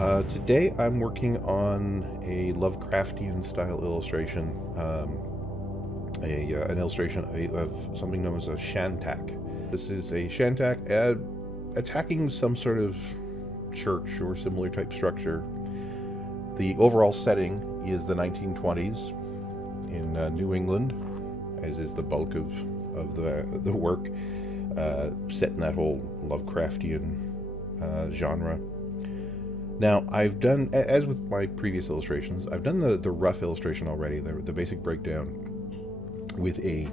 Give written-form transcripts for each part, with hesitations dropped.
Today I'm working on a Lovecraftian style illustration, an illustration of something known as a Shantak. This is a Shantak attacking some sort of church or similar type structure. The overall setting is the 1920s in New England, as is the bulk of the work, set in that whole Lovecraftian genre. Now, I've done, as with my previous illustrations, I've done the rough illustration already, the basic breakdown with in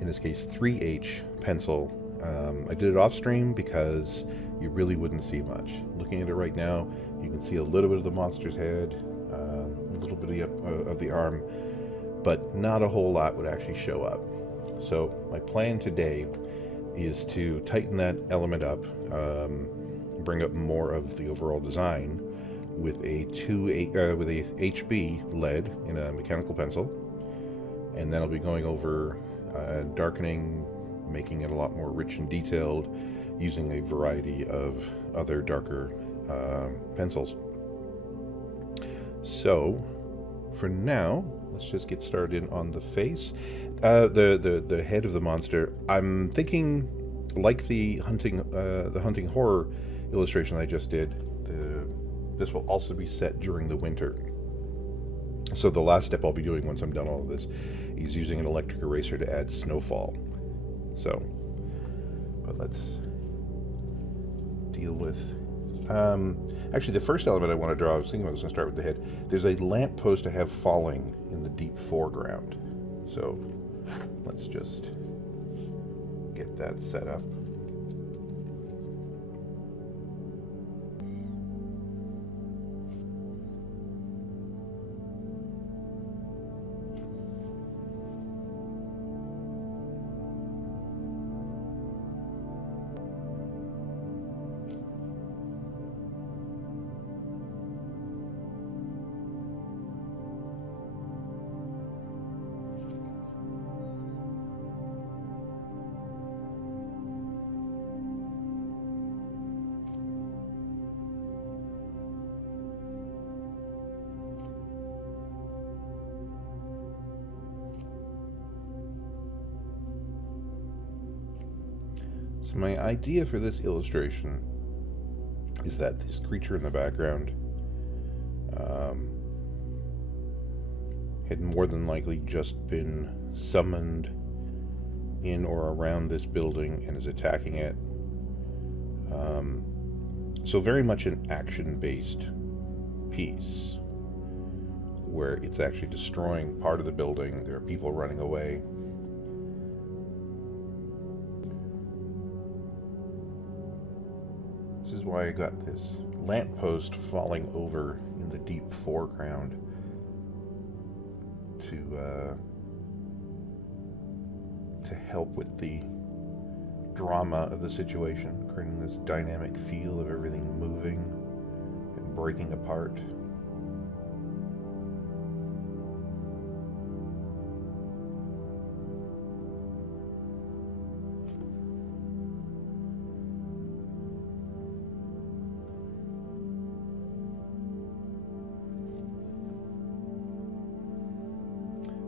this case, 3H pencil. I did it off stream because you really wouldn't see much. Looking at it right now, you can see a little bit of the monster's head, a little bit of the arm, but not a whole lot would actually show up. So my plan today is to tighten that element up, bring up more of the overall design with a HB lead in a mechanical pencil, and then I'll be going over darkening, making it a lot more rich and detailed, using a variety of other darker pencils. So for now, let's just get started on the face. The head of the monster, I'm thinking like the hunting horror illustration I just did, this will also be set during the winter. So the last step I'll be doing once I'm done all of this is using an electric eraser to add Snowfall. So, but let's deal with, actually the first element I want to draw, I was thinking I was going to start with the head. There's a lamppost I have falling in the deep foreground. So let's just get that set up. My idea for this illustration is that this creature in the background had more than likely just been summoned in or around this building and is attacking it. So very much an action-based piece where it's actually destroying part of the building. There are people running away. This is why I got this lamppost falling over in the deep foreground to help with the drama of the situation, creating this dynamic feel of everything moving and breaking apart.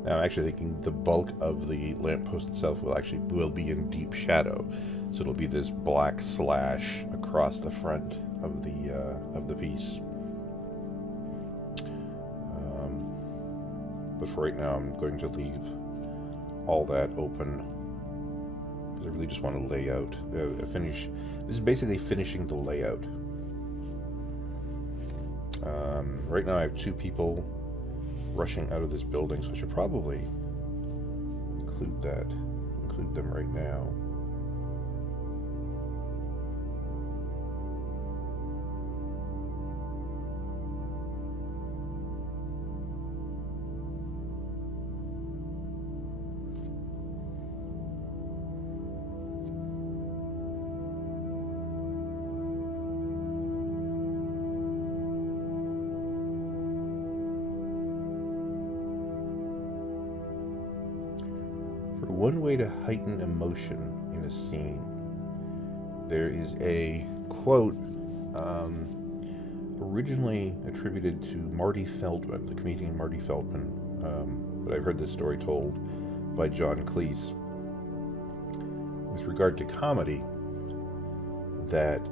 Now I'm actually thinking the bulk of the lamppost itself will be in deep shadow, so it'll be this black slash across the front of the piece. But for right now, I'm going to leave all that open because I really just want to lay out, finish. This is basically finishing the layout. Right now, I have two people rushing out of this building, so I should probably include them right now. One way to heighten emotion in a scene, there is a quote originally attributed to Marty Feldman, the comedian Marty Feldman, but I've heard this story told by John Cleese. With regard to comedy, that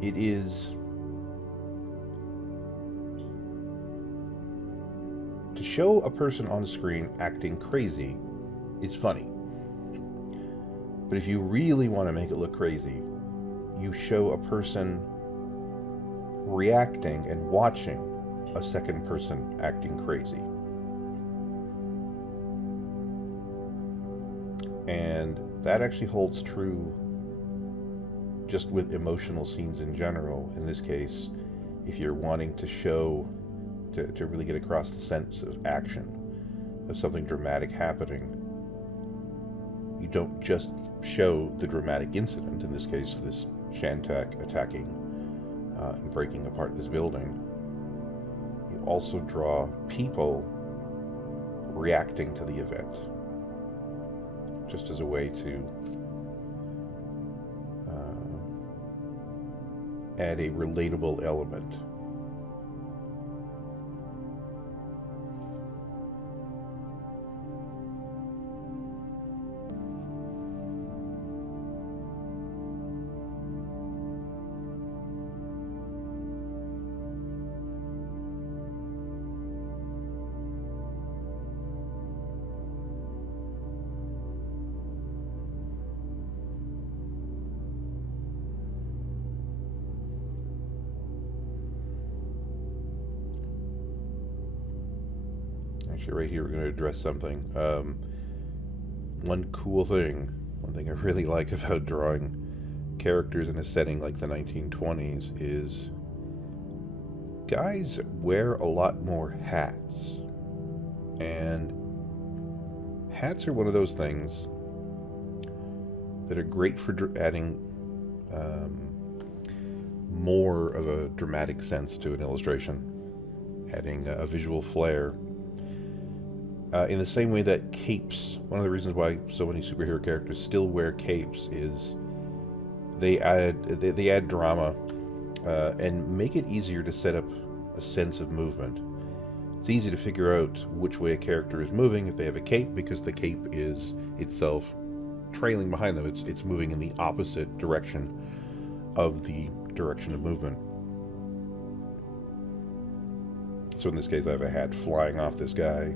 it is to show a person on screen acting crazy is funny. But if you really want to make it look crazy, you show a person reacting and watching a second person acting crazy. And that actually holds true just with emotional scenes in general. In this case, if you're wanting to show, to really get across the sense of action, of something dramatic happening, you don't just show the dramatic incident, in this case, this Shantak attacking and breaking apart this building. You also draw people reacting to the event, just as a way to add a relatable element. Actually, right here we're going to address something. One thing I really like about drawing characters in a setting like the 1920s is guys wear a lot more hats. And hats are one of those things that are great for adding more of a dramatic sense to an illustration, adding a visual flair. In the same way that capes, one of the reasons why so many superhero characters still wear capes is they add drama and make it easier to set up a sense of movement. It's easy to figure out which way a character is moving if they have a cape, because the cape is itself trailing behind them. It's moving in the opposite direction of the direction of movement. So in this case, I have a hat flying off this guy.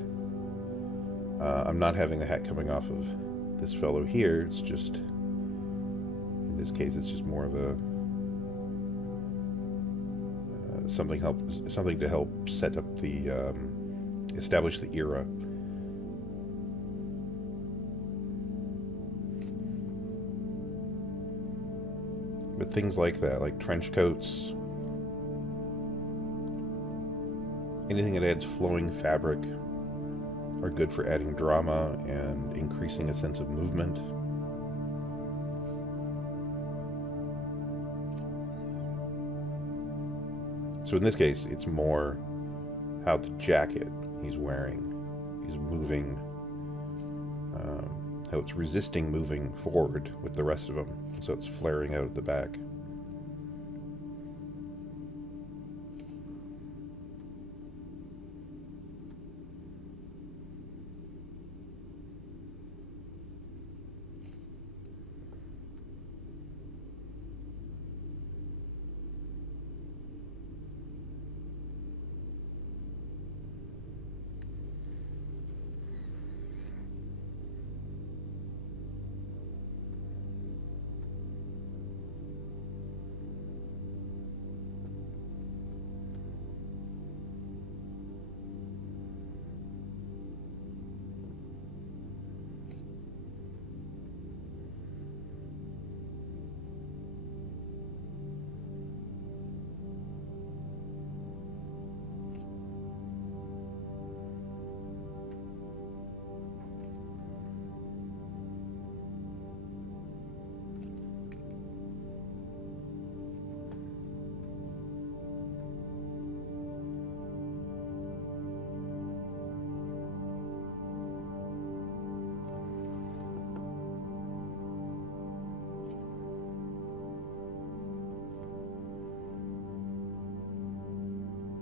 I'm not having the hat coming off of this fellow here. It's just, in this case, it's just more of a something to help set up the establish the era. But things like that, like trench coats, anything that adds flowing fabric, are good for adding drama and increasing a sense of movement. So in this case, it's more how the jacket he's wearing is moving, how it's resisting moving forward with the rest of him, so it's flaring out at the back.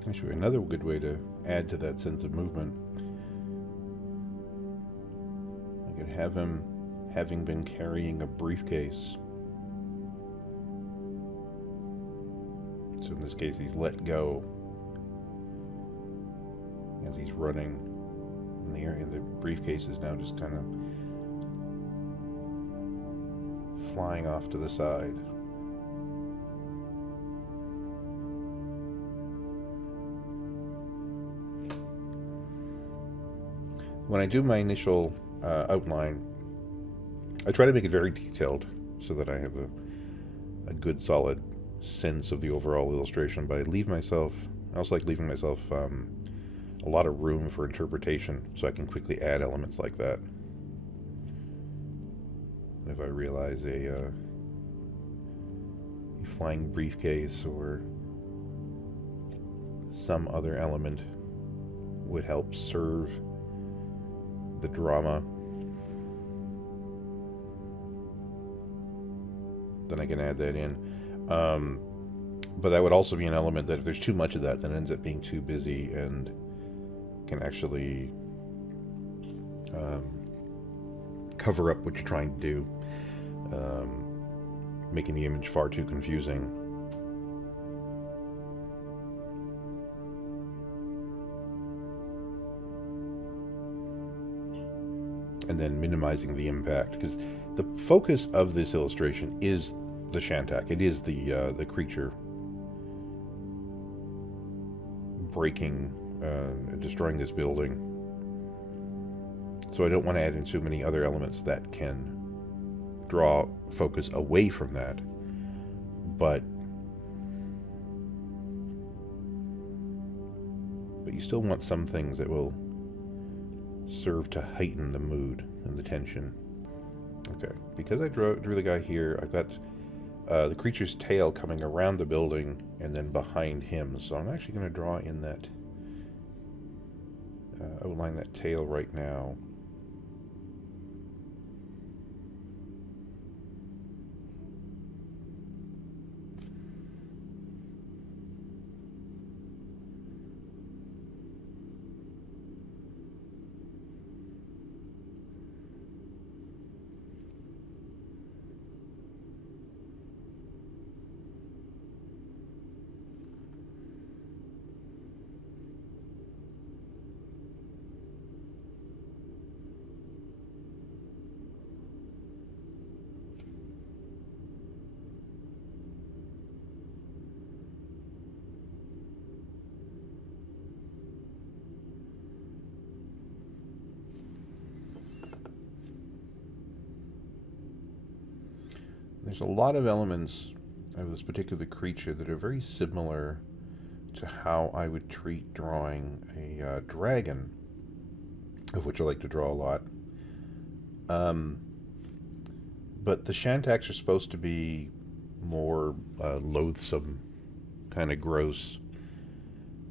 Actually, another good way to add to that sense of movement, I could have him having been carrying a briefcase. So in this case, he's let go as he's running in the area, and the briefcase is now just kind of flying off to the side. When I do my initial outline, I try to make it very detailed so that I have a good solid sense of the overall illustration, but I also like leaving myself a lot of room for interpretation so I can quickly add elements like that. If I realize a flying briefcase or some other element would help serve the drama, then I can add that in. But that would also be an element that if there's too much of that, then it ends up being too busy and can actually cover up what you're trying to do, making the image far too confusing. And then minimizing the impact, because the focus of this illustration is the Shantak. It is the creature breaking, destroying this building. So I don't want to add in too many other elements that can draw focus away from that. But you still want some things that will serve to heighten the mood and the tension. Okay, because I drew the guy here, I've got the creature's tail coming around the building and then behind him. So I'm actually going to draw in that, outline that tail right now. There's a lot of elements of this particular creature that are very similar to how I would treat drawing a dragon, of which I like to draw a lot. But the Shantaks are supposed to be more loathsome, kind of gross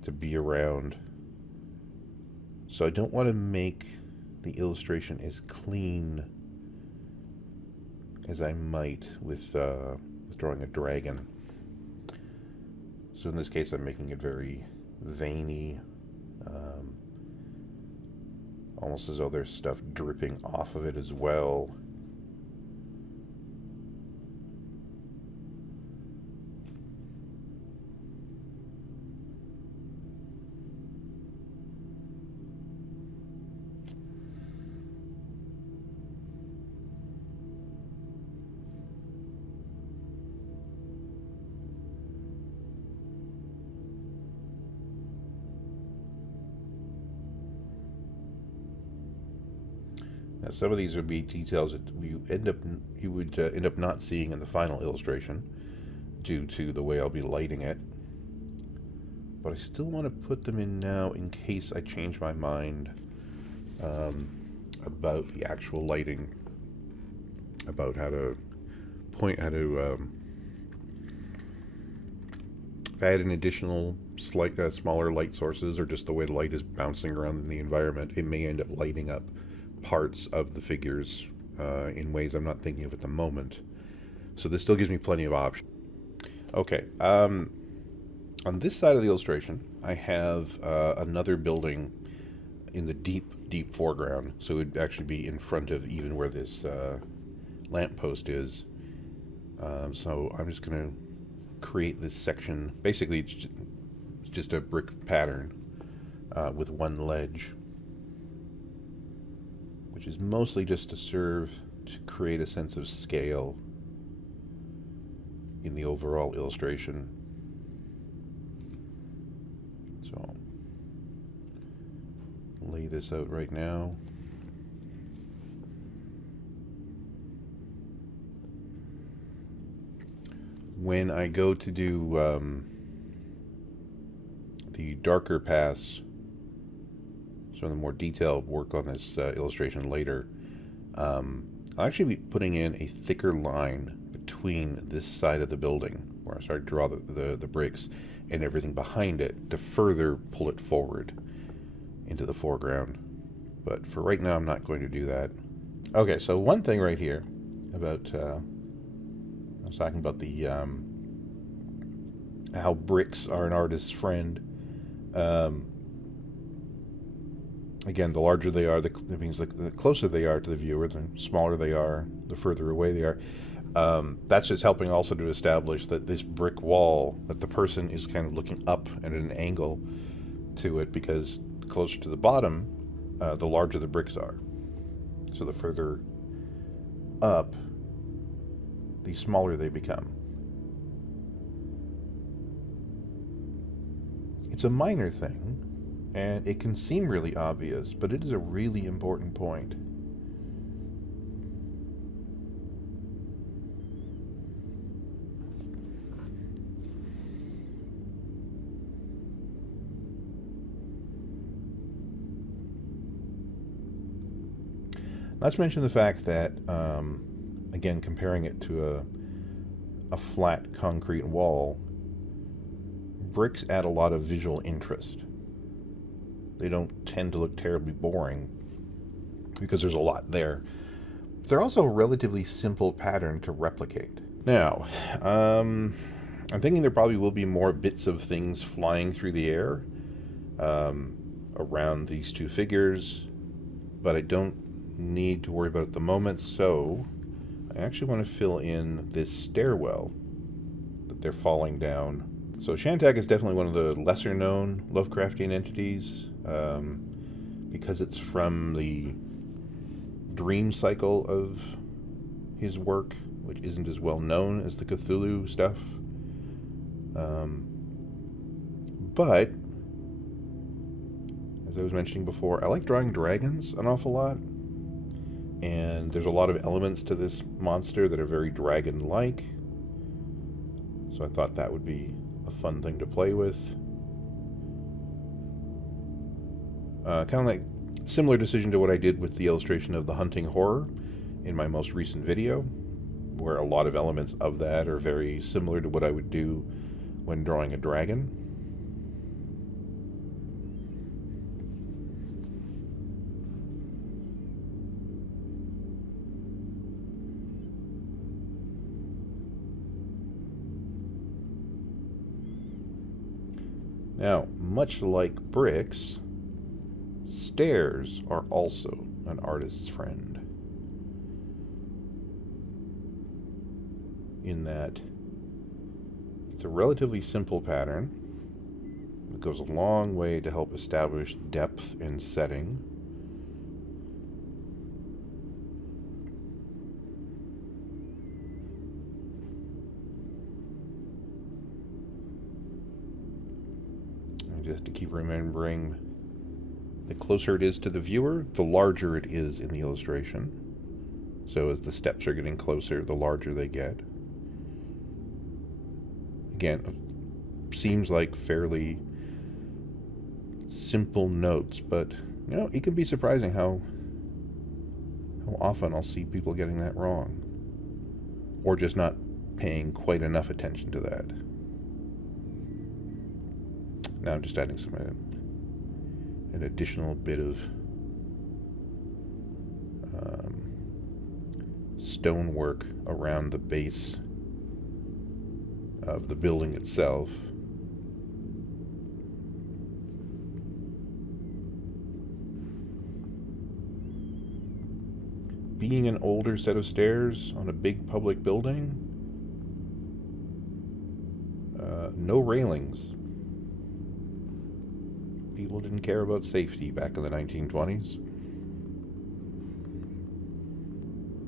to be around. So I don't want to make the illustration as clean as I might with drawing a dragon. So in this case, I'm making it very veiny, almost as though there's stuff dripping off of it as well. Now, some of these would be details that you would end up not seeing in the final illustration due to the way I'll be lighting it. But I still want to put them in now in case I change my mind about the actual lighting, about how to add an additional smaller light sources, or just the way the light is bouncing around in the environment. It may end up lighting up parts of the figures in ways I'm not thinking of at the moment. So this still gives me plenty of options. Okay, On this side of the illustration, I have another building in the deep foreground, so it would actually be in front of even where this lamppost is. So I'm just going to create this section. Basically, it's just a brick pattern with one ledge, which is mostly just to serve to create a sense of scale in the overall illustration. So I'll lay this out right now. When I go to do the darker paths, some of the more detailed work on this illustration later, I'll actually be putting in a thicker line between this side of the building, where I started to draw the bricks, and everything behind it to further pull it forward into the foreground. But for right now, I'm not going to do that. Okay, so one thing right here about, I was talking about the, how bricks are an artist's friend. Again, the larger they are, it means the closer they are to the viewer, the smaller they are, the further away they are. That's just helping also to establish that this brick wall, that the person is kind of looking up at an angle to it, because closer to the bottom, the larger the bricks are. So the further up, the smaller they become. It's a minor thing, and it can seem really obvious, but it is a really important point. Not to mention the fact that, again, comparing it to a flat concrete wall, bricks add a lot of visual interest. They don't tend to look terribly boring because there's a lot there. They're also a relatively simple pattern to replicate. Now, I'm thinking there probably will be more bits of things flying through the air around these two figures, but I don't need to worry about it at the moment, so I actually want to fill in this stairwell that they're falling down. So Shantak is definitely one of the lesser known Lovecraftian entities, because it's from the dream cycle of his work, which isn't as well known as the Cthulhu stuff. But, as I was mentioning before, I like drawing dragons an awful lot. And there's a lot of elements to this monster that are very dragon-like. So I thought that would be a fun thing to play with. Kind of like similar decision to what I did with the illustration of the hunting horror in my most recent video, where a lot of elements of that are very similar to what I would do when drawing a dragon. Now, much like bricks, stairs are also an artist's friend, in that it's a relatively simple pattern. It goes a long way to help establish depth and setting. Just to keep remembering, the closer it is to the viewer, the larger it is in the illustration. So as the steps are getting closer, the larger they get. Again, seems like fairly simple notes, but you know, it can be surprising how often I'll see people getting that wrong, or just not paying quite enough attention to that. Now I'm just adding an additional bit of stonework around the base of the building itself. being an older set of stairs on a big public building. No railings. People didn't care about safety back in the 1920s.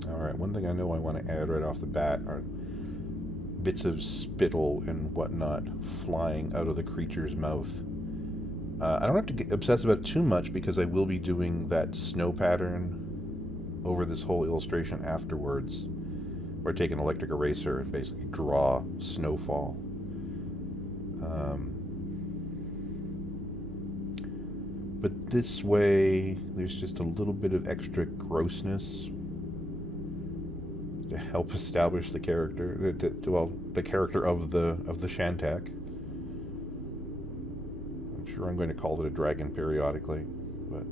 Alright, one thing I know I want to add right off the bat are bits of spittle and whatnot flying out of the creature's mouth. I don't have to get obsessed about it too much because I will be doing that snow pattern over this whole illustration afterwards, where I take an electric eraser and basically draw Snowfall. But this way, there's just a little bit of extra grossness to help establish the character, the character of the Shantak. I'm sure I'm going to call it a dragon periodically, but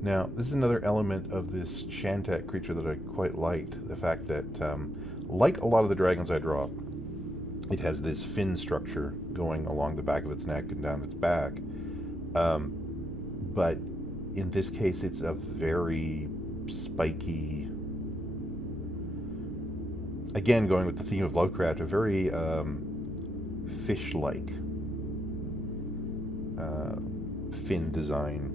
now, this is another element of this Shantak creature that I quite liked. The fact that, like a lot of the dragons I draw, it has this fin structure going along the back of its neck and down its back. But in this case, it's a very spiky, again, going with the theme of Lovecraft, a very fish-like fin design.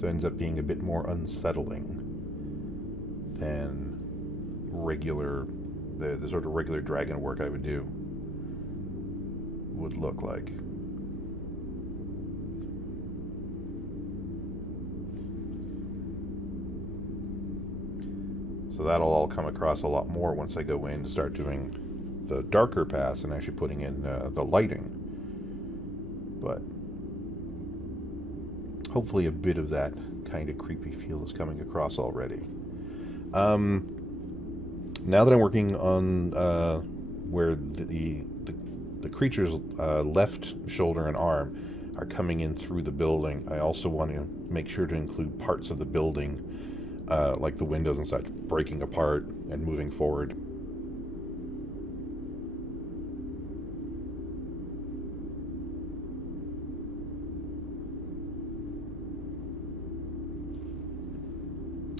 So it ends up being a bit more unsettling than regular, the sort of regular dragon work I would do would look like. So that'll all come across a lot more once I go in to start doing the darker paths and actually putting in the lighting. But hopefully a bit of that kind of creepy feel is coming across already. Now that I'm working on where the creature's left shoulder and arm are coming in through the building, I also want to make sure to include parts of the building, like the windows and such, breaking apart and moving forward.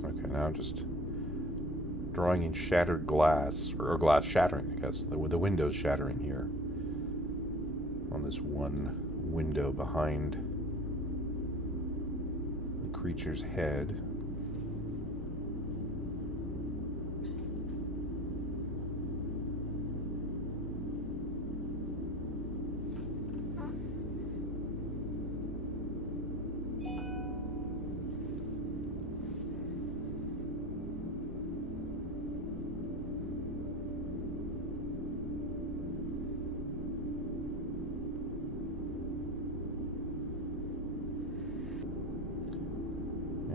Okay, now I'm just drawing in shattered glass, or glass shattering, I guess, the windows shattering here on this one window behind the creature's head.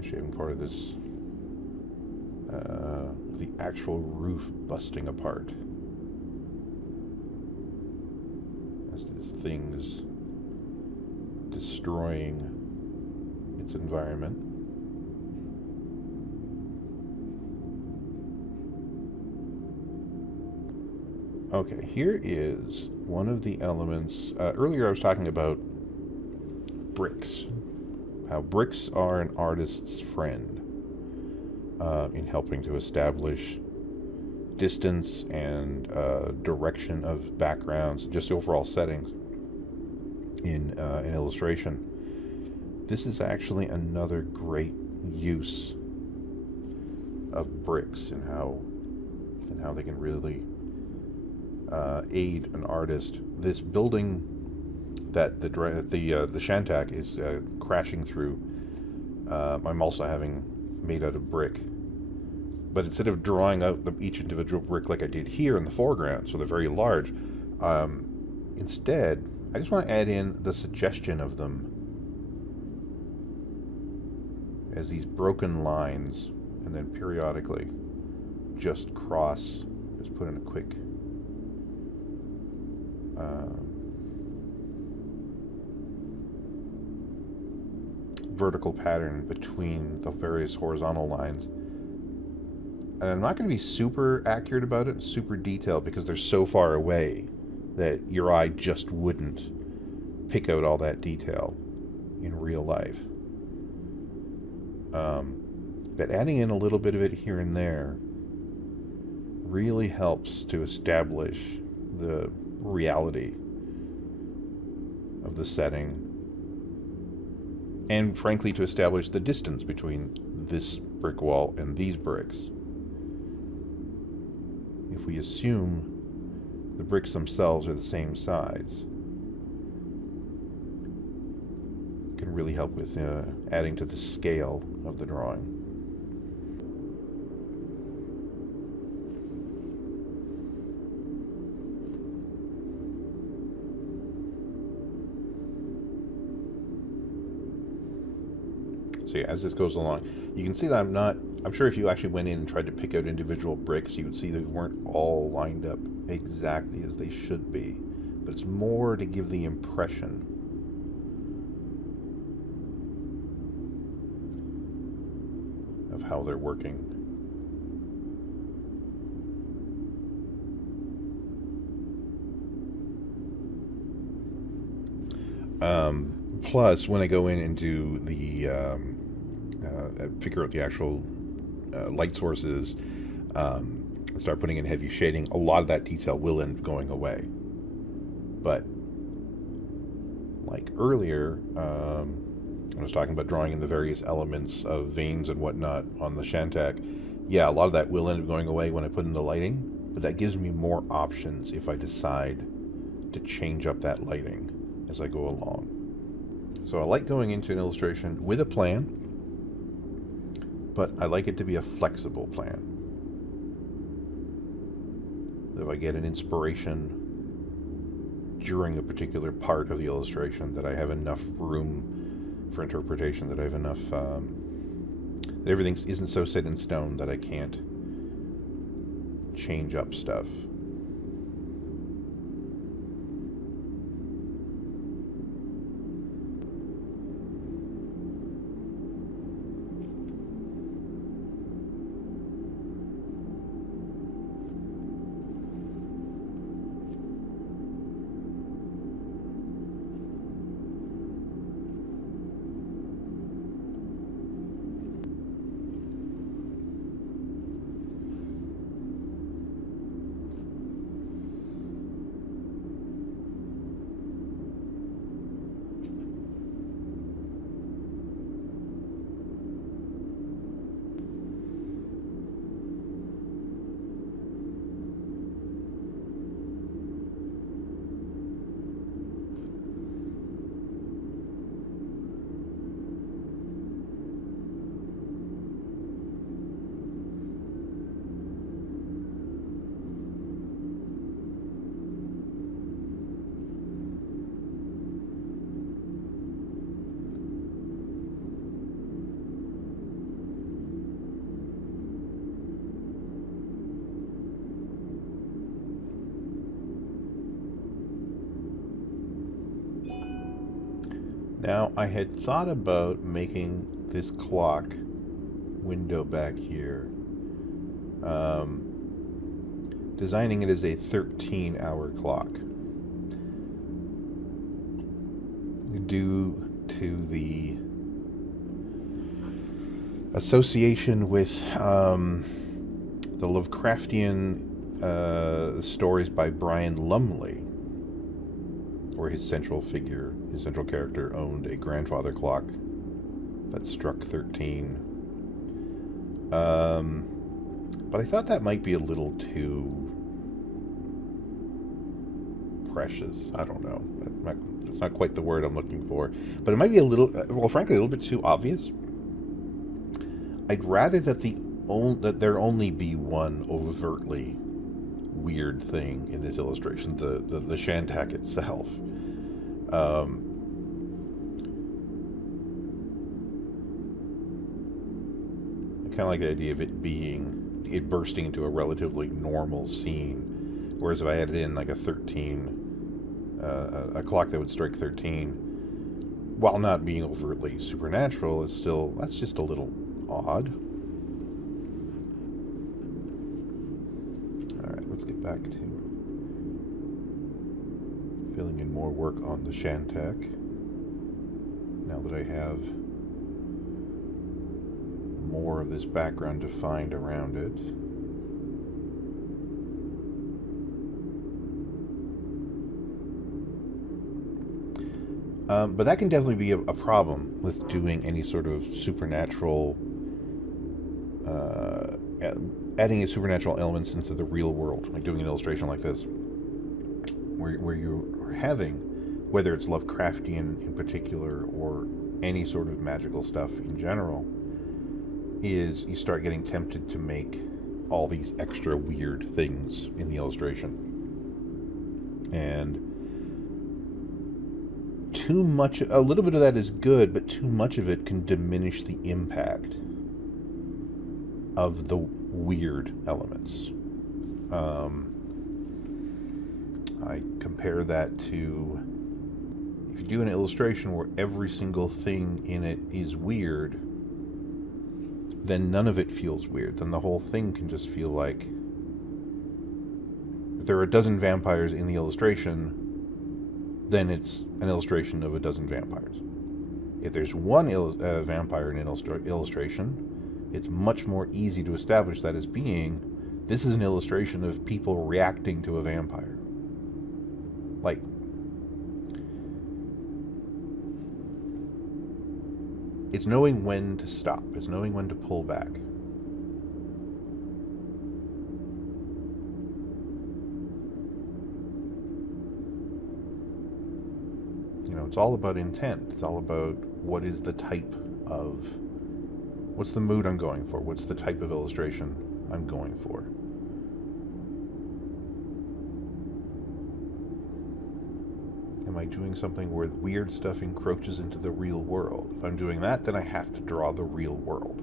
Shaving part of this, the actual roof busting apart as this thing's destroying its environment. Okay, here is one of the elements. Earlier I was talking about bricks. How bricks are an artist's friend in helping to establish distance and direction of backgrounds, just overall settings in an illustration. This is actually another great use of bricks and how they can really aid an artist. This building that the Shantak is crashing through, I'm also having made out of brick. But instead of drawing out each individual brick like I did here in the foreground, so they're very large, instead, I just want to add in the suggestion of them as these broken lines, and then periodically just cross, just put in a quick vertical pattern between the various horizontal lines. And I'm not going to be super accurate about it, super detailed, because they're so far away that your eye just wouldn't pick out all that detail in real life. But adding in a little bit of it here and there really helps to establish the reality of the setting, and frankly to establish the distance between this brick wall and these bricks. If we assume the bricks themselves are the same size, it can really help with adding to the scale of the drawing. So yeah, as this goes along, you can see that I'm sure if you actually went in and tried to pick out individual bricks, you would see they weren't all lined up exactly as they should be. But it's more to give the impression of how they're working. Plus, when I go in and do the figure out the actual light sources, start putting in heavy shading, a lot of that detail will end up going away. But like earlier, when I was talking about drawing in the various elements of veins and whatnot on the Shantak, yeah, a lot of that will end up going away when I put in the lighting, but that gives me more options if I decide to change up that lighting as I go along. So I like going into an illustration with a plan, but I like it to be a flexible plan. If I get an inspiration during a particular part of the illustration, that I have enough room for interpretation, that I have enough, that everything isn't so set in stone that I can't change up stuff. Now, I had thought about making this clock window back here, designing it as a 13-hour clock. Do to the association with the Lovecraftian stories by Brian Lumley, where his central character, owned a grandfather clock that struck 13. But I thought that might be a little too precious. I don't know. That's not quite the word I'm looking for. But it might be a little, well, frankly, a little bit too obvious. I'd rather that there only be one overtly weird thing in this illustration, the Shantak itself. I kind of like the idea of it bursting into a relatively normal scene, whereas if I added in like a clock that would strike 13, while not being overtly supernatural, that's just a little odd. Alright, let's get back to filling in more work on the Shantak, now that I have more of this background defined around it. But that can definitely be a problem with doing any sort of supernatural, adding supernatural elements into the real world, like doing an illustration like this, where you're having, whether it's Lovecraftian in particular or any sort of magical stuff in general, is you start getting tempted to make all these extra weird things in the illustration. And too much, a little bit of that is good, but too much of it can diminish the impact of the weird elements. I compare that to, if you do an illustration where every single thing in it is weird, then none of it feels weird. Then the whole thing can just feel like, if there are a dozen vampires in the illustration, then it's an illustration of a dozen vampires. If there's one vampire in an illustration, it's much more easy to establish that as being, this is an illustration of people reacting to a vampire. Like, it's knowing when to stop. It's knowing when to pull back. You know, it's all about intent. It's all about what is the type of, what's the mood I'm going for? What's the type of illustration I'm going for? Am I doing something where weird stuff encroaches into the real world? If I'm doing that, then I have to draw the real world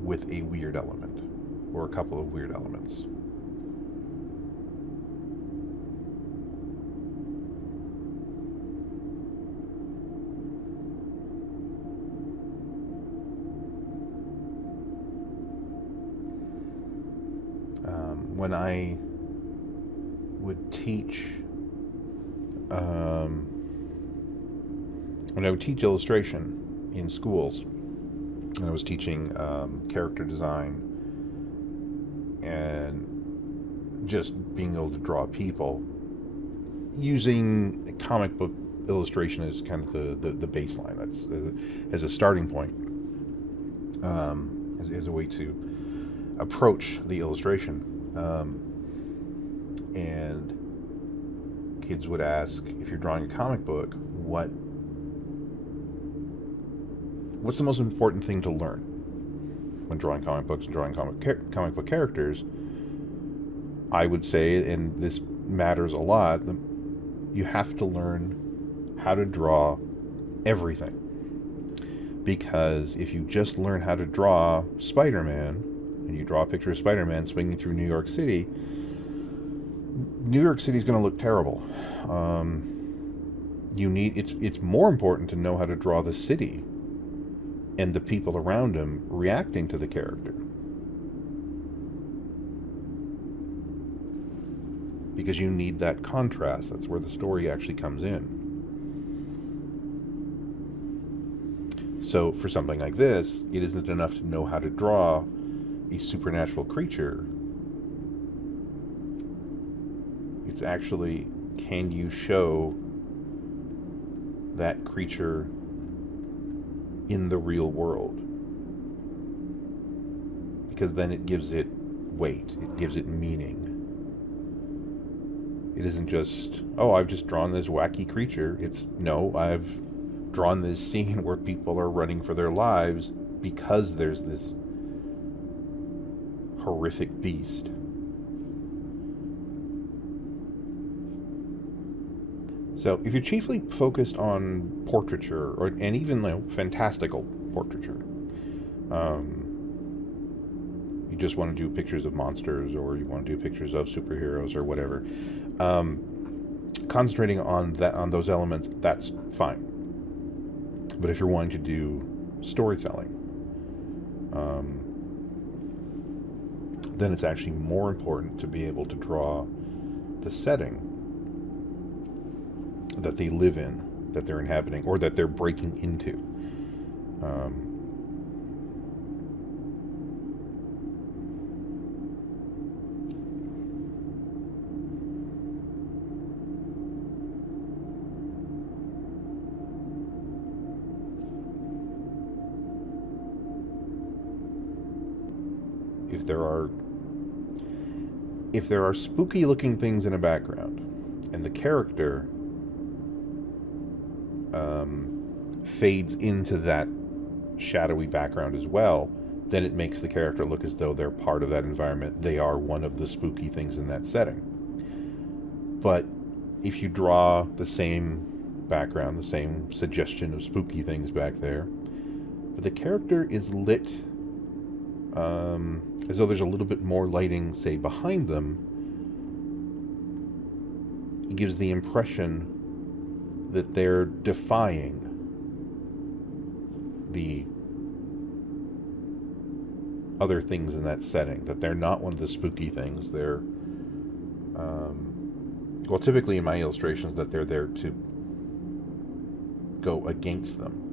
with a weird element, or a couple of weird elements. When I would teach illustration in schools, and I was teaching character design and just being able to draw people, using a comic book illustration as kind of the baseline. That's as a starting point, as a way to approach the illustration. And kids would ask, if you're drawing a comic book, what's the most important thing to learn when drawing comic books and drawing comic book characters? I would say, and this matters a lot, you have to learn how to draw everything. Because if you just learn how to draw Spider-Man, and you draw a picture of Spider-Man swinging through New York City, New York City's going to look terrible. It's more important to know how to draw the city and the people around him reacting to the character, because you need that contrast. That's where the story actually comes in. So for something like this, it isn't enough to know how to draw a supernatural creature. It's actually, can you show that creature in the real world? Because then it gives it weight, it gives it meaning. It isn't just, oh, I've just drawn this wacky creature. It's, no, I've drawn this scene where people are running for their lives because there's this horrific beast. So if you're chiefly focused on portraiture, and even fantastical portraiture, you just want to do pictures of monsters, or you want to do pictures of superheroes or whatever, concentrating on those elements, that's fine. But if you're wanting to do storytelling, then it's actually more important to be able to draw the setting that they live in, that they're inhabiting, or that they're breaking into. If there are spooky looking things in a background, and the character fades into that shadowy background as well, then it makes the character look as though they're part of that environment. They are one of the spooky things in that setting. But if you draw the same background, the same suggestion of spooky things back there, but the character is lit as though there's a little bit more lighting, say, behind them, it gives the impression that they're defying the other things in that setting, that they're not one of the spooky things. They're, well, typically in my illustrations, that they're there to go against them.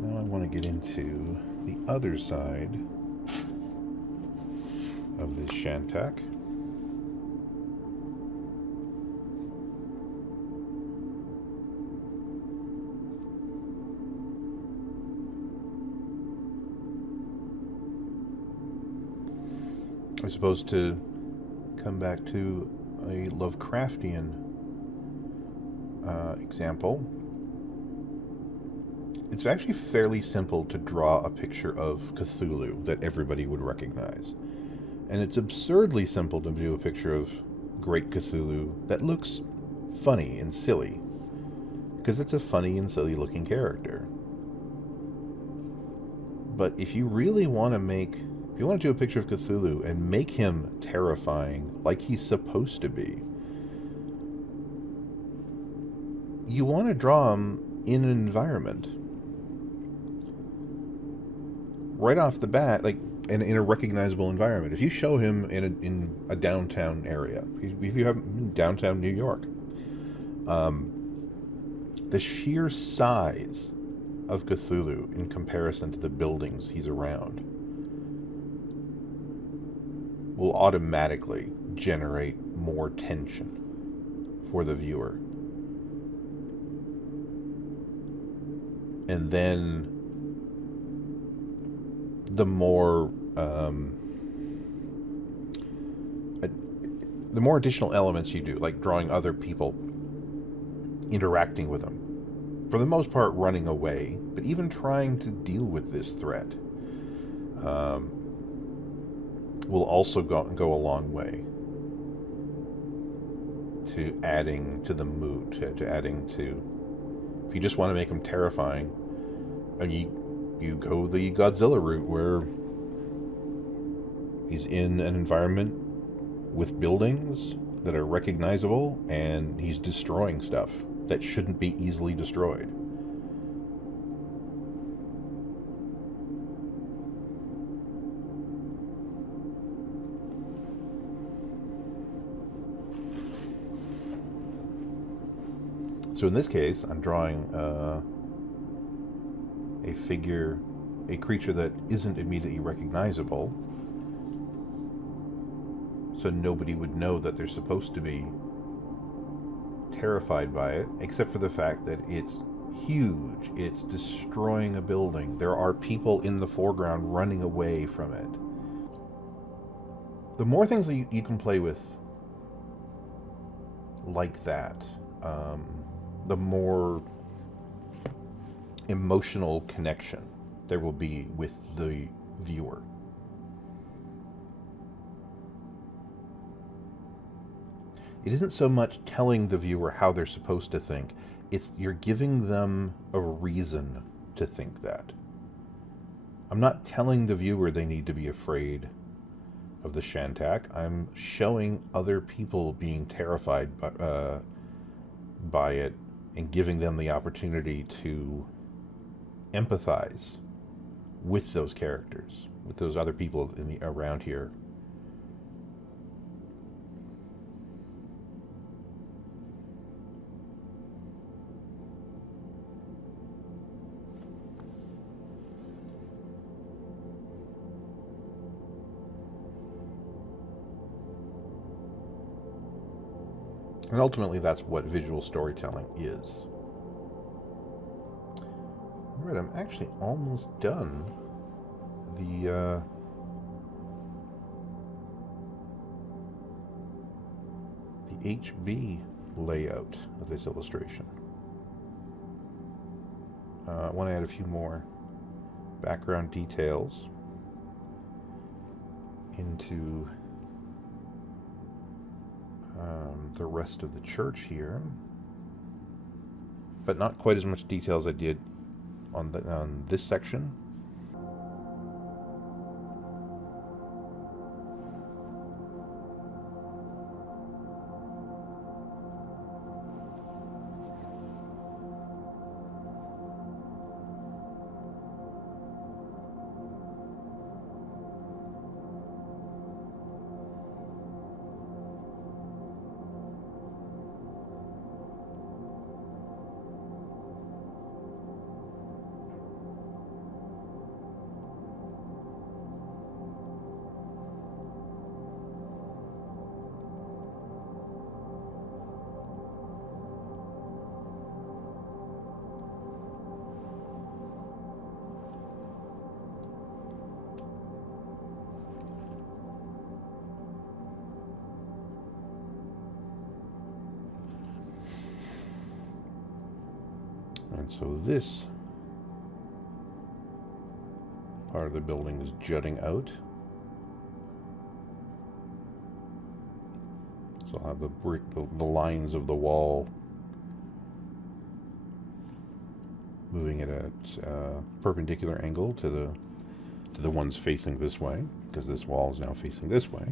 Now I want to get into the other side of this Shantak. I'm supposed to come back to a Lovecraftian example. It's actually fairly simple to draw a picture of Cthulhu that everybody would recognize. And it's absurdly simple to do a picture of Great Cthulhu that looks funny and silly, because it's a funny and silly looking character. But if you really want to if you want to do a picture of Cthulhu and make him terrifying like he's supposed to be, you want to draw him in an environment. Right off the bat, like in a recognizable environment. If you show him in a downtown area, if you have downtown New York, the sheer size of Cthulhu in comparison to the buildings he's around will automatically generate more tension for the viewer. And then the more additional elements you do, like drawing other people interacting with them, for the most part running away, but even trying to deal with this threat, will also go a long way to adding to the mood, to adding to, if you just want to make them terrifying, and you go the Godzilla route, where he's in an environment with buildings that are recognizable, and he's destroying stuff that shouldn't be easily destroyed. So in this case, I'm drawing a creature that isn't immediately recognizable, so nobody would know that they're supposed to be terrified by it, except for the fact that it's huge. It's destroying a building. There are people in the foreground running away from it. The more things that you can play with like that, the more emotional connection there will be with the viewer. It isn't so much telling the viewer how they're supposed to think, it's you're giving them a reason to think that. I'm not telling the viewer they need to be afraid of the Shantak. I'm showing other people being terrified by it and giving them the opportunity to empathize with those characters, with those other people around here. And ultimately, that's what visual storytelling is. All right, I'm actually almost done the HB layout of this illustration. I want to add a few more background details into the rest of the church here, but not quite as much detail as I did on this section. And so this part of the building is jutting out. So I'll have the brick, the lines of the wall moving at a perpendicular angle to the ones facing this way, because this wall is now facing this way.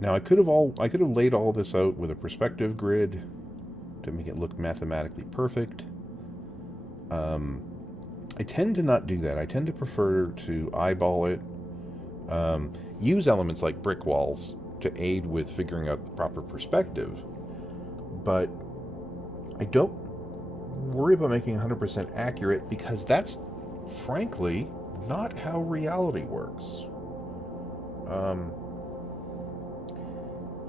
Now I could have laid all this out with a perspective grid to make it look mathematically perfect. I tend to not do that. I tend to prefer to eyeball it, use elements like brick walls to aid with figuring out the proper perspective, but I don't worry about making 100% accurate, because that's frankly not how reality works.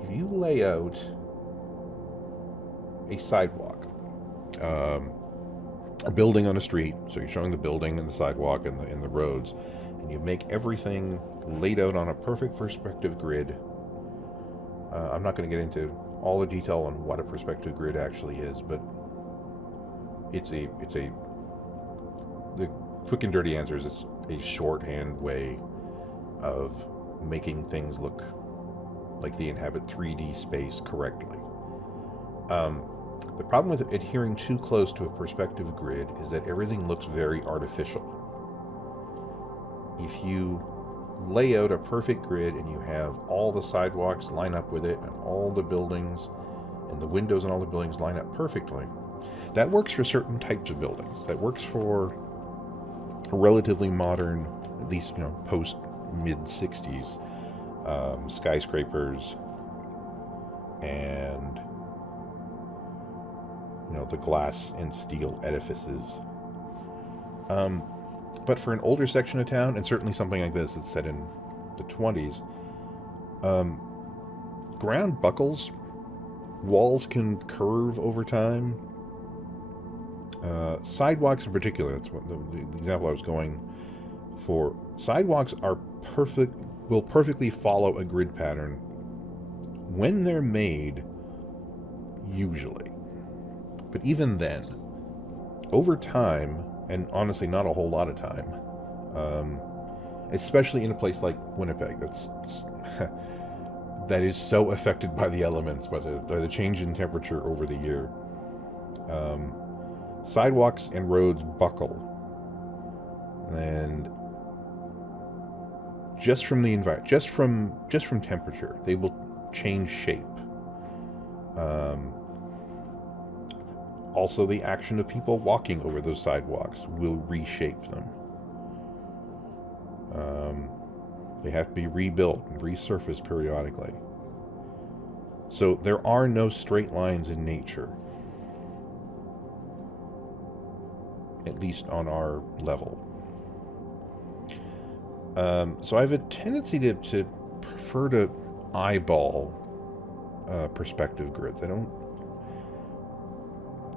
If you lay out a sidewalk, a building on a street, so you're showing the building and the sidewalk and the roads, and you make everything laid out on a perfect perspective grid. I'm not going to get into all the detail on what a perspective grid actually is, but the quick and dirty answer is it's a shorthand way of making things look like they inhabit 3D space correctly. The problem with adhering too close to a perspective grid is that everything looks very artificial. If you lay out a perfect grid and you have all the sidewalks line up with it and all the buildings and the windows and all the buildings line up perfectly, that works for certain types of buildings. That works for a relatively modern, at least post mid-60s. Skyscrapers and, the glass and steel edifices. But for an older section of town, and certainly something like this that's set in the 20s, ground buckles, walls can curve over time. Sidewalks in particular, that's what the example I was going for. Sidewalks are will perfectly follow a grid pattern when they're made, usually. But even then, over time, and honestly not a whole lot of time, especially in a place like Winnipeg, that is so affected by the elements, by the change in temperature over the year. Sidewalks and roads buckle, and just from the environment, just from temperature, they will change shape. Also, the action of people walking over those sidewalks will reshape them. They have to be rebuilt and resurfaced periodically. So there are no straight lines in nature, at least on our level. So I have a tendency to prefer to eyeball perspective grids.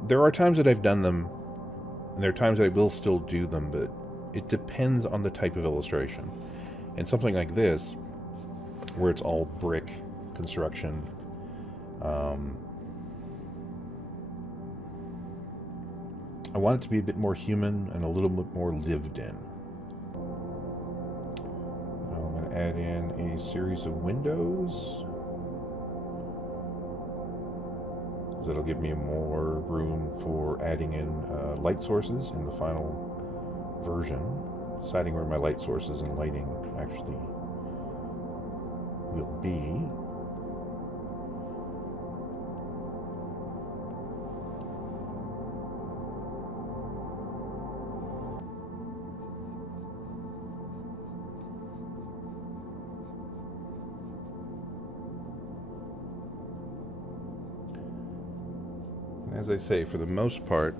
There are times that I've done them, and there are times that I will still do them, but it depends on the type of illustration. And something like this, where it's all brick construction, I want it to be a bit more human and a little bit more lived in. I'm going to add in a series of windows. That'll give me more room for adding in light sources in the final version, deciding where my light sources and lighting actually will be. As I say, for the most part,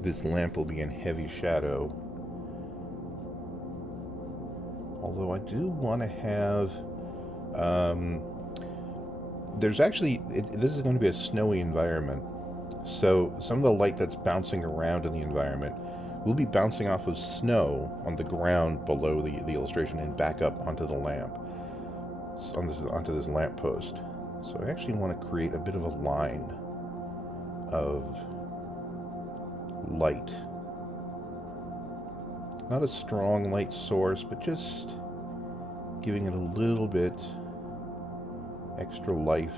this lamp will be in heavy shadow. Although I do want to have... there's actually... this is going to be a snowy environment. So some of the light that's bouncing around in the environment will be bouncing off of snow on the ground below the illustration and back up onto the lamp. Onto this lamp post. So I actually want to create a bit of a line of light. Not a strong light source, but just giving it a little bit extra life.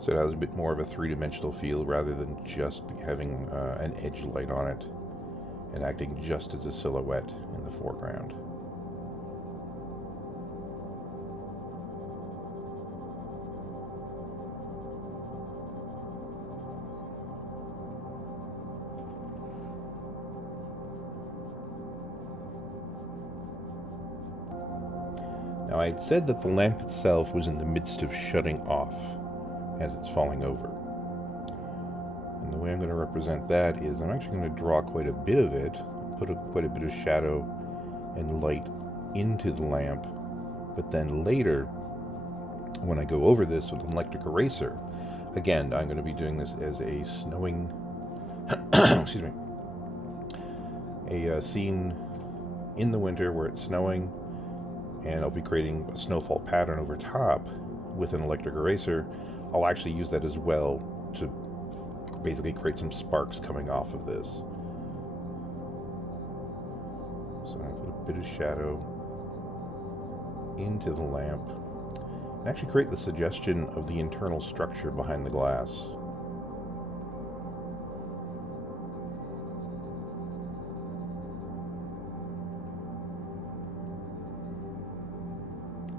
So it has a bit more of a three-dimensional feel rather than just having an edge light on it and acting just as a silhouette in the foreground. Now, I had said that the lamp itself was in the midst of shutting off as it's falling over. And the way I'm going to represent that is I'm actually going to draw quite a bit of it, put quite a bit of shadow and light into the lamp, but then later, when I go over this with an electric eraser, again, I'm going to be doing this as a snowing, excuse me, a scene in the winter where it's snowing, and I'll be creating a snowfall pattern over top with an electric eraser. I'll actually use that as well to basically create some sparks coming off of this. So I put a bit of shadow into the lamp and actually create the suggestion of the internal structure behind the glass.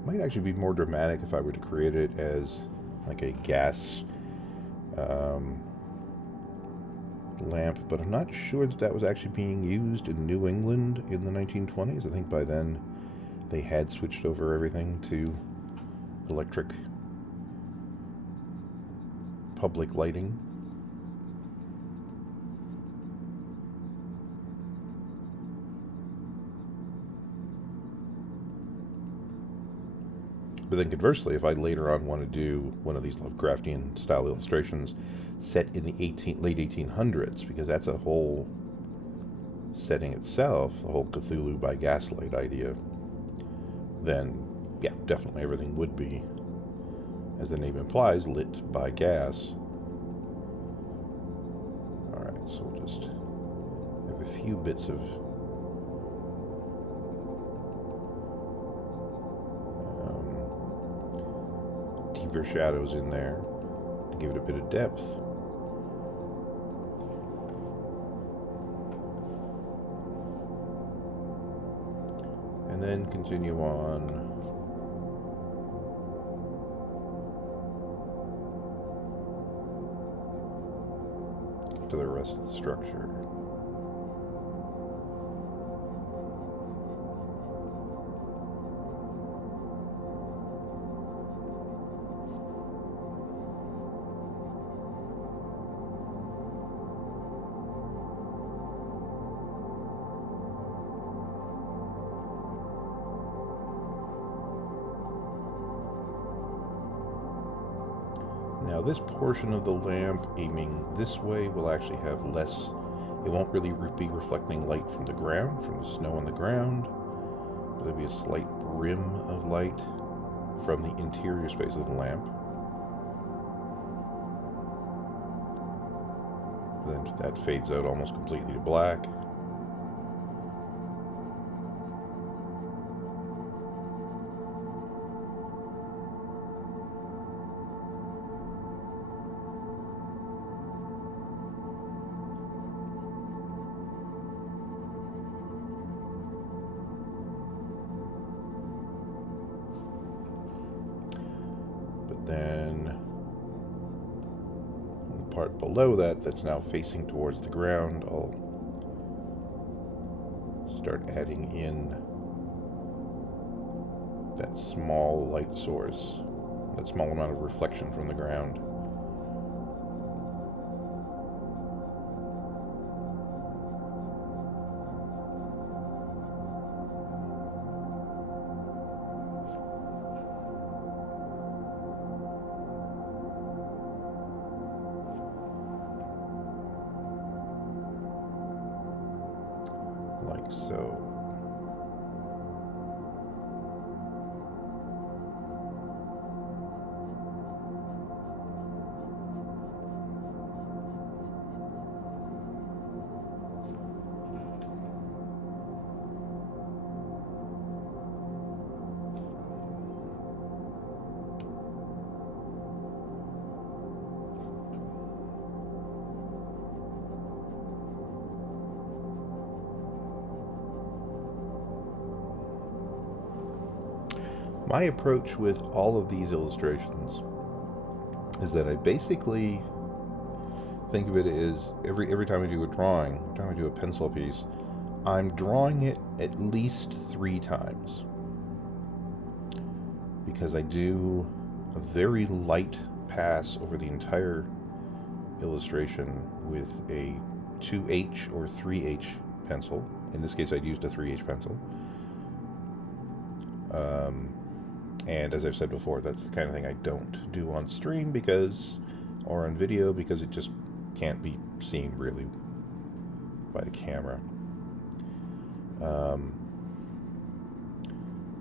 Might actually be more dramatic if I were to create it as like a gas lamp, but I'm not sure that was actually being used in New England in the 1920s. I think by then they had switched over everything to electric public lighting. But then conversely, if I later on want to do one of these Lovecraftian style illustrations set in the late 1800s, because that's a whole setting itself, the whole Cthulhu by gaslight idea, then yeah, definitely everything would be, as the name implies, lit by gas. Alright, so we'll just have a few bits of deeper shadows in there to give it a bit of depth. And then continue on to the rest of the structure. Now this portion of the lamp aiming this way will actually have less, it won't really be reflecting light from the ground, from the snow on the ground, but there'll be a slight rim of light from the interior space of the lamp. Then that fades out almost completely to black. Then the part below that's now facing towards the ground, I'll start adding in that small light source, that small amount of reflection from the ground. Like so. My approach with all of these illustrations is that I basically think of it as every time I do a drawing, every time I do a pencil piece, I'm drawing it at least 3 times. Because I do a very light pass over the entire illustration with a 2H or 3H pencil. In this case, I'd used a 3H pencil. And as I've said before, that's the kind of thing I don't do on stream or on video, because it just can't be seen really by the camera.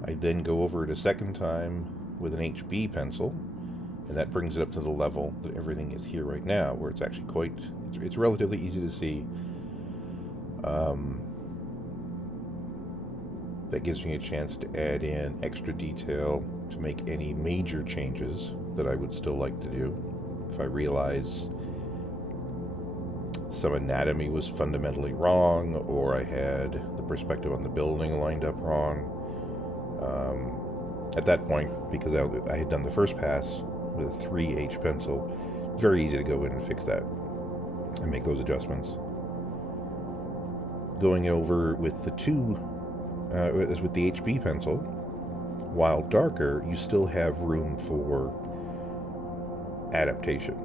I then go over it a second time with an HB pencil, and that brings it up to the level that everything is here right now, where it's actually it's relatively easy to see. That gives me a chance to add in extra detail to make any major changes that I would still like to do. If I realize some anatomy was fundamentally wrong, or I had the perspective on the building lined up wrong, at that point, because I had done the first pass with a 3H pencil, very easy to go in and fix that and make those adjustments. Going over with the with the HB pencil, while darker, you still have room for adaptation.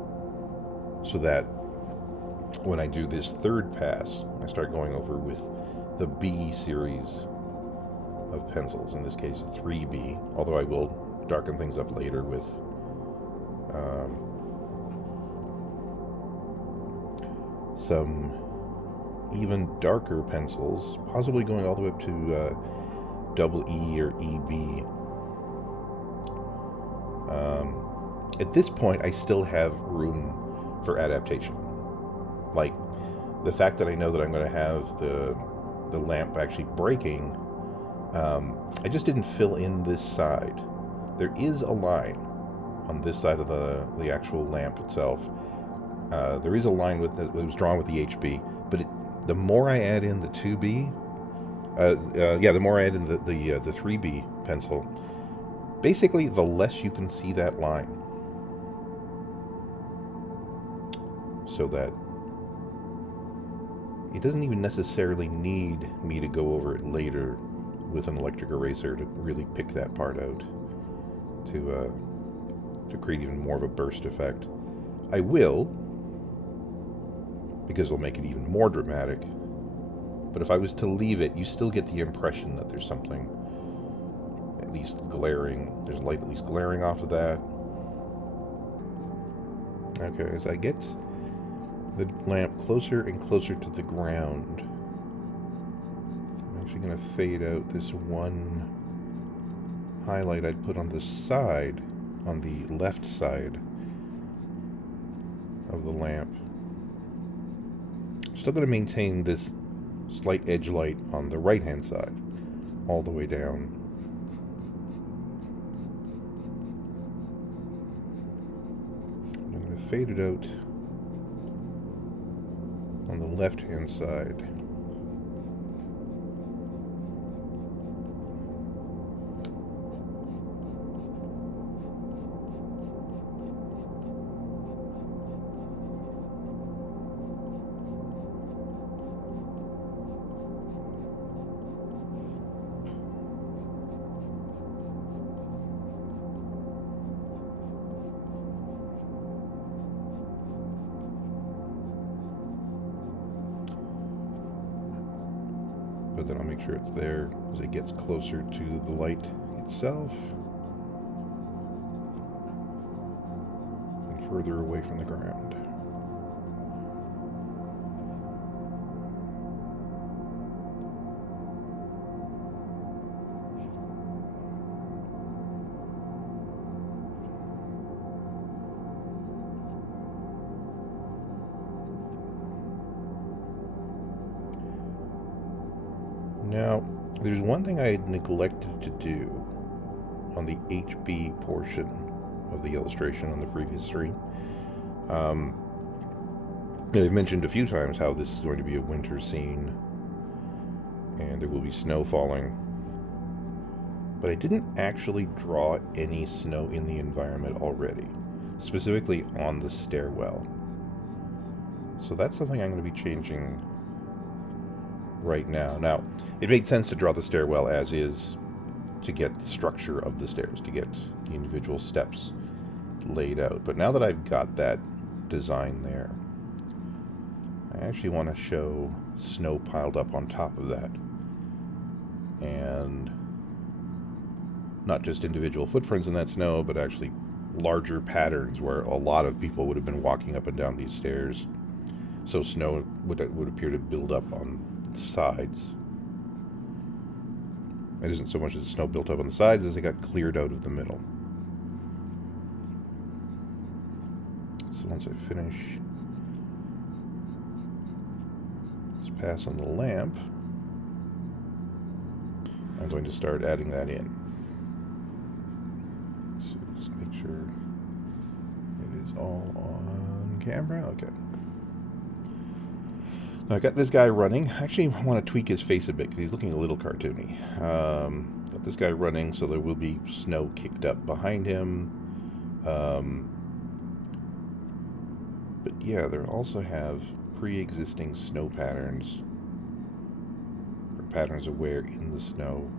So that when I do this third pass, I start going over with the B series of pencils, in this case 3B, although I will darken things up later with some even darker pencils, possibly going all the way up to double E or EB. At this point, I still have room for adaptation. Like, the fact that I know that I'm going to have the lamp actually breaking, I just didn't fill in this side. There is a line on this side of the actual lamp itself. There is a line that was drawn with the HB, but the more I add in the 2B, the more I add in the 3B pencil, basically the less you can see that line. So that it doesn't even necessarily need me to go over it later with an electric eraser to really pick that part out to create even more of a burst effect. I will, because it'll make it even more dramatic. But if I was to leave it, you still get the impression that there's something at least glaring. There's light at least glaring off of that. Okay, as I get the lamp closer and closer to the ground, I'm actually going to fade out this one highlight I'd put on the side, on the left side of the lamp. Still going to maintain this slight edge light on the right hand side all the way down. I'm going to fade it out on the left hand side. But then I'll make sure it's there as it gets closer to the light itself and further away from the ground. Now, there's one thing I had neglected to do on the HB portion of the illustration on the previous stream. I've mentioned a few times how this is going to be a winter scene and there will be snow falling. But I didn't actually draw any snow in the environment already, specifically on the stairwell. So that's something I'm going to be changing right now. Now, it made sense to draw the stairwell as is to get the structure of the stairs, to get the individual steps laid out. But now that I've got that design there, I actually want to show snow piled up on top of that. And not just individual footprints in that snow, but actually larger patterns where a lot of people would have been walking up and down these stairs. So snow would appear to build up on the sides. It isn't so much as the snow built up on the sides as it got cleared out of the middle. So once I finish this pass on the lamp, I'm going to start adding that in. So just make sure it is all on camera. Okay. Now I got this guy running. I actually want to tweak his face a bit because he's looking a little cartoony. Got this guy running, so there will be snow kicked up behind him. But yeah, they also have pre-existing snow patterns, or patterns of wear in the snow.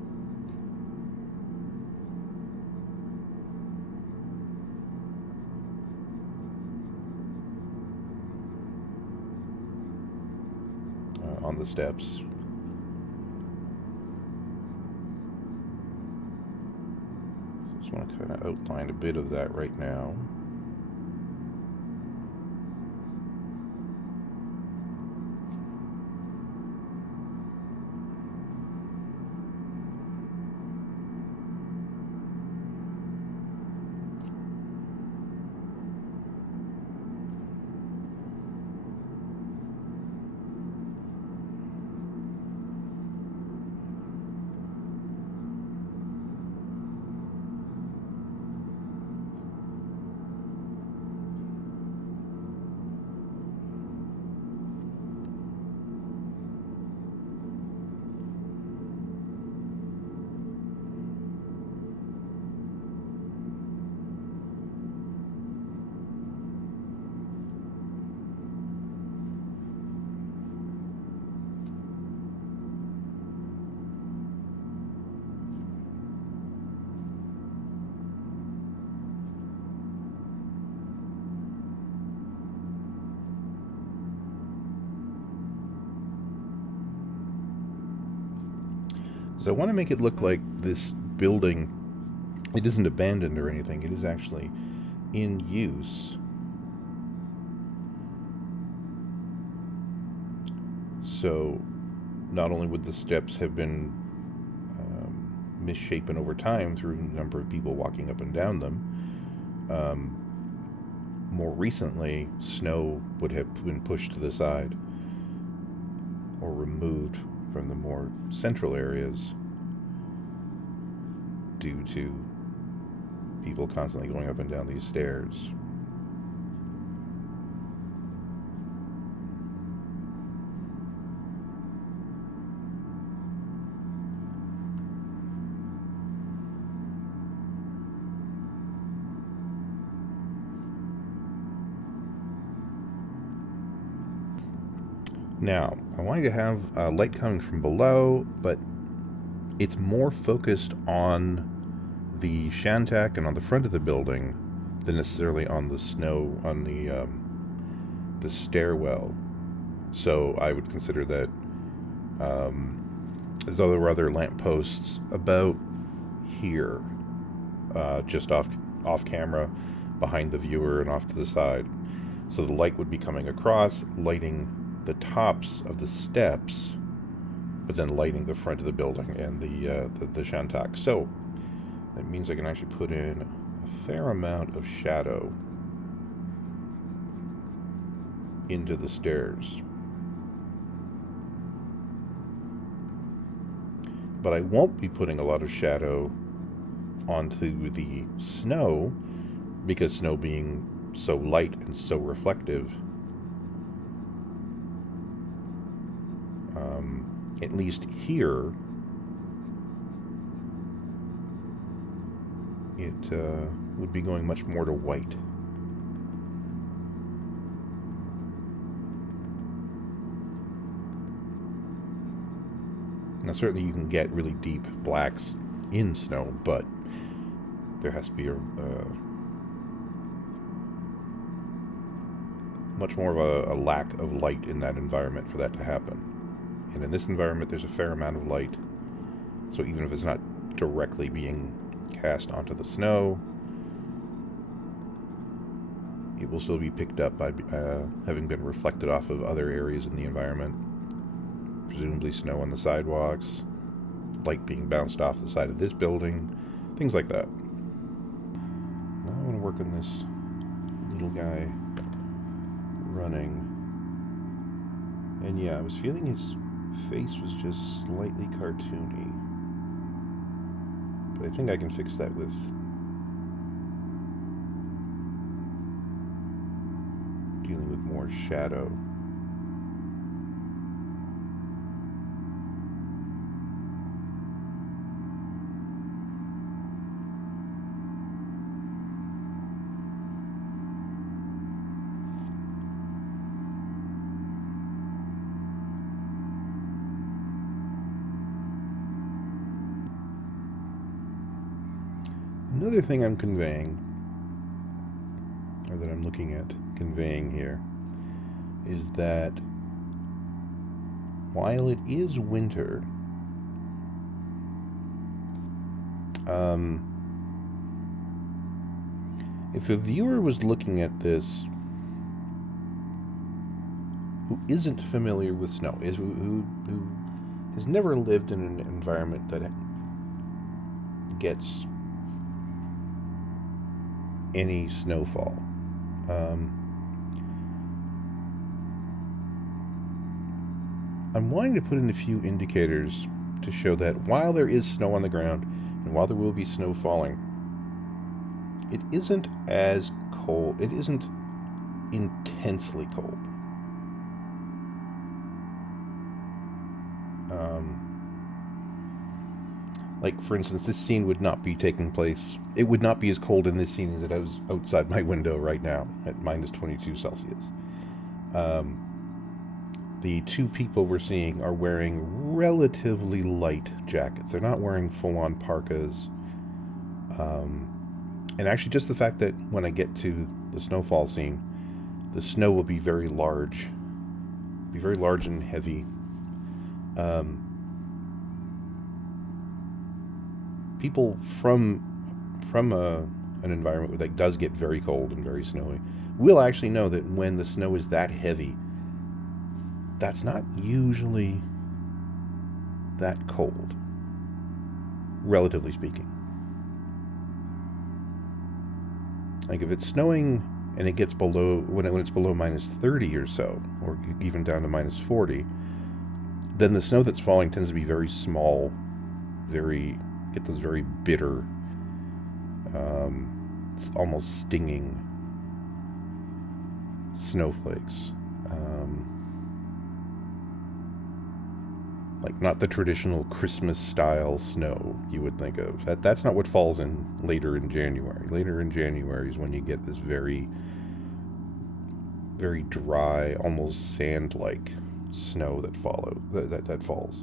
On the steps. Just want to kind of outline a bit of that right now. So I want to make it look like this building, it isn't abandoned or anything, it is actually in use. So not only would the steps have been misshapen over time through the number of people walking up and down them, more recently snow would have been pushed to the side or removed from the more central areas due to people constantly going up and down these stairs. Now, I wanted to have light coming from below, but it's more focused on the Shantak and on the front of the building than necessarily on the snow, on the stairwell. So I would consider that as though there were other lampposts about here, just off camera, behind the viewer and off to the side. So the light would be coming across, lighting the tops of the steps, but then lighting the front of the building and the Shantak. So that means I can actually put in a fair amount of shadow into the stairs. But I won't be putting a lot of shadow onto the snow, because snow being so light and so reflective, at least here, it would be going much more to white. Now certainly you can get really deep blacks in snow, but there has to be a much more of a lack of light in that environment for that to happen. And in this environment, there's a fair amount of light. So even if it's not directly being cast onto the snow, it will still be picked up by having been reflected off of other areas in the environment. Presumably snow on the sidewalks, light being bounced off the side of this building, things like that. Now I want to work on this little guy running. And yeah, I was feeling his face was just slightly cartoony. But I think I can fix that with dealing with more shadow. another thing I'm conveying, or that I'm looking at conveying here, is that while it is winter, if a viewer was looking at this who isn't familiar with snow, who has never lived in an environment that gets any snowfall, I'm wanting to put in a few indicators to show that while there is snow on the ground and while there will be snow falling, it isn't as cold. It isn't intensely cold. Like, for instance, this scene would not be taking place. It would not be as cold in this scene as it is outside my window right now at minus 22 Celsius. The two people we're seeing are wearing relatively light jackets. They're not wearing full-on parkas. And actually, just the fact that when I get to the snowfall scene, the snow will be very large. Be very large and heavy. People from an environment that does get very cold and very snowy will actually know that when the snow is that heavy, that's not usually that cold, relatively speaking. Like if it's snowing and it gets below, when it's below minus 30 or so, or even down to minus 40, then the snow that's falling tends to be very small, get those very bitter, almost stinging snowflakes. Like not the traditional Christmas style snow you would think of. That's not what falls in later in January. Later in January is when you get this very, very dry, almost sand-like snow that falls.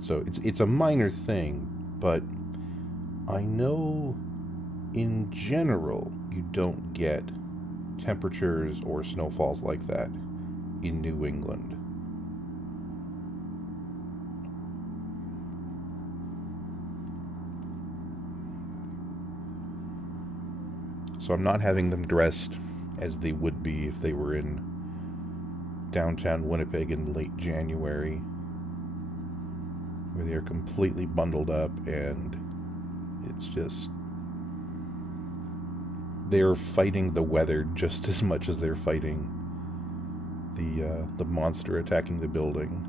So it's a minor thing, but I know in general you don't get temperatures or snowfalls like that in New England. So I'm not having them dressed as they would be if they were in downtown Winnipeg in late January, where they're completely bundled up and it's just, they're fighting the weather just as much as they're fighting the monster attacking the building.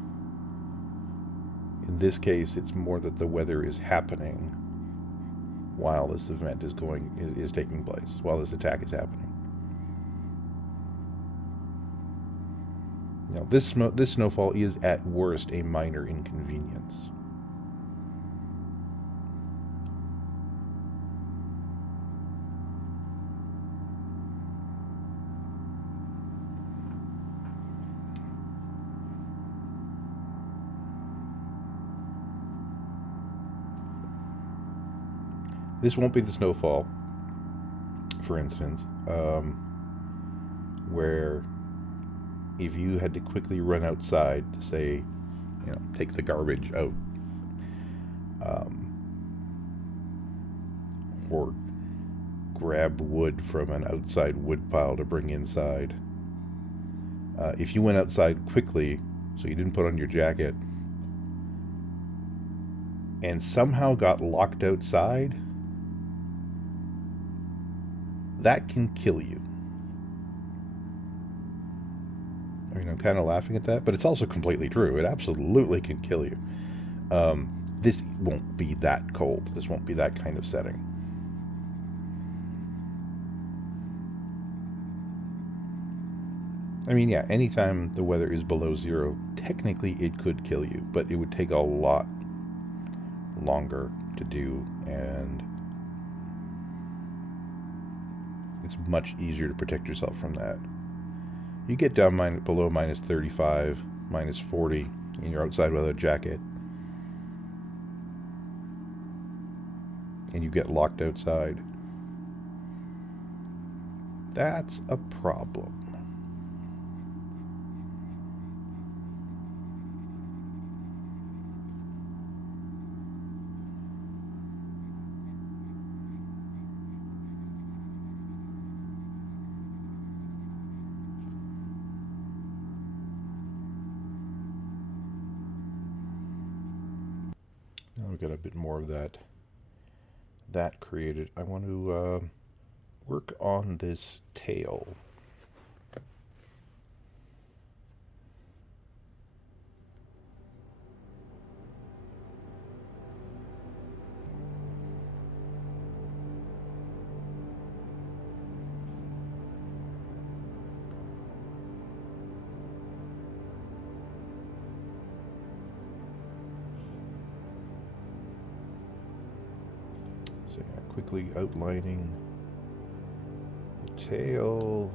In this case, it's more that the weather is happening while this event is taking place, while this attack is happening. Now, this snowfall is at worst a minor inconvenience. This won't be the snowfall, for instance, where if you had to quickly run outside to say, take the garbage out, or grab wood from an outside wood pile to bring inside. If you went outside quickly, so you didn't put on your jacket, and somehow got locked outside, that can kill you. I mean, I'm kind of laughing at that, but it's also completely true. It absolutely can kill you. This won't be that cold. This won't be that kind of setting. I mean, yeah, anytime the weather is below zero, technically it could kill you, but it would take a lot longer to do, and it's much easier to protect yourself from that. You get down below minus 35, minus 40, and you're outside without a jacket, and you get locked outside, that's a problem. Now we've got a bit more of that created. I want to work on this tail. So yeah, quickly outlining the tail.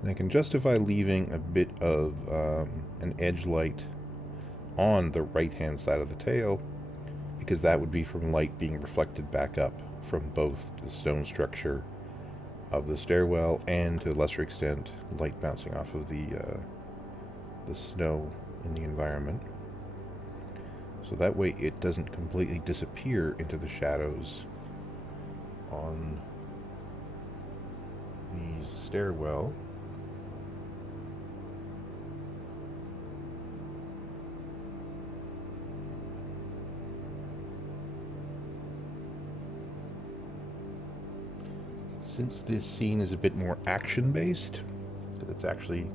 And I can justify leaving a bit of an edge light on the right-hand side of the tail, because that would be from light being reflected back up from both the stone structure of the stairwell and, to a lesser extent, light bouncing off of the snow in the environment. So that way it doesn't completely disappear into the shadows on the stairwell. Since this scene is a bit more action-based, because it's actually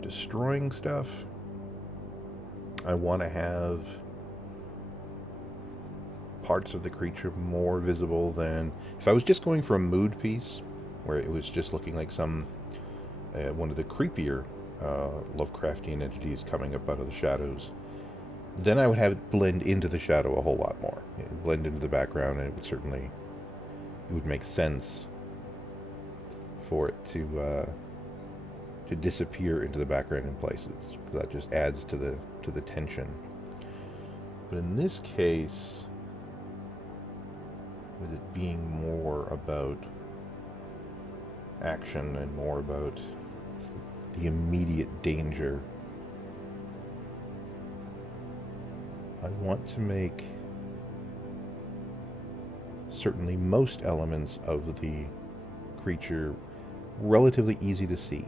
destroying stuff, I want to have parts of the creature more visible than... If I was just going for a mood piece, where it was just looking like some... one of the creepier Lovecraftian entities coming up out of the shadows, then I would have it blend into the shadow a whole lot more. It would blend into the background, and it would certainly... It would make sense for it to disappear into the background in places. That just adds to the tension. But in this case, with it being more about action and more about the immediate danger, I want to make certainly most elements of the creature relatively easy to see.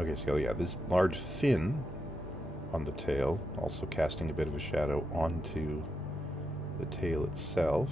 Okay, so yeah, this large fin on the tail, also casting a bit of a shadow onto the tail itself.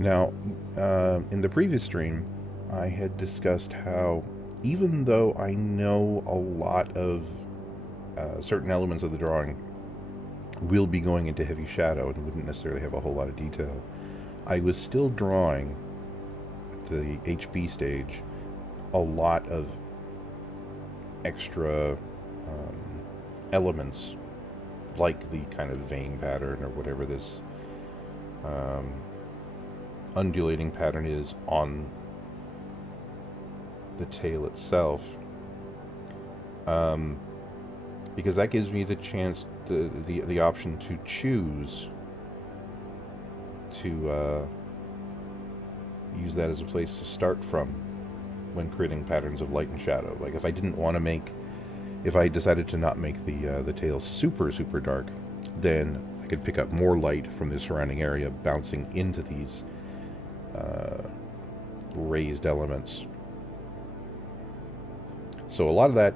Now, in the previous stream, I had discussed how even though I know a lot of certain elements of the drawing will be going into heavy shadow and wouldn't necessarily have a whole lot of detail, I was still drawing, at the HB stage, a lot of extra elements, like the kind of vein pattern or whatever this undulating pattern is on the tail itself, because that gives me the chance, the option to choose to use that as a place to start from when creating patterns of light and shadow. Like if I didn't want to make, if I decided to not make the tail super dark, then I could pick up more light from the surrounding area bouncing into these raised elements. So a lot of that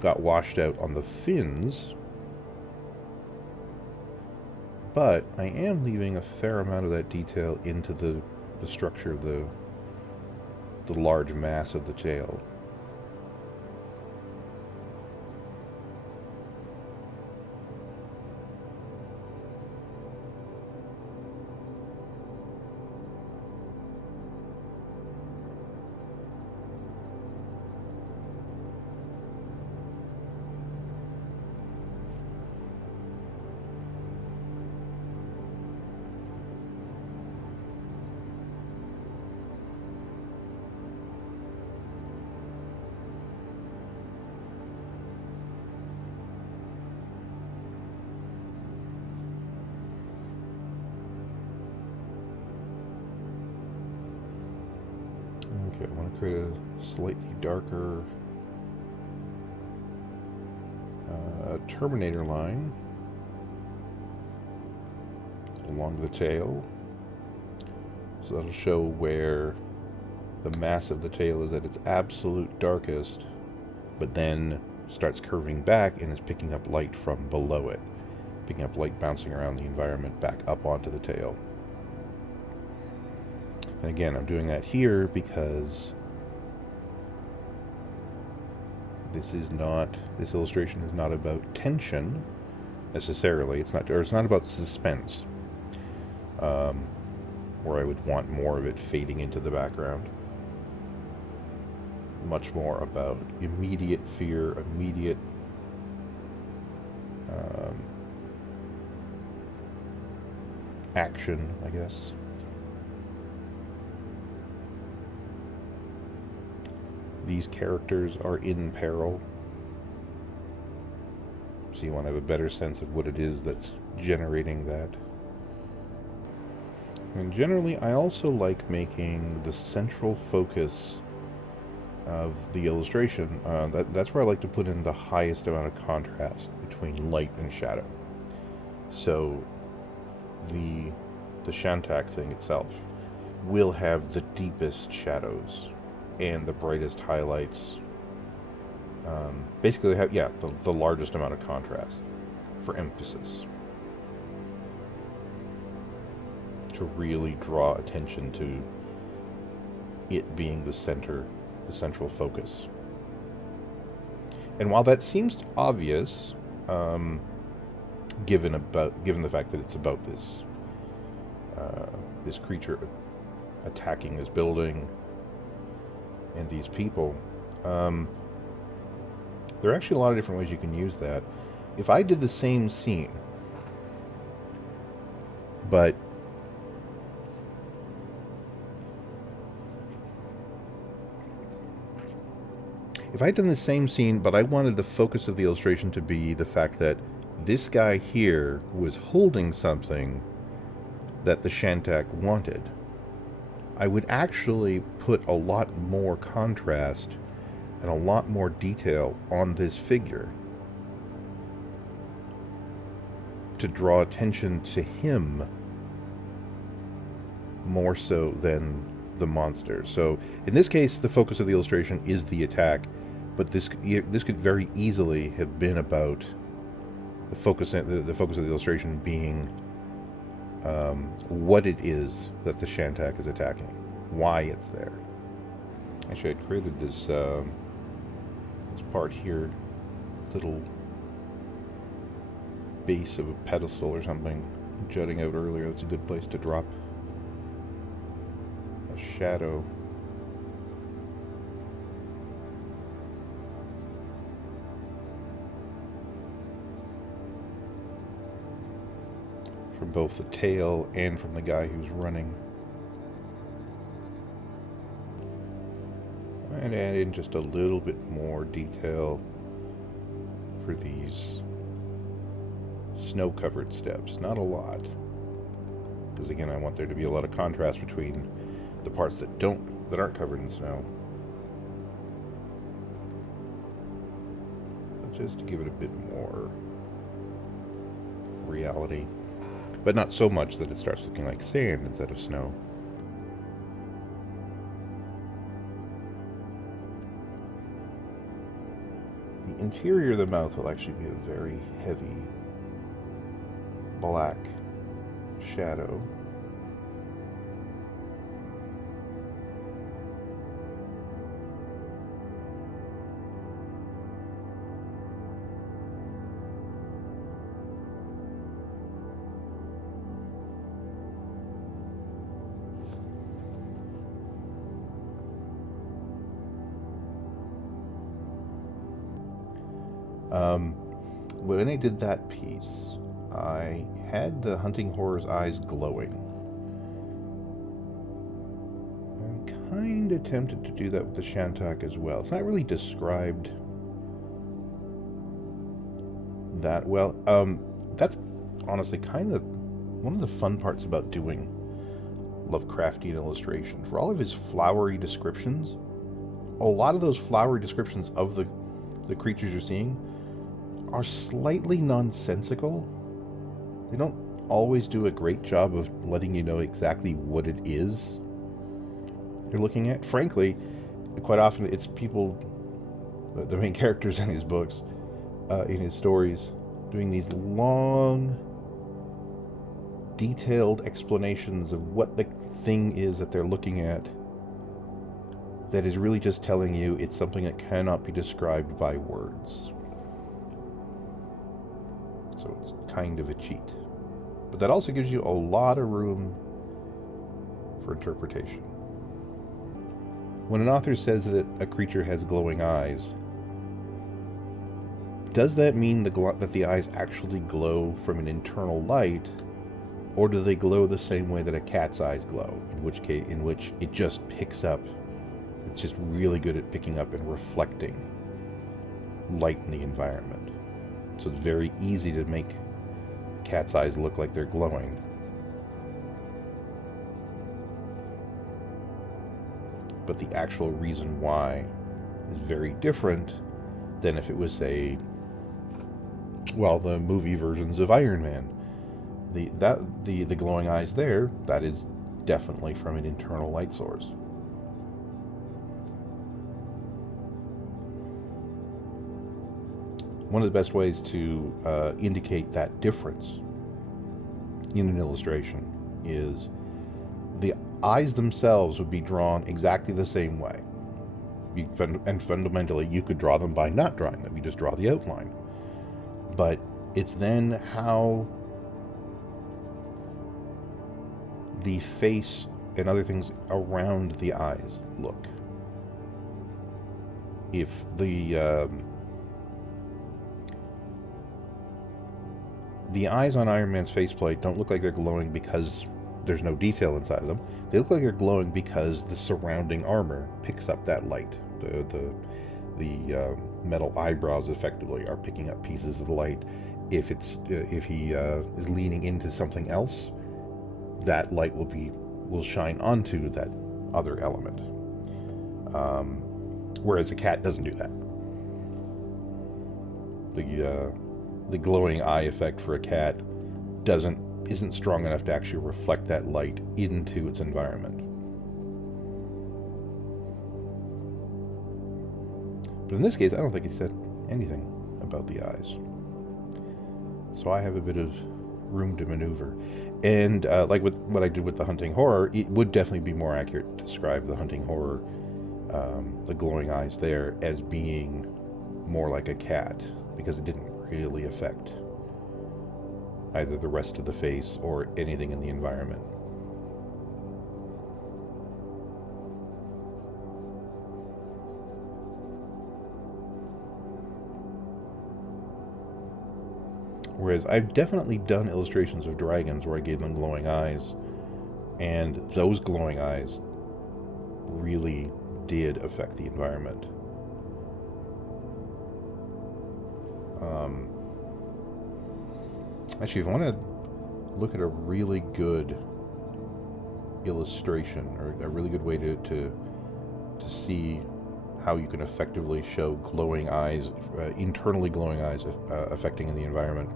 got washed out on the fins, but I am leaving a fair amount of that detail into the structure of the large mass of the tail. Okay, I want to create a slightly darker terminator line along the tail. So that'll show where the mass of the tail is at its absolute darkest, but then starts curving back and is picking up light from below it, picking up light bouncing around the environment back up onto the tail. And again, I'm doing that here because this illustration is not about tension necessarily. It's not about suspense, where I would want more of it fading into the background. Much more about immediate fear, immediate action, I guess. These characters are in peril, so you want to have a better sense of what it is that's generating that. And generally, I also like making the central focus of the illustration. That's where I like to put in the highest amount of contrast between light and shadow. So the Shantak thing itself will have the deepest shadows and the brightest highlights. Basically, the largest amount of contrast for emphasis, to really draw attention to it being the central focus. And while that seems obvious, given the fact that it's about this creature attacking this building and these people, there are actually a lot of different ways you can use that. If I did the same scene But if I had done the same scene, but I wanted the focus of the illustration to be the fact that this guy here was holding something that the Shantak wanted, I would actually put a lot more contrast and a lot more detail on this figure to draw attention to him more so than the monster. So in this case, the focus of the illustration is the attack, but this could very easily have been about the focus of the illustration being what it is that the Shantak is attacking, why it's there. Actually, I created this this part here, little base of a pedestal or something jutting out earlier. That's a good place to drop a shadow. From both the tail and from the guy who's running. And add in just a little bit more detail for these snow-covered steps. Not a lot, because again, I want there to be a lot of contrast between the parts that aren't covered in snow. But just to give it a bit more reality, but not so much that it starts looking like sand instead of snow. The interior of the mouth will actually be a very heavy black shadow. When I did that piece, I had the hunting horror's eyes glowing. I'm kind of tempted to do that with the Shantak as well. It's not really described that well. That's honestly kind of one of the fun parts about doing Lovecraftian illustration. For all of his flowery descriptions, a lot of those flowery descriptions of the creatures you're seeing are slightly nonsensical. They don't always do a great job of letting you know exactly what it is you're looking at. Frankly, quite often it's people, the main characters in his books, in his stories, doing these long, detailed explanations of what the thing is that they're looking at that is really just telling you it's something that cannot be described by words. So it's kind of a cheat. But that also gives you a lot of room for interpretation. When an author says that a creature has glowing eyes, does that mean that the eyes actually glow from an internal light, or do they glow the same way that a cat's eyes glow? In which it just picks up. It's just really good at picking up and reflecting light in the environment. So it's very easy to make cat's eyes look like they're glowing. But the actual reason why is very different than if it was, say, well, the movie versions of Iron Man. The glowing eyes there, that is definitely from an internal light source. One of the best ways to indicate that difference in an illustration is the eyes themselves would be drawn exactly the same way. And fundamentally, you could draw them by not drawing them. You just draw the outline. But it's then how the face and other things around the eyes look. If the the eyes on Iron Man's faceplate don't look like they're glowing because there's no detail inside of them. They look like they're glowing because the surrounding armor picks up that light. The metal eyebrows effectively are picking up pieces of the light. If he is leaning into something else, that light will shine onto that other element. Whereas a cat doesn't do that. The glowing eye effect for a cat isn't strong enough to actually reflect that light into its environment. But in this case, I don't think he said anything about the eyes. So I have a bit of room to maneuver. And like with what I did with the hunting horror, it would definitely be more accurate to describe the hunting horror, the glowing eyes there, as being more like a cat, because it didn't really affect either the rest of the face or anything in the environment. Whereas I've definitely done illustrations of dragons where I gave them glowing eyes, and those glowing eyes really did affect the environment. Actually, if you want to look at a really good illustration, or a really good way to see how you can effectively show glowing eyes, internally glowing eyes affecting in the environment.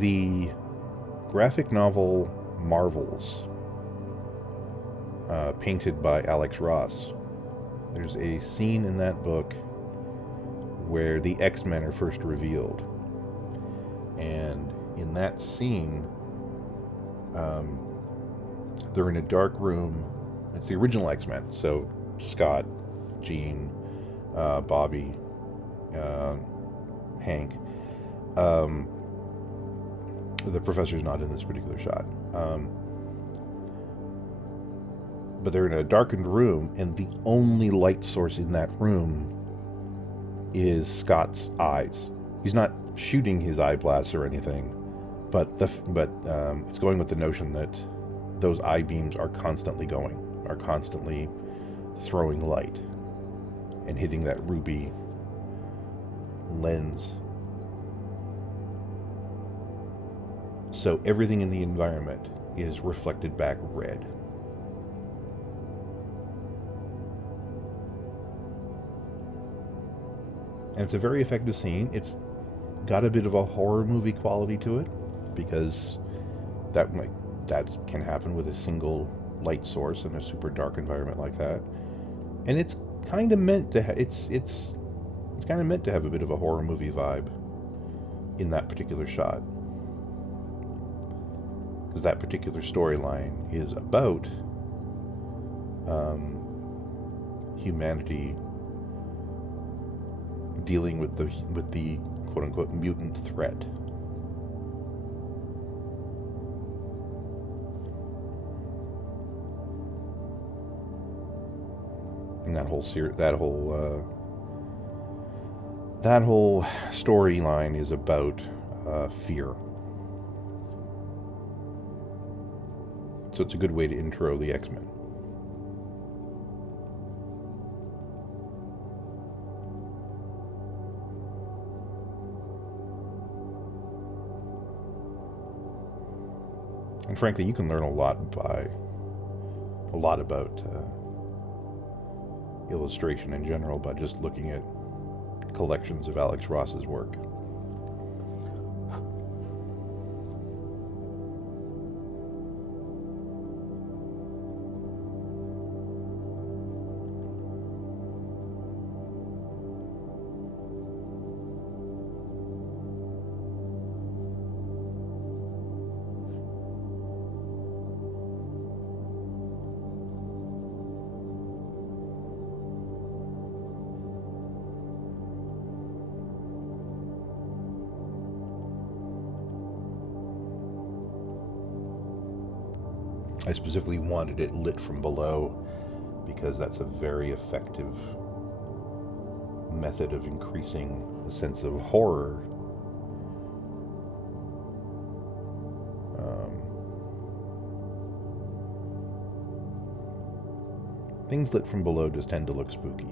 The graphic novel Marvels, painted by Alex Ross. There's a scene in that book where the X-Men are first revealed. And in that scene, they're in a dark room. It's the original X-Men, so Scott, Jean, Bobby, Hank. The professor's not in this particular shot. But they're in a darkened room, and the only light source in that room is Scott's eyes. He's not shooting his eye blasts or anything, but it's going with the notion that those eye beams are constantly throwing light and hitting that ruby lens. So everything in the environment is reflected back red. And it's a very effective scene. It's got a bit of a horror movie quality to it, because that can happen with a single light source in a super dark environment like that. And it's kind of meant to it's kind of meant to have a bit of a horror movie vibe in that particular shot, because that particular storyline is about humanity dealing with the quote-unquote mutant threat. And that whole storyline is about fear. So it's a good way to intro the X-Men. And frankly, you can learn a lot about illustration in general by just looking at collections of Alex Ross's work. I specifically wanted it lit from below because that's a very effective method of increasing a sense of horror. Things lit from below just tend to look spooky.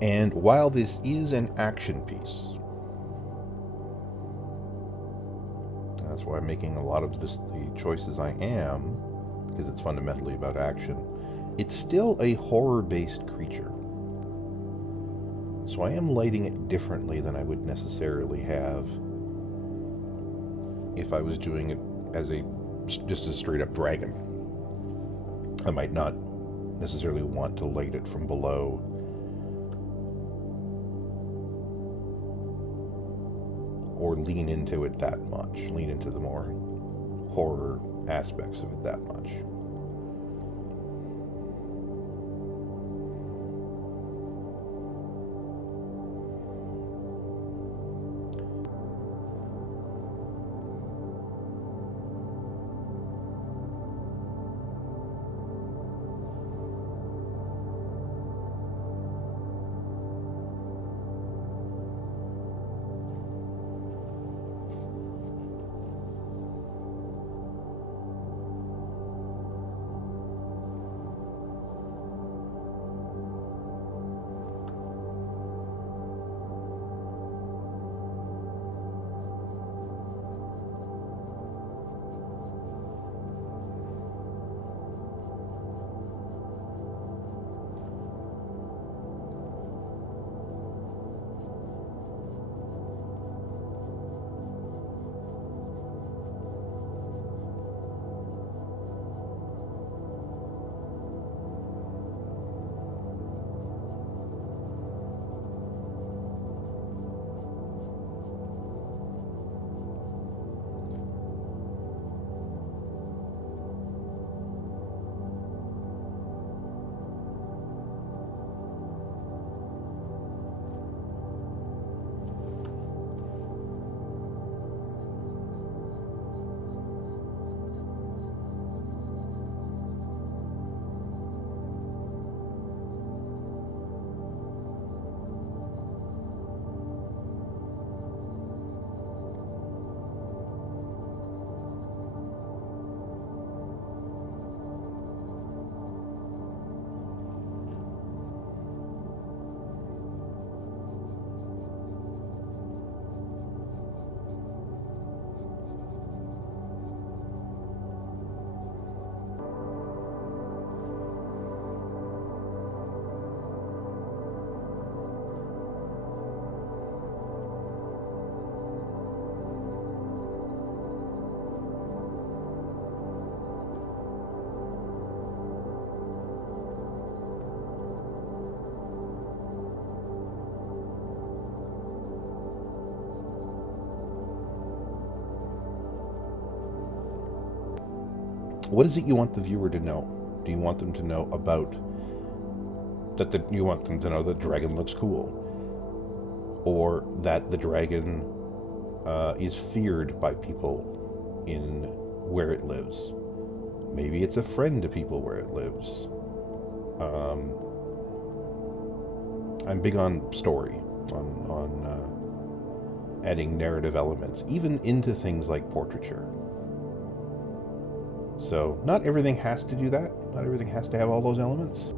And while this is an action piece, that's why I'm making a lot of the choices I am, because it's fundamentally about action, it's still a horror-based creature. So I am lighting it differently than I would necessarily have if I was doing it as just a straight-up dragon. I might not necessarily want to light it from below. Or lean into it that much, lean into the more horror aspects of it that much. What is it you want the viewer to know? Do you want them to know about you want them to know the dragon looks cool, or that the dragon is feared by people in where it lives? Maybe it's a friend to people where it lives. I'm big on story, on adding narrative elements, even into things like portraiture. So not everything has to do that. Not everything has to have all those elements.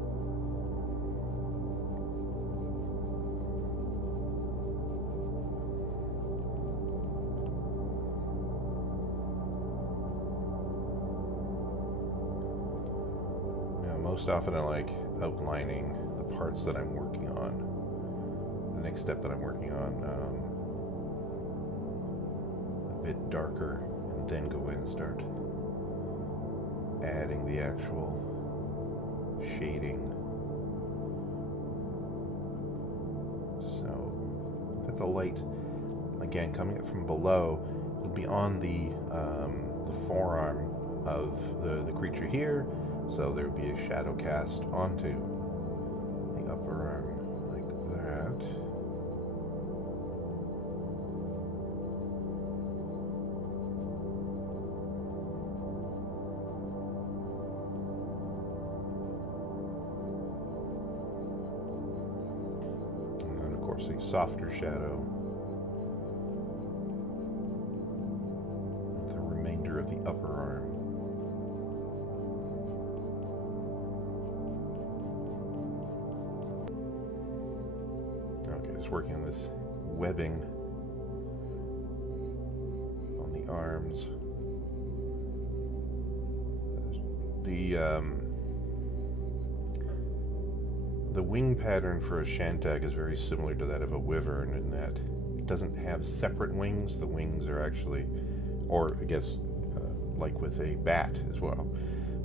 Most often I like outlining the parts that I'm working on. The next step that I'm working on, a bit darker, and then go in and start adding the actual shading. So, with the light, again, coming up from below, it'll be on the forearm of the creature here. So there would be a shadow cast onto the upper arm, like that. course, a softer shadow. The remainder of the upper arm. Okay, just working on this webbing on the arms. The wing pattern for a Shantak is very similar to that of a wyvern in that it doesn't have separate wings. The wings are actually, or I guess like with a bat as well,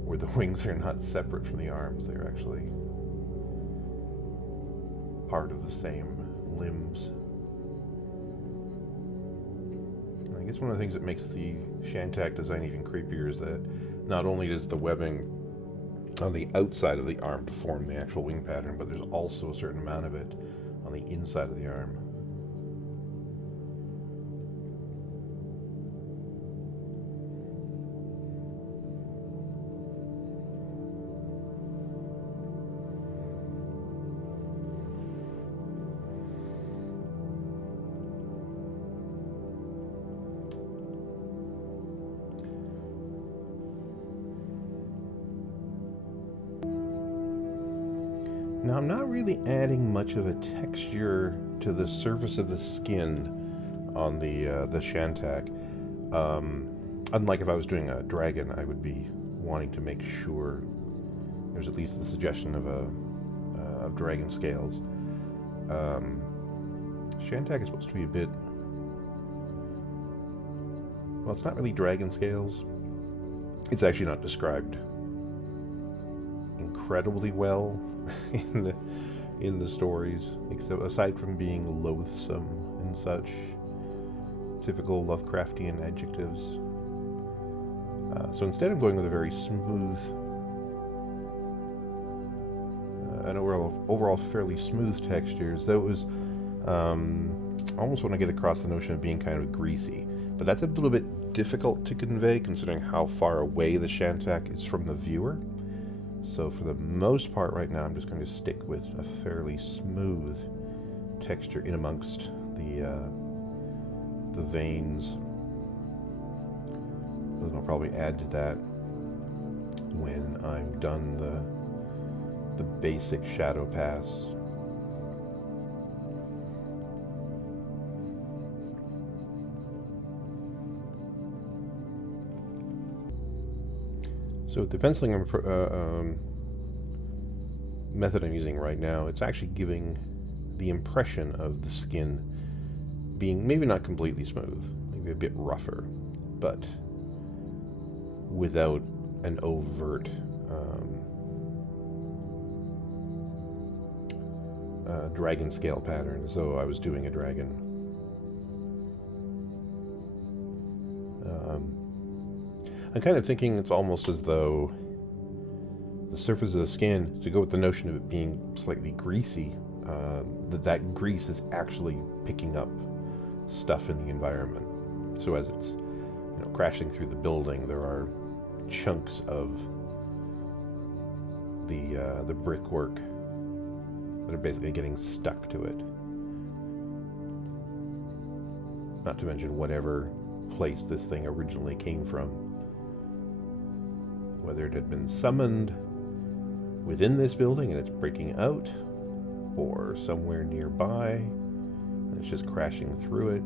where the wings are not separate from the arms. They're actually part of the same limbs. And I guess one of the things that makes the Shantak design even creepier is that not only does the webbing on the outside of the arm to form the actual wing pattern, but there's also a certain amount of it on the inside of the arm. Now, I'm not really adding much of a texture to the surface of the skin on the Shantak. Unlike if I was doing a dragon, I would be wanting to make sure there's at least the suggestion of dragon scales. Shantak is supposed to be a bit... Well, it's not really dragon scales. It's actually not described incredibly well in the stories, except aside from being loathsome and such typical Lovecraftian adjectives. So instead of going with a very smooth, an overall fairly smooth textures, that was almost want to get across the notion of being kind of greasy, but that's a little bit difficult to convey considering how far away the Shantak is from the viewer. So for the most part right now, I'm just going to stick with a fairly smooth texture in amongst the veins. And I'll probably add to that when I'm done the basic shadow pass. So the penciling method I'm using right now, it's actually giving the impression of the skin being maybe not completely smooth, maybe a bit rougher, but without an overt dragon scale pattern, as though I was doing a dragon. I'm kind of thinking it's almost as though the surface of the skin, to go with the notion of it being slightly greasy, that grease is actually picking up stuff in the environment. So as it's crashing through the building, there are chunks of the brickwork that are basically getting stuck to it. Not to mention whatever place this thing originally came from. Whether it had been summoned within this building and it's breaking out, or somewhere nearby and it's just crashing through it.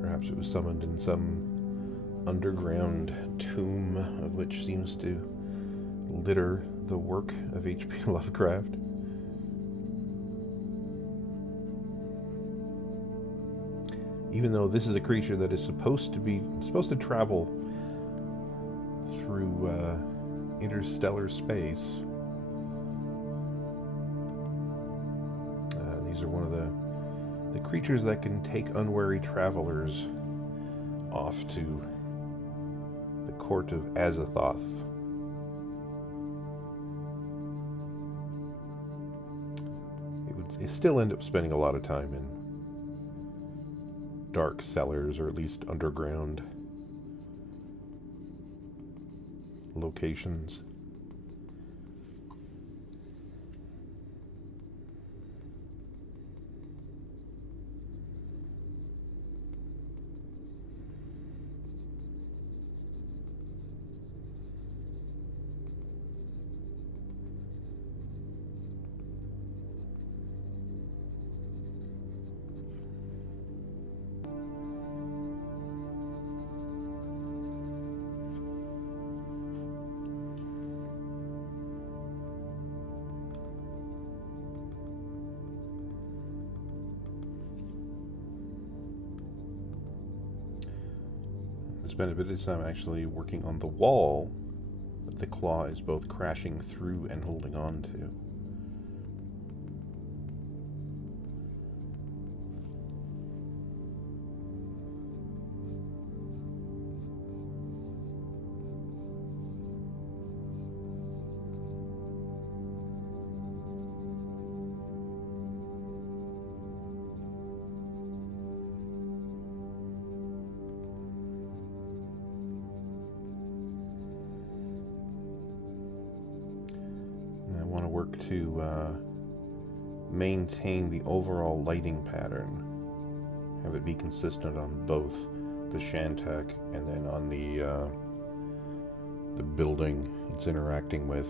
Perhaps it was summoned in some underground tomb, of which seems to litter the work of H.P. Lovecraft. Even though this is a creature that is supposed to travel through interstellar space. These are one of the creatures that can take unwary travelers off to the court of Azathoth. It would still end up spending a lot of time in dark cellars, or at least underground locations. spend a bit of time actually working on the wall that the claw is both crashing through and holding on to. To maintain the overall lighting pattern, have it be consistent on both the Shantak and then on the building it's interacting with.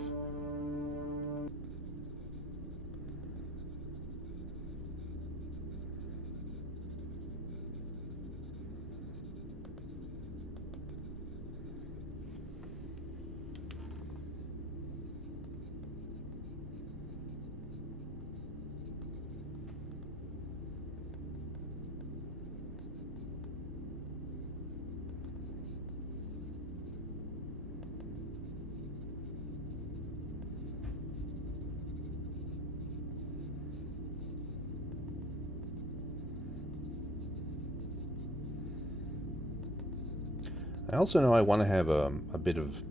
I also know I want to have a bit of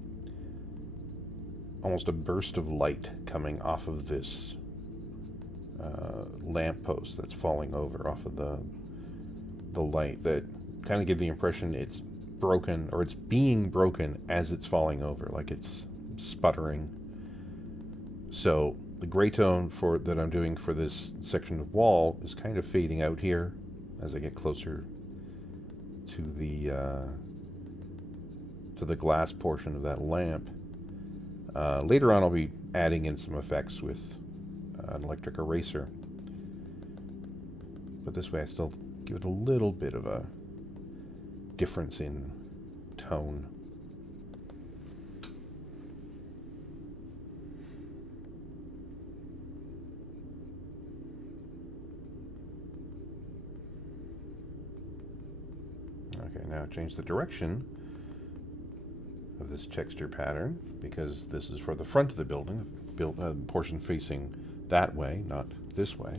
almost a burst of light coming off of this lamppost that's falling over off of the light that kind of give the impression it's broken, or it's being broken as it's falling over, like it's sputtering. So the gray tone that I'm doing for this section of wall is kind of fading out here as I get closer to the glass portion of that lamp. Later on I'll be adding in some effects with an electric eraser. But this way I still give it a little bit of a difference in tone. Okay, now change the direction of this texture pattern, because this is for the front of the building, portion facing that way, not this way.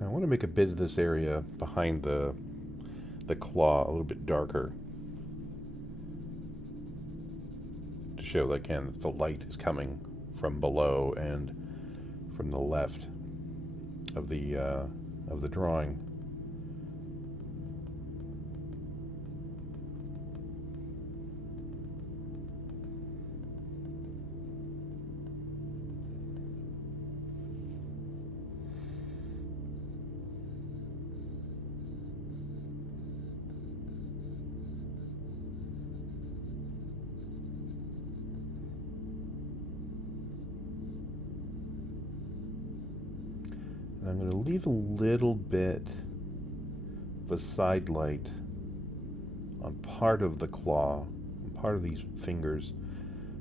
Now I want to make a bit of this area behind the claw a little bit darker to show that, again, that the light is coming from below and from the left of the drawing. And I'm going to leave a little bit of a side light on part of the claw, part of these fingers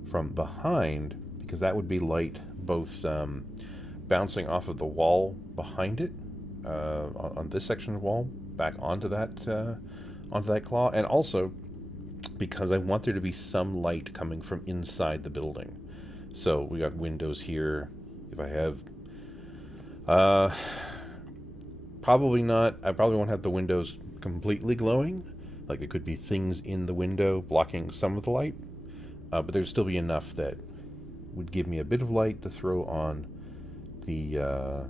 from behind, because that would be light both bouncing off of the wall behind it, on this section of wall, back onto that claw, and also because I want there to be some light coming from inside the building. So we got windows here. If I have probably not. I probably won't have the windows completely glowing. Like, it could be things in the window blocking some of the light, but there'd still be enough that would give me a bit of light to throw on the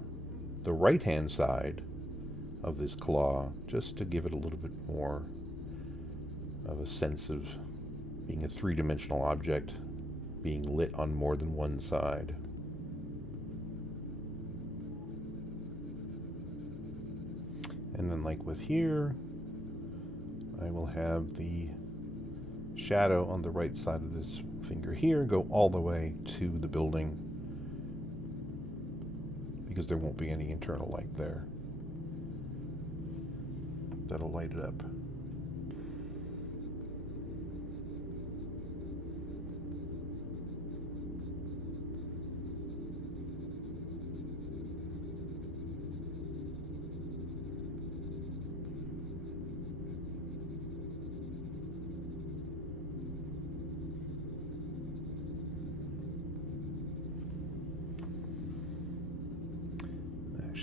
right-hand side of this claw, just to give it a little bit more of a sense of being a three-dimensional object, being lit on more than one side. And then, like with here, I will have the shadow on the right side of this finger here go all the way to the building, because there won't be any internal light there. That'll light it up.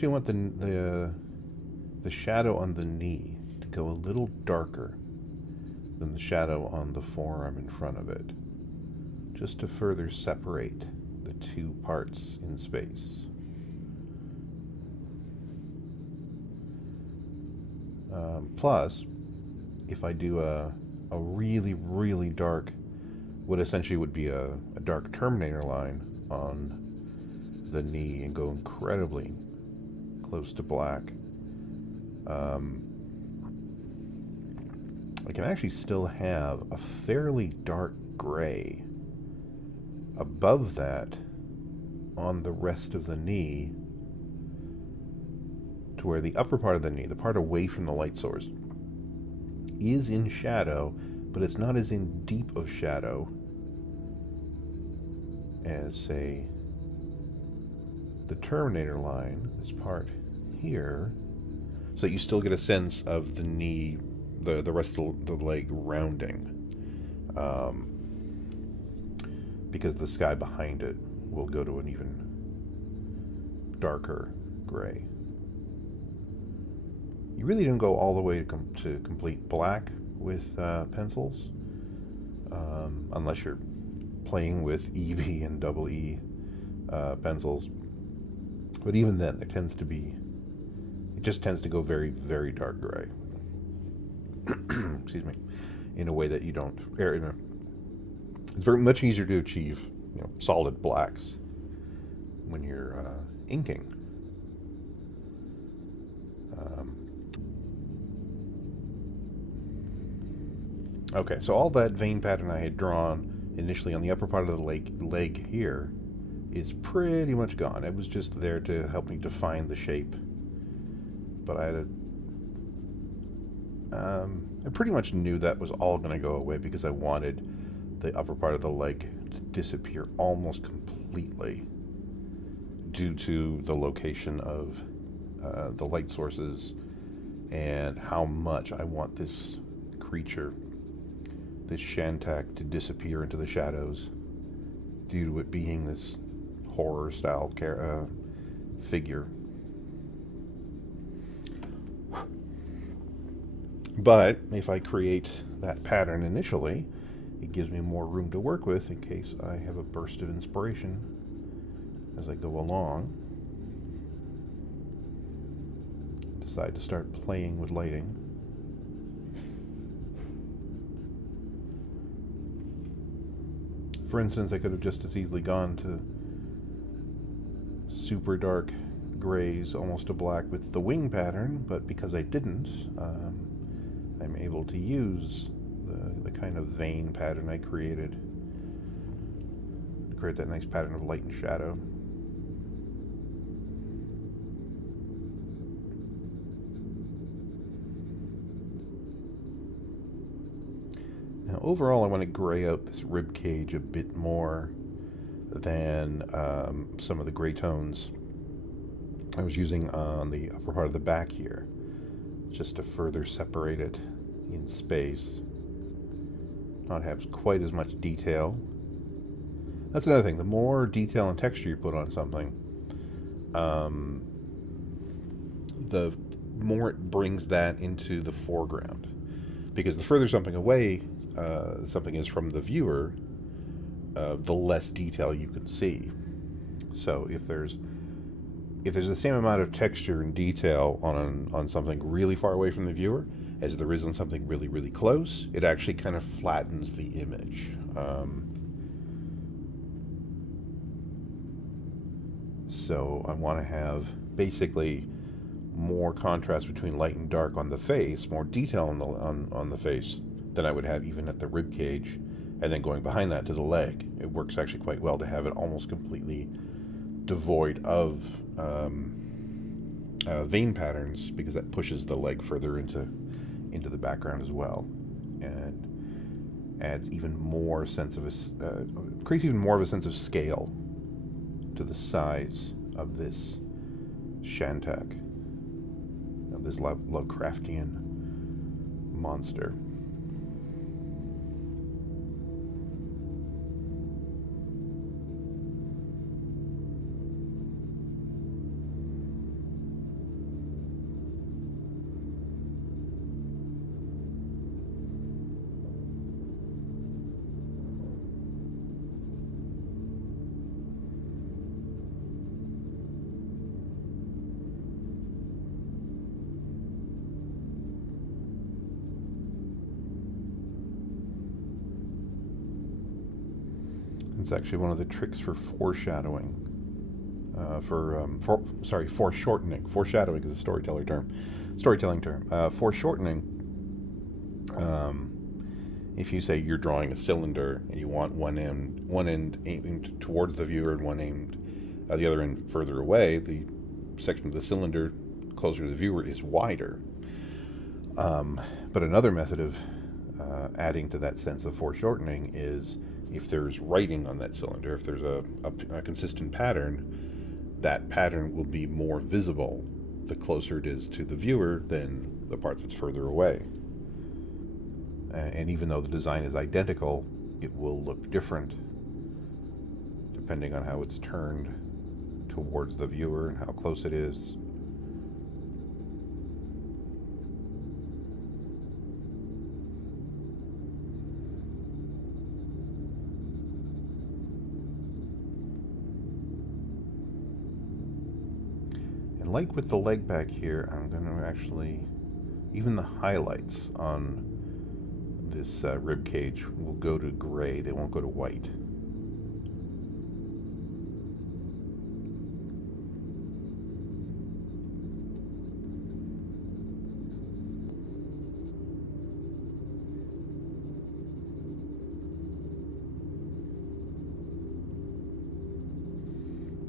actually want the shadow on the knee to go a little darker than the shadow on the forearm in front of it, just to further separate the two parts in space. Plus, if I do a really, really dark, what essentially would be a dark Terminator line on the knee and go incredibly close to black, I can actually still have a fairly dark gray above that on the rest of the knee, to where the upper part of the knee, the part away from the light source, is in shadow, but it's not as in deep of shadow as, say, the Terminator line, this part here, so that you still get a sense of the knee, the rest of the leg rounding, because the sky behind it will go to an even darker gray. You really don't go all the way to complete black with pencils, unless you're playing with EV and double E pencils. But even then, it just tends to go very, very dark gray. Excuse me. In a way that you don't. It's very much easier to achieve, solid blacks when you're inking. Okay, so all that vein pattern I had drawn initially on the upper part of the leg here is pretty much gone. It was just there to help me define the shape. But I pretty much knew that was all going to go away because I wanted the upper part of the leg to disappear almost completely due to the location of the light sources and how much I want this creature, this Shantak, to disappear into the shadows due to it being this horror-style figure. But if I create that pattern initially, it gives me more room to work with in case I have a burst of inspiration as I go along. Decide to start playing with lighting. For instance, I could have just as easily gone to super dark grays, almost to black with the wing pattern, but because I didn't, I'm able to use the kind of vein pattern I created to create that nice pattern of light and shadow. Now, overall, I want to gray out this rib cage a bit more than some of the gray tones I was using on the upper part of the back here, just to further separate it in space, not have quite as much detail. That's another thing. The more detail and texture you put on something, the more it brings that into the foreground. Because the further something away something is from the viewer, the less detail you can see. So if there's the same amount of texture and detail on something really far away from the viewer as there is on something really, really close, it actually kind of flattens the image. So I want to have basically more contrast between light and dark on the face, more detail on the face than I would have even at the rib cage, and then going behind that to the leg. It works actually quite well to have it almost completely devoid of vein patterns, because that pushes the leg further into the background as well, and adds even more sense of creates even more of a sense of scale to the size of this Shantak, of this Lovecraftian monster. It's actually one of the tricks for foreshadowing. Foreshortening. Foreshadowing is a storytelling term. Foreshortening. If you say you're drawing a cylinder and you want one end aimed towards the viewer and one aimed the other end further away, the section of the cylinder closer to the viewer is wider. But another method of adding to that sense of foreshortening is if there's writing on that cylinder, if there's a consistent pattern, that pattern will be more visible the closer it is to the viewer than the part that's further away. And even though the design is identical, it will look different depending on how it's turned towards the viewer and how close it is. And like with the leg back here, I'm going to actually, even the highlights on this rib cage will go to gray. They won't go to white.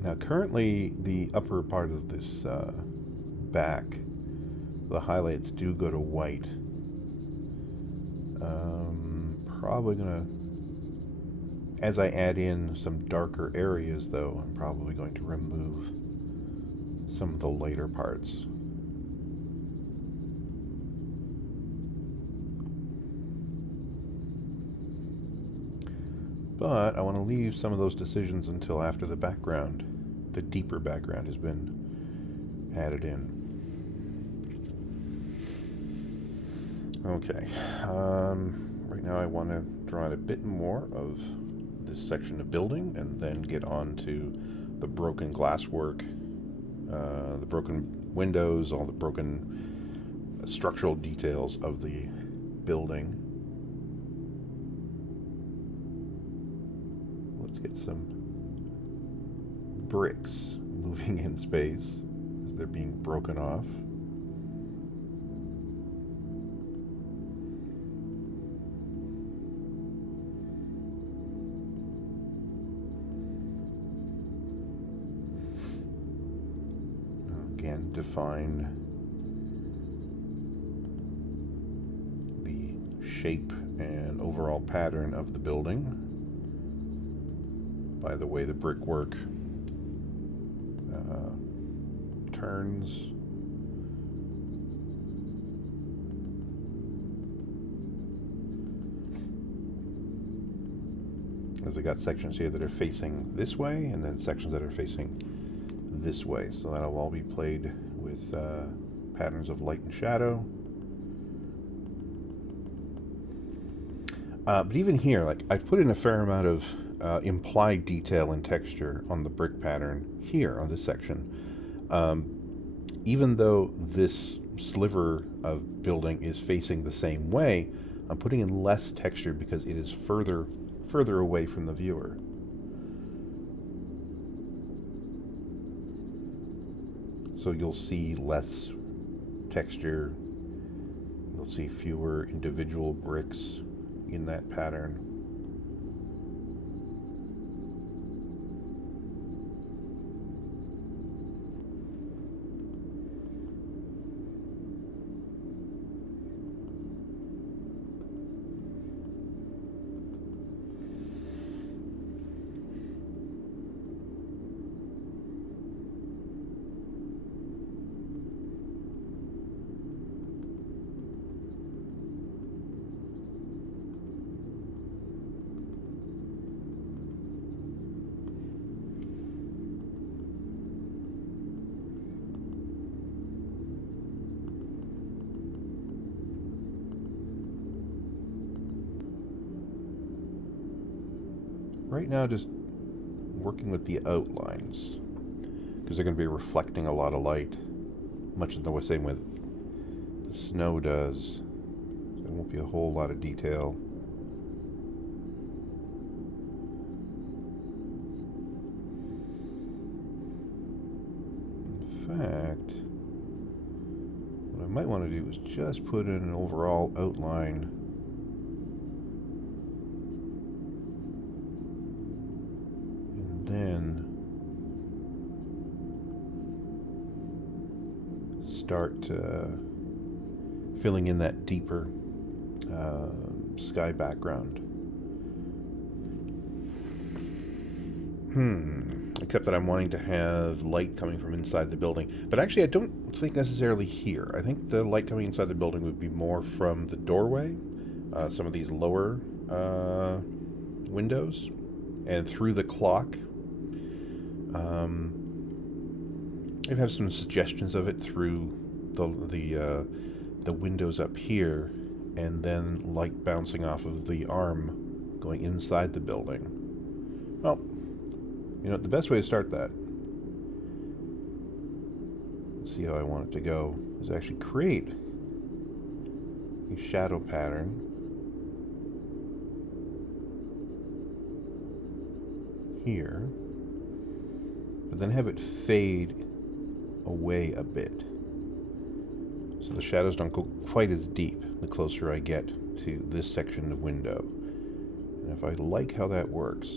Now currently the upper part of this back, the highlights do go to white. Probably gonna, as I add in some darker areas though, I'm probably going to remove some of the lighter parts. But I want to leave some of those decisions until after the background, the deeper background, has been added in. Okay, right now I want to draw out a bit more of this section of building and then get on to the broken glasswork, the broken windows, all the broken structural details of the building. Let's get some bricks moving in space as they're being broken off. Again, define the shape and overall pattern of the building by the way the brickwork turns. As I got sections here that are facing this way and then sections that are facing this way, so that'll all be played with patterns of light and shadow. But even here, like, I've put in a fair amount of implied detail and texture on the brick pattern here on this section. Even though this sliver of building is facing the same way, I'm putting in less texture because it is further away from the viewer. So you'll see less texture, you'll see fewer individual bricks in that pattern. Right now, just working with the outlines, because they're going to be reflecting a lot of light, much in the same way the snow does. So there won't be a whole lot of detail. to do is just put in an overall outline. And then start filling in that deeper sky background. Except that I'm wanting to have light coming from inside the building. But actually, I don't think necessarily here. I think the light coming inside the building would be more from the doorway, some of these lower windows, and through the clock. I have some suggestions of it through the windows up here, and then light bouncing off of the arm going inside the building. Well, you know, the best way to start that, see how I want it to go, is actually create a shadow pattern here, but then have it fade away a bit, so the shadows don't go quite as deep the closer I get to this section of window. And if I like how that works,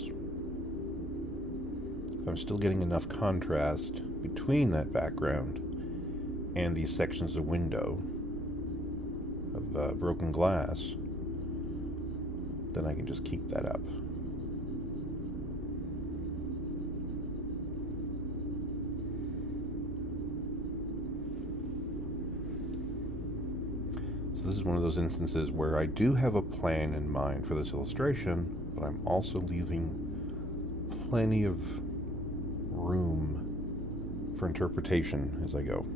if I'm still getting enough contrast between that background and these sections of window of broken glass, then I can just keep that up. So this is one of those instances where I do have a plan in mind for this illustration, but I'm also leaving plenty of room for interpretation as I go.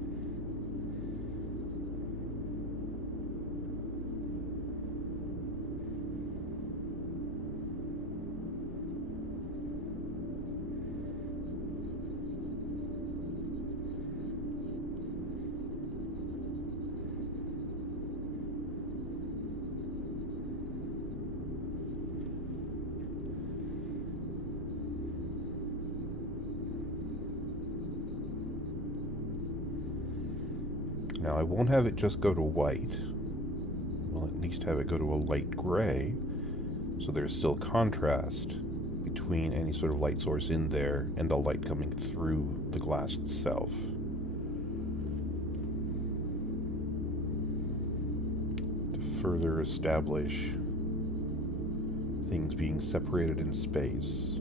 Now I won't have it just go to white. We'll at least have it go to a light gray, so there's still contrast between any sort of light source in there and the light coming through the glass itself. To further establish things being separated in space.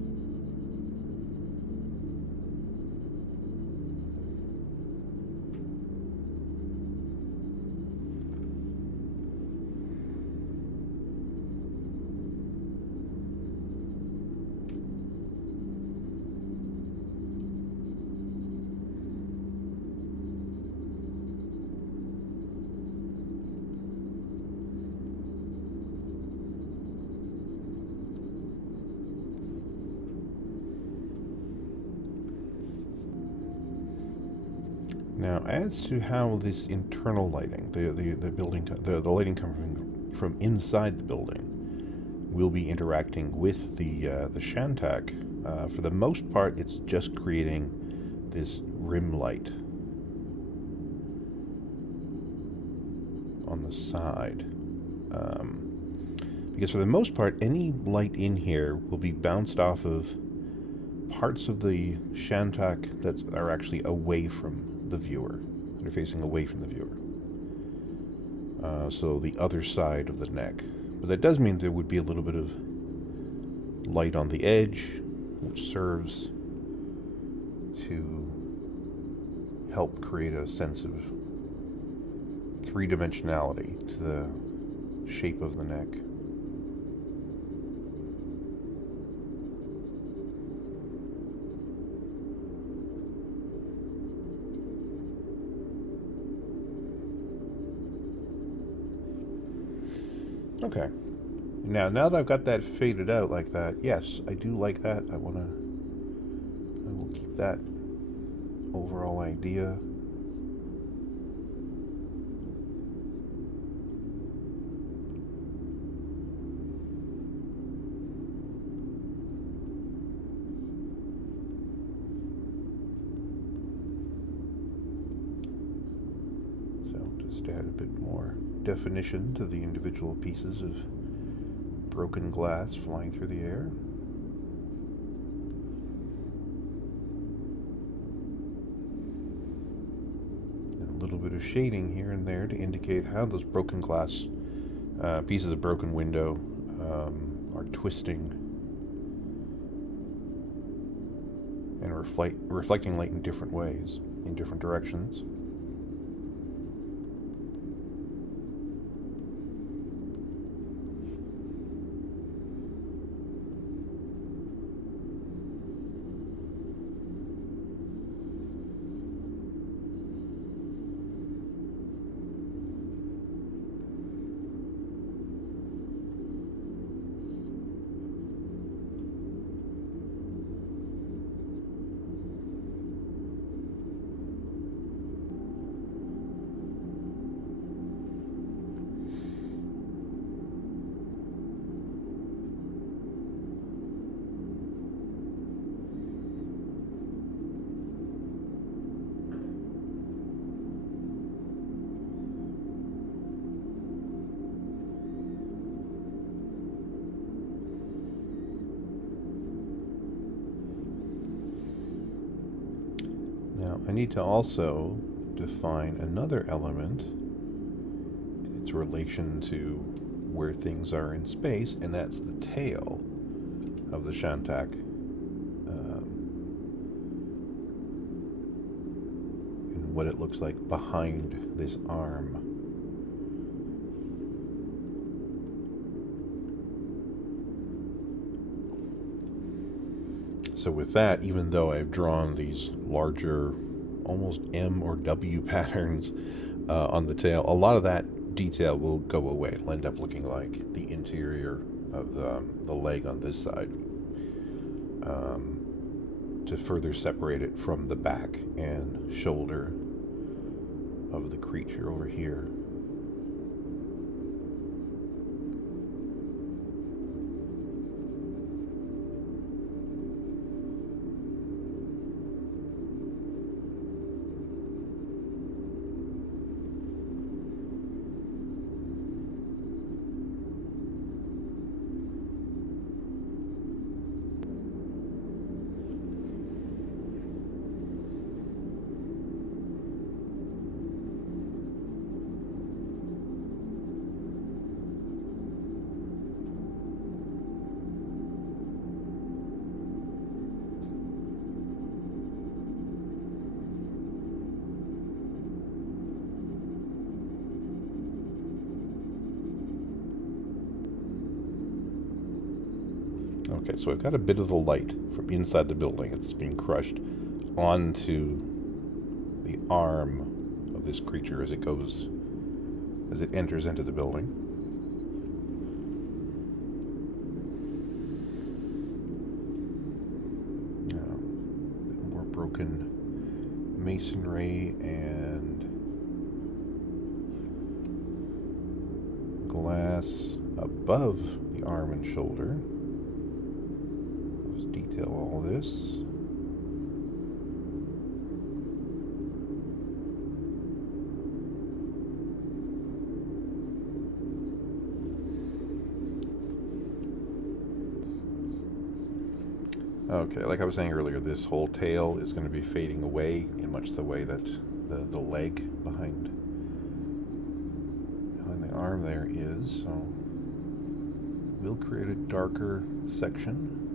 Now, as to how this internal lighting, the lighting coming from inside the building, will be interacting with the Shantak, for the most part, it's just creating this rim light on the side. Because for the most part, any light in here will be bounced off of parts of the Shantak that are actually away from the viewer. They're facing away from the viewer. So the other side of the neck. But that does mean there would be a little bit of light on the edge, which serves to help create a sense of three-dimensionality to the shape of the neck. Okay. Now that I've got that faded out like that, yes, I do like that. I will keep that overall idea. So just to add a bit more definition to the individual pieces of broken glass flying through the air. And a little bit of shading here and there to indicate how those broken glass pieces of broken window are twisting and reflecting light in different ways, in different directions. Now, I need to also define another element, its relation to where things are in space, and that's the tail of the Shantak. And what it looks like behind this arm. So with that, even though I've drawn these larger, almost M or W patterns on the tail, a lot of that detail will go away. It'll end up looking like the interior of the leg on this side, to further separate it from the back and shoulder of the creature over here. Okay, so I've got a bit of the light from inside the building. It's being crushed onto the arm of this creature as it enters into the building. Now, a bit more broken masonry and glass above the arm and shoulder. Detail all this. Okay, like I was saying earlier, this whole tail is going to be fading away in much the way that the leg behind the arm there is. So we'll create a darker section.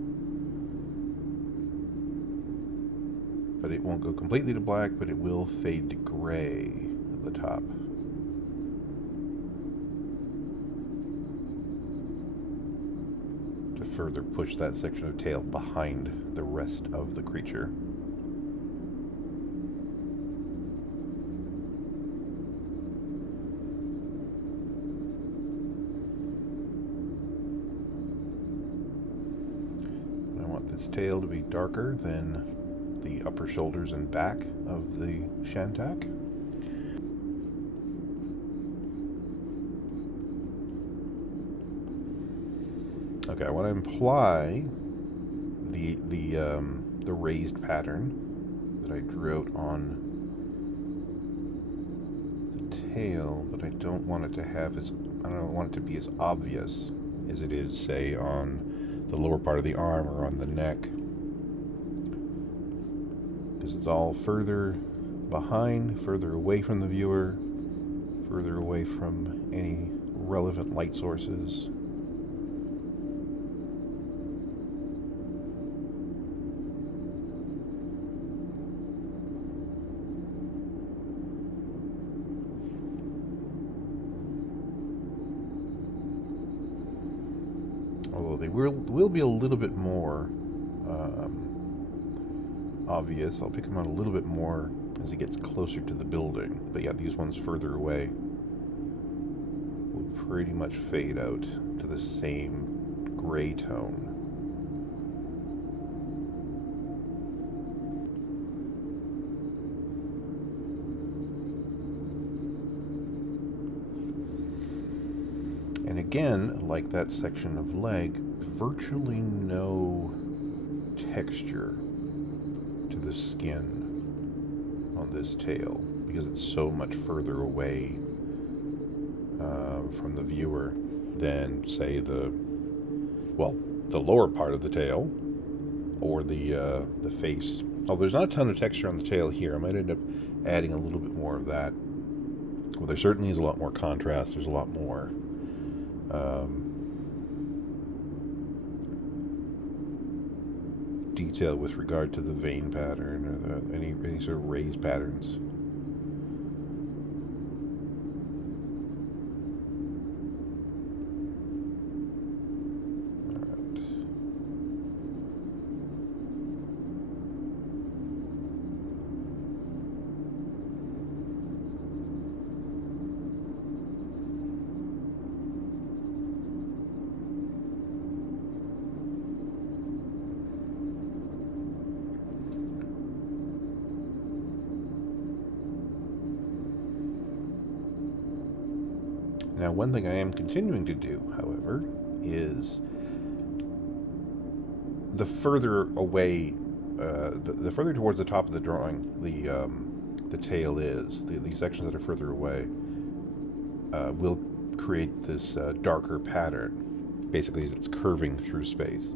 But it won't go completely to black, but it will fade to gray at the top. To further push that section of tail behind the rest of the creature. I want this tail to be darker than the upper shoulders and back of the Shantak. Okay, I want to imply the raised pattern that I drew out on the tail, but I don't want it to be as obvious as it is, say, on the lower part of the arm or on the neck. Because it's all further behind, further away from the viewer, further away from any relevant light sources. Although they will be a little bit more obvious. I'll pick them out a little bit more as it gets closer to the building. But yeah, these ones further away will pretty much fade out to the same gray tone. And again, like that section of leg, virtually no texture to the skin on this tail because it's so much further away from the viewer than, say, the lower part of the tail or the face. Oh, there's not a ton of texture on the tail here. I might end up adding a little bit more of that. Well, there certainly is a lot more contrast. There's a lot more detail with regard to the vein pattern or any sort of raised patterns. Now, one thing I am continuing to do, however, is the further away, the further towards the top of the drawing the tail is, the sections that are further away will create this darker pattern, basically as it's curving through space.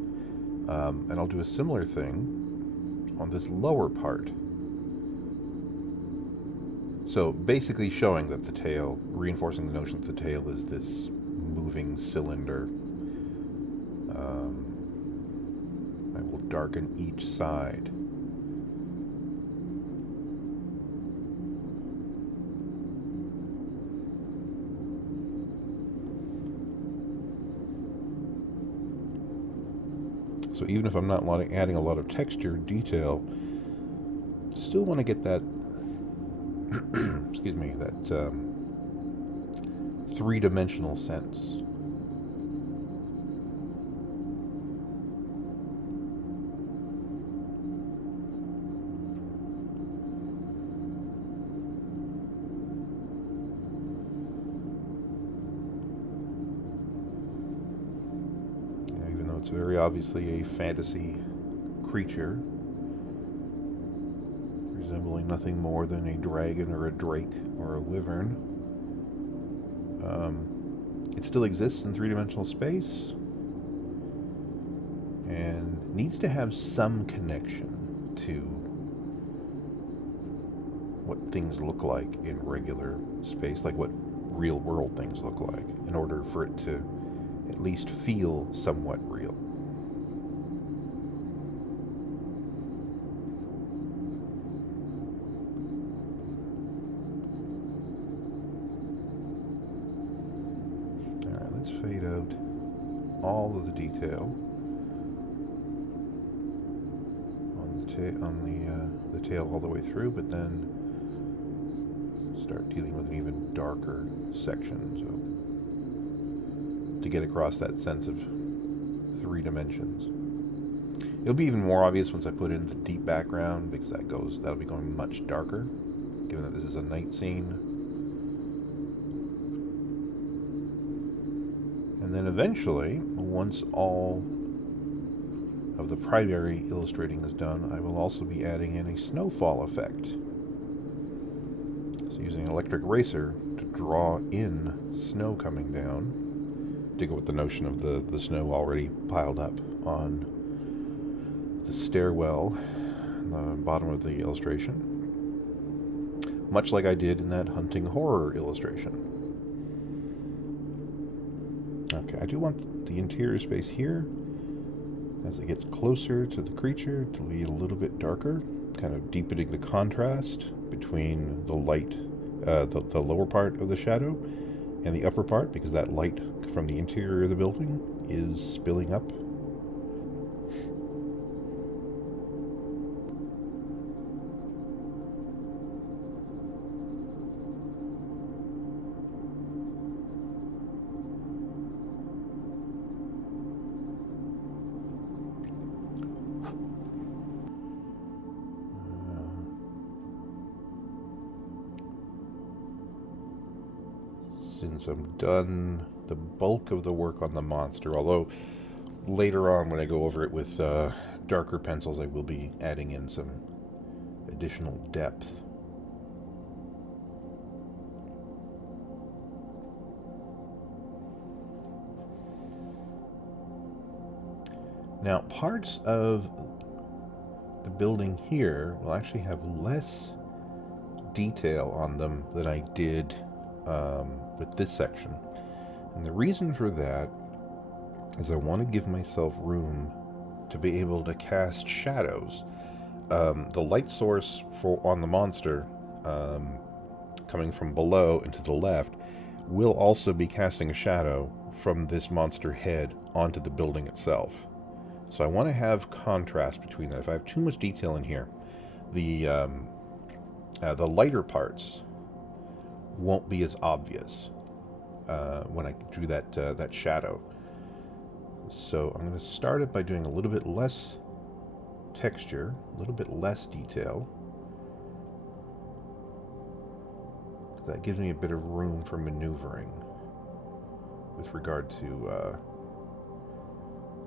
And I'll do a similar thing on this lower part. So basically showing that the tail, reinforcing the notion that the tail is this moving cylinder. I will darken each side. So even if I'm not adding a lot of texture, detail, still want to get that excuse me, that three-dimensional sense. Even though it's very obviously a fantasy creature, resembling nothing more than a dragon or a drake or a wyvern. It still exists in three-dimensional space and needs to have some connection to what things look like in regular space, like what real-world things look like, in order for it to at least feel somewhat real. Let's fade out all of the detail on the tail all the way through, but then start dealing with an even darker section, so to get across that sense of three dimensions. It'll be even more obvious once I put in the deep background, because that'll be going much darker, given that this is a night scene. And then eventually, once all of the primary illustrating is done, I will also be adding in a snowfall effect. So So using an electric eraser to draw in snow coming down, to go with the notion of the snow already piled up on the stairwell, on the bottom of the illustration. Much like I did in that hunting horror illustration. Okay, I do want the interior space here, as it gets closer to the creature, to be a little bit darker, kind of deepening the contrast between the light, the lower part of the shadow and the upper part, because that light from the interior of the building is spilling up. Since I'm done the bulk of the work on the monster, although later on when I go over it with darker pencils I will be adding in some additional depth. Now parts of the building here will actually have less detail on them than I did with this section. And the reason for that is I want to give myself room to be able to cast shadows. The light source on the monster coming from below and to the left will also be casting a shadow from this monster head onto the building itself. So I want to have contrast between that. If I have too much detail in here, the lighter parts won't be as obvious when I drew that shadow. So I'm going to start it by doing a little bit less texture, a little bit less detail. That gives me a bit of room for maneuvering with regard to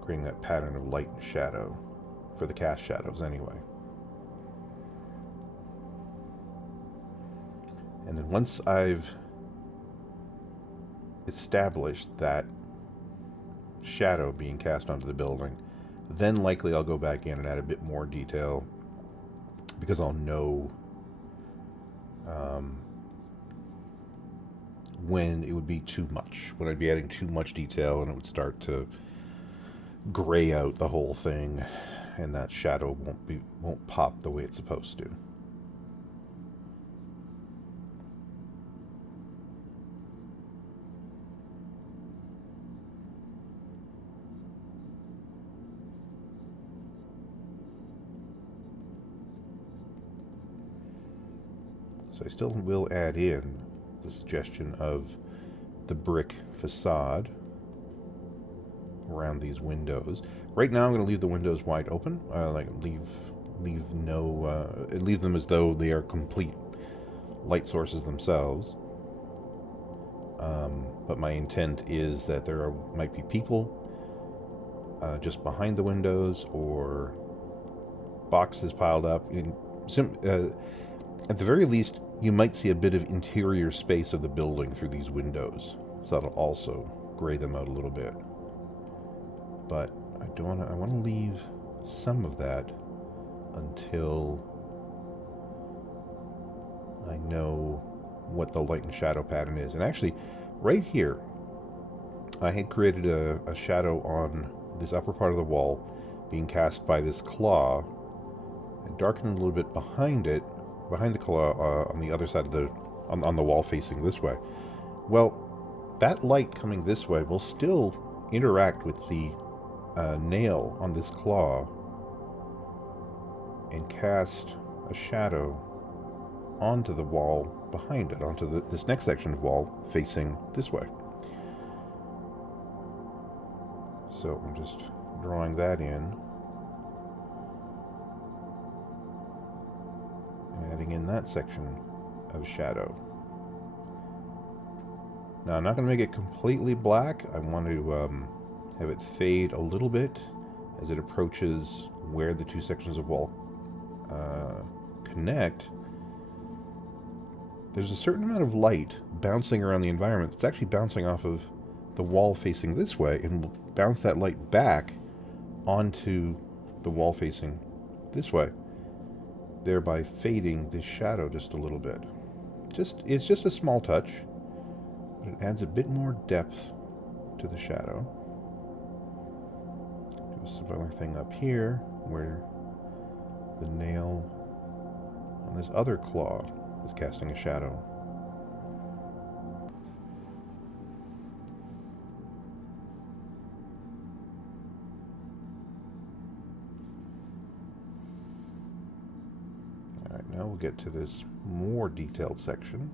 creating that pattern of light and shadow for the cast shadows anyway. And then once I've established that shadow being cast onto the building, then likely I'll go back in and add a bit more detail, because I'll know when it would be too much, when I'd be adding too much detail and it would start to gray out the whole thing, and that shadow won't pop the way it's supposed to. So I still will add in the suggestion of the brick facade around these windows. Right now I'm going to leave the windows wide open, leave them as though they are complete light sources themselves. But my intent is that there might be people just behind the windows, or boxes piled up. At the very least, you might see a bit of interior space of the building through these windows, so that'll also gray them out a little bit. But I want to leave some of that until I know what the light and shadow pattern is. And actually, right here, I had created a shadow on this upper part of the wall being cast by this claw, and darkened a little bit behind it, behind the claw on the other side of on the wall facing this way. Well, that light coming this way will still interact with the nail on this claw and cast a shadow onto the wall behind it, onto this next section of wall facing this way. So I'm just drawing that in, and adding in that section of shadow. Now I'm not going to make it completely black. I want to have it fade a little bit as it approaches where the two sections of wall connect. there's a certain amount of light bouncing around the environment. It's actually bouncing off of the wall facing this way and will bounce that light back onto the wall facing this way, thereby fading this shadow just a little bit. It's just a small touch, but it adds a bit more depth to the shadow. Do a similar thing up here where the nail on this other claw is casting a shadow. Alright, now we'll get to this more detailed section.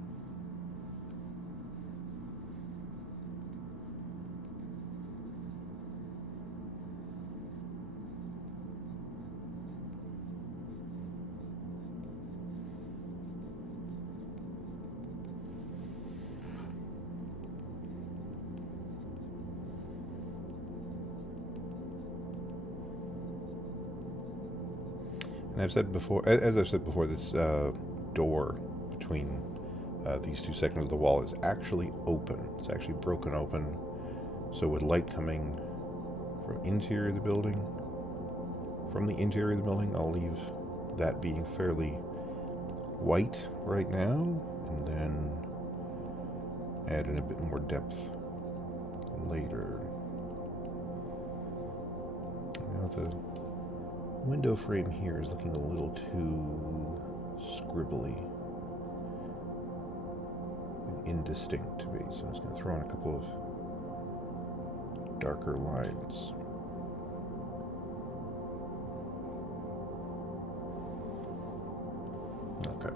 And I've said before, as I've said before, this door between these two sections of the wall is actually open. It's actually broken open. So with light coming from the interior of the building, I'll leave that being fairly white right now, and then add in a bit more depth later. Now the window frame here is looking a little too scribbly and indistinct to me, so I'm just going to throw in a couple of darker lines. Okay.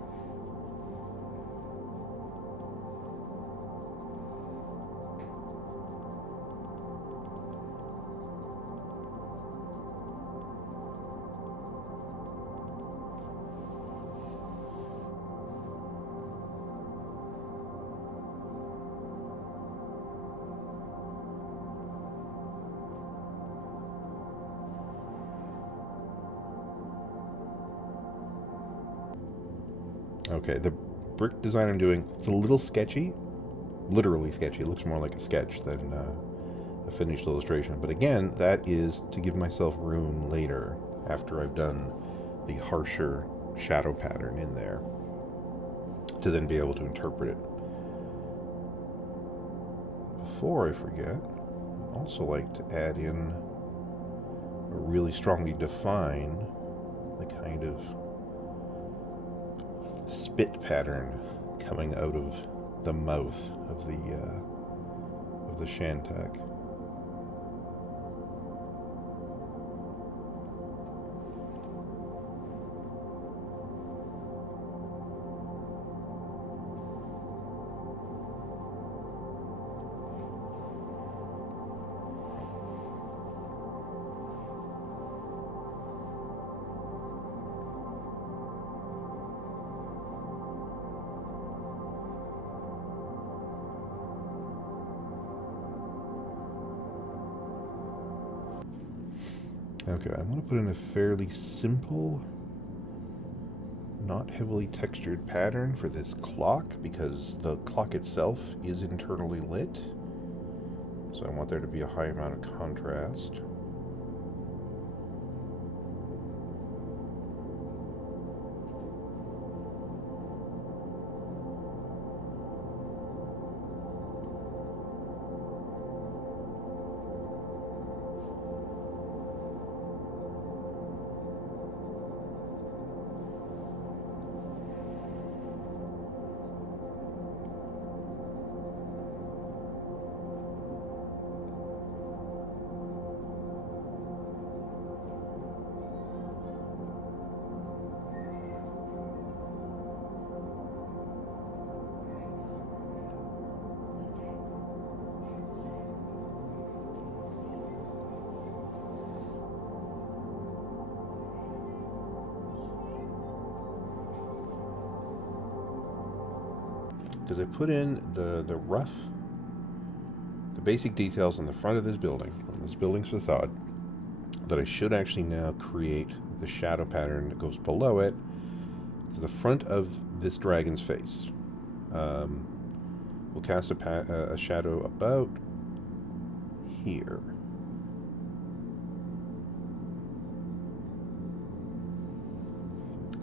Okay, the brick design I'm doing, it's a little sketchy, literally sketchy. It looks more like a sketch than a finished illustration. But again, that is to give myself room later, after I've done the harsher shadow pattern in there, to then be able to interpret it. Before I forget, I'd also like to add in or really strongly define the kind of spit pattern coming out of the mouth of the Shantak. Okay, I want to put in a fairly simple, not heavily textured pattern for this clock, because the clock itself is internally lit. So I want there to be a high amount of contrast. Because I put in the basic details on the front of this building, on this building's facade, that I should actually now create the shadow pattern that goes below it, to the front of this dragon's face. We'll cast a shadow about here.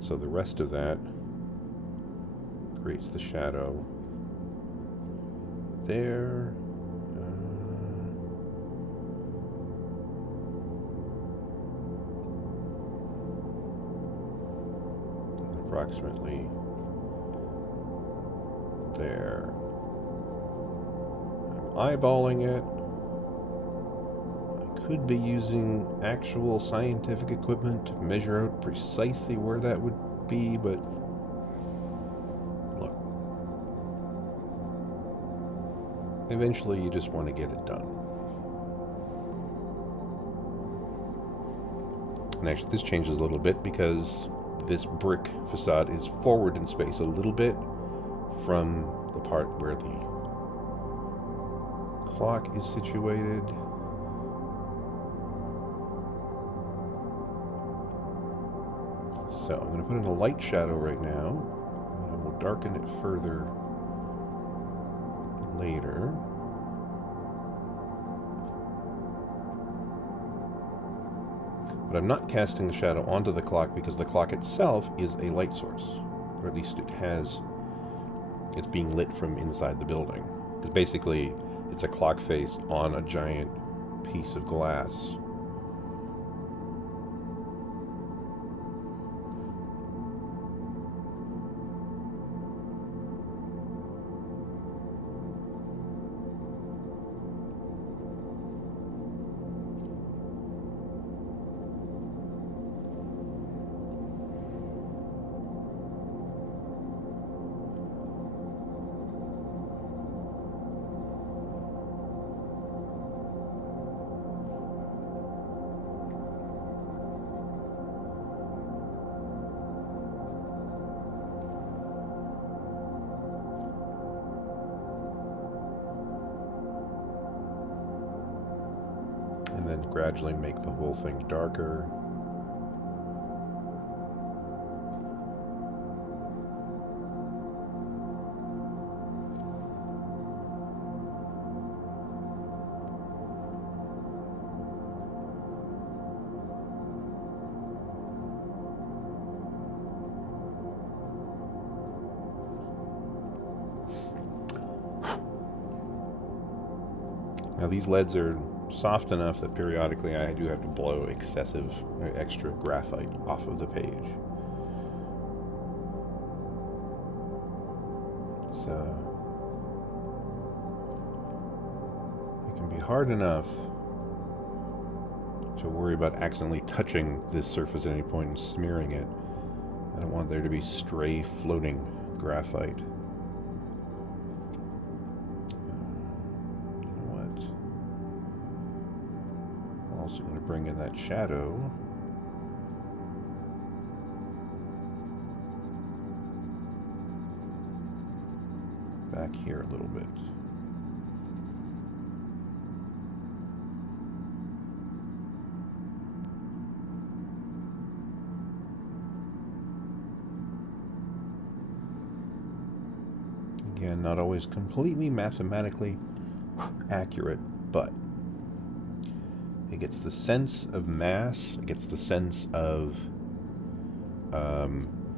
So the rest of that creates the shadow there. Approximately there. I'm eyeballing it. I could be using actual scientific equipment to measure out precisely where that would be, but look. Eventually you just want to get it done. And actually this changes a little bit because this brick facade is forward in space a little bit from the part where the clock is situated. So I'm going to put in a light shadow right now, and we'll darken it further later. But I'm not casting the shadow onto the clock because the clock itself is a light source. Or at least it's being lit from inside the building. Because basically, it's a clock face on a giant piece of glass. And then gradually make the whole thing darker. Now these leads are soft enough that periodically I do have to blow extra graphite off of the page. It can be hard enough to worry about accidentally touching this surface at any point and smearing it. I don't want there to be stray floating graphite. I'm going to bring in that shadow. Back here a little bit. Again, not always completely mathematically accurate, but it gets the sense of mass, it gets the sense of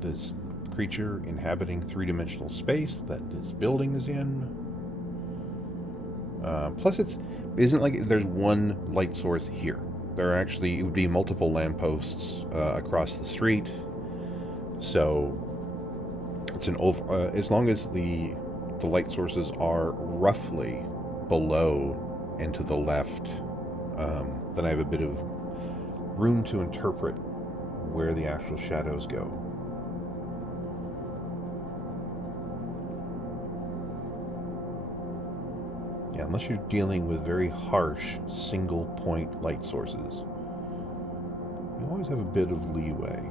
this creature inhabiting three-dimensional space that this building is in. Plus it isn't like there's one light source here. There are actually, it would be multiple lampposts across the street. So it's an as long as the light sources are roughly below and to the left, then I have a bit of room to interpret where the actual shadows go. Yeah, unless you're dealing with very harsh single point light sources, you always have a bit of leeway.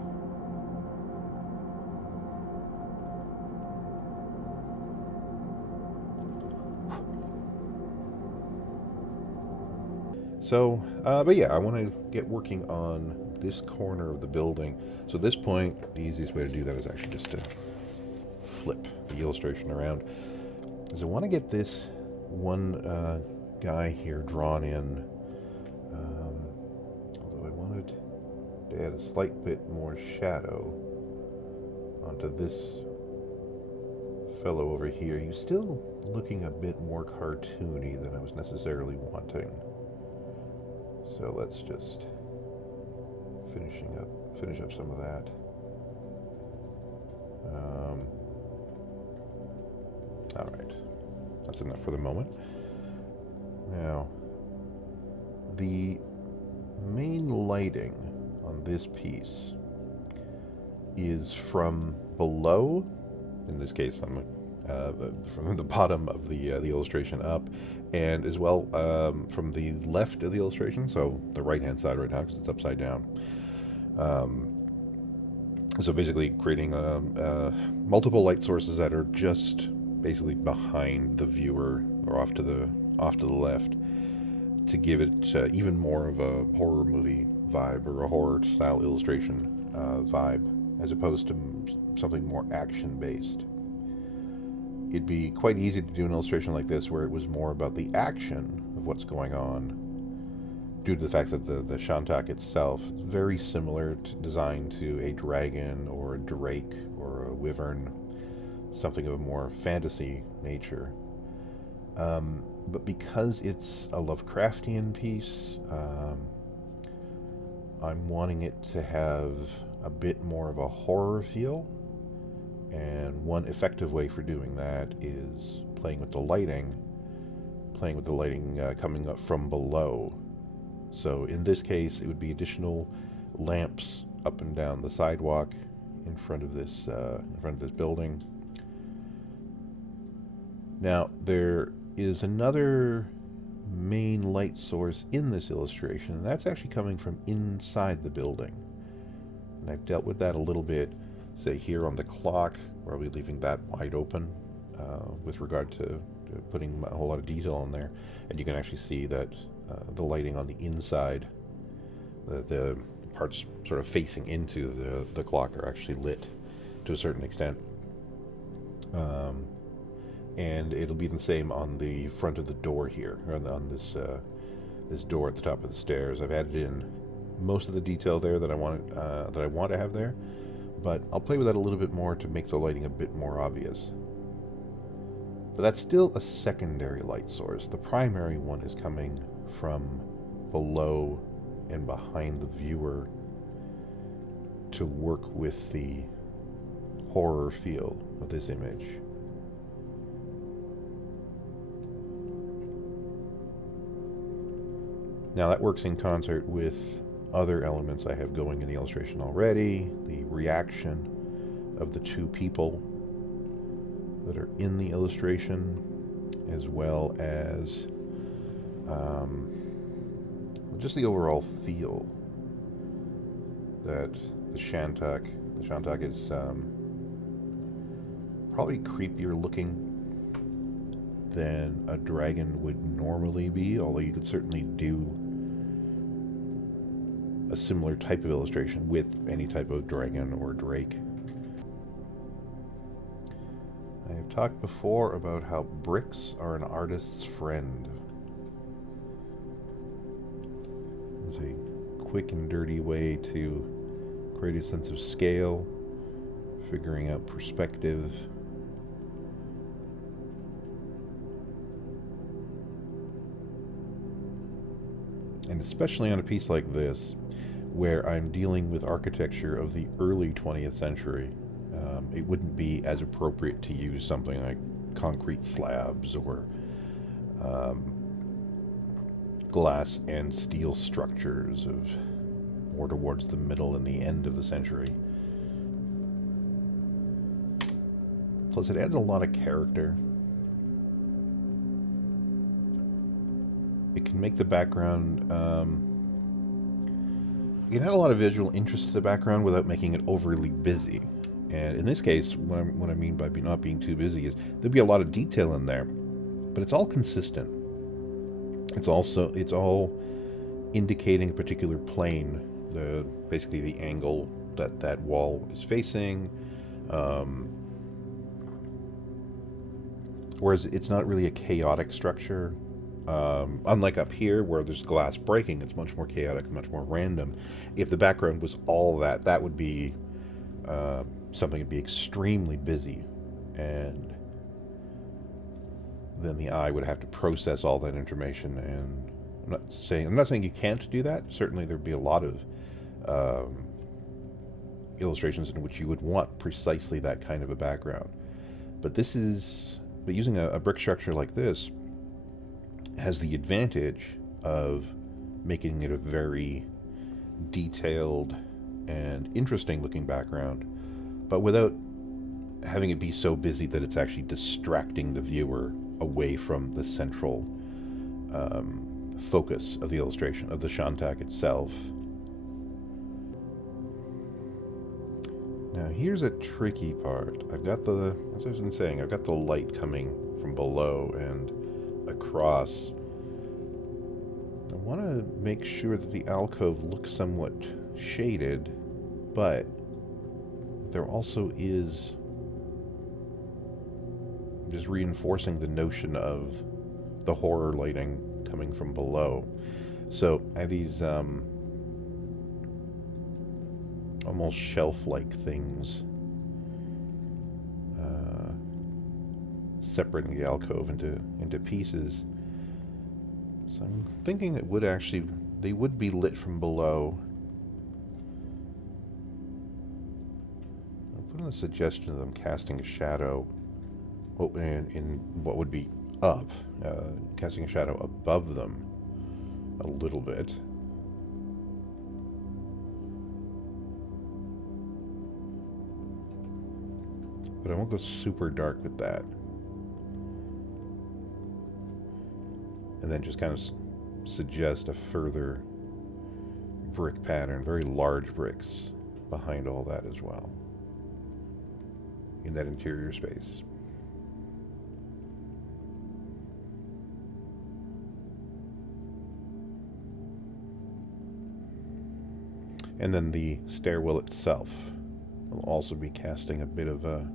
So, but yeah, I want to get working on this corner of the building. So at this point, the easiest way to do that is actually just to flip the illustration around, is I want to get this one guy here drawn in, although I wanted to add a slight bit more shadow onto this fellow over here. He's still looking a bit more cartoony than I was necessarily wanting. So let's just finish up some of that. All right, that's enough for the moment. Now, the main lighting on this piece is from below. In this case, I'm from the bottom of the illustration up, and as well from the left of the illustration, so the right-hand side right now because it's upside down. So basically creating multiple light sources that are just basically behind the viewer or off to the left to give it even more of a horror movie vibe or a horror style illustration vibe, as opposed to something more action-based. It'd be quite easy to do an illustration like this where it was more about the action of what's going on, due to the fact that the Shantak itself is very similar design to a dragon or a drake or a wyvern, something of a more fantasy nature. But because it's a Lovecraftian piece, I'm wanting it to have a bit more of a horror feel, and one effective way for doing that is playing with the lighting coming up from below. So in this case, it would be additional lamps up and down the sidewalk in front of this building. Now, there is another main light source in this illustration, and that's actually coming from inside the building. And I've dealt with that a little bit, say here on the clock, where I'll be leaving that wide open with regard to putting a whole lot of detail in there. And you can actually see that the lighting on the inside, the parts sort of facing into the clock are actually lit to a certain extent. And it'll be the same on the front of the door here, or on this door at the top of the stairs. I've added in most of the detail there that I want to have there, but I'll play with that a little bit more to make the lighting a bit more obvious. But that's still a secondary light source. The primary one is coming from below and behind the viewer to work with the horror feel of this image. Now that works in concert with other elements I have going in the illustration already, the reaction of the two people that are in the illustration, as well as just the overall feel that the Shantak is probably creepier looking than a dragon would normally be, although you could certainly do a similar type of illustration with any type of dragon or drake. I have talked before about how bricks are an artist's friend. It's a quick and dirty way to create a sense of scale, figuring out perspective. And especially on a piece like this, where I'm dealing with architecture of the early 20th century, it wouldn't be as appropriate to use something like concrete slabs or glass and steel structures of more towards the middle and the end of the century. Plus, it adds a lot of character. It can make the background, you can add a lot of visual interest to the background without making it overly busy. And in this case, what I mean by not being too busy is there'll be a lot of detail in there, but it's all consistent. It's all indicating a particular plane, basically the angle that wall is facing, Whereas it's not really a chaotic structure. Unlike up here where there's glass breaking, it's much more chaotic, much more random. If the background was all that, that would be something that'd be extremely busy, and then the eye would have to process all that information. And I'm not saying you can't do that. Certainly there'd be a lot of illustrations in which you would want precisely that kind of a background. But using a brick structure like this has the advantage of making it a very detailed and interesting looking background, but without having it be so busy that it's actually distracting the viewer away from the central focus of the illustration, of the Shantak itself. Now here's a tricky part. As I was saying, I've got the light coming from below and across. I want to make sure that the alcove looks somewhat shaded, but there also is just reinforcing the notion of the horror lighting coming from below. So I have these almost shelf-like things separating the alcove into pieces. So I'm thinking they would be lit from below. I'll put in a suggestion of them casting a shadow in what would be up, casting a shadow above them a little bit. But I won't go super dark with that. And then just kind of suggest a further brick pattern, very large bricks behind all that as well, in that interior space. And then the stairwell itself will also be casting a bit of a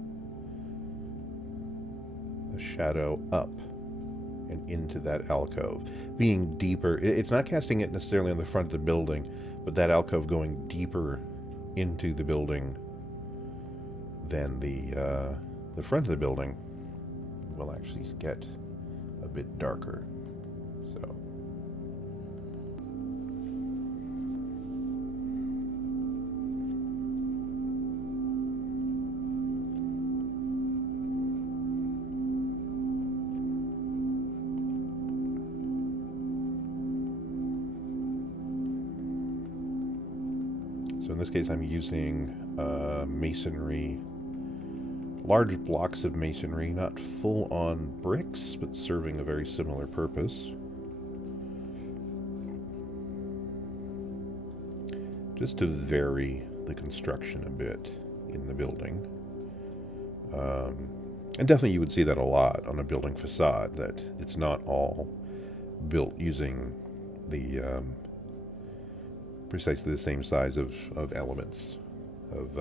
shadow up and into that alcove, being deeper. It's not casting it necessarily on the front of the building, but that alcove going deeper into the building than the front of the building will actually get a bit darker. So in this case, I'm using masonry, large blocks of masonry, not full-on bricks, but serving a very similar purpose. Just to vary the construction a bit in the building. And definitely you would see that a lot on a building facade, that it's not all built using the precisely the same size of elements of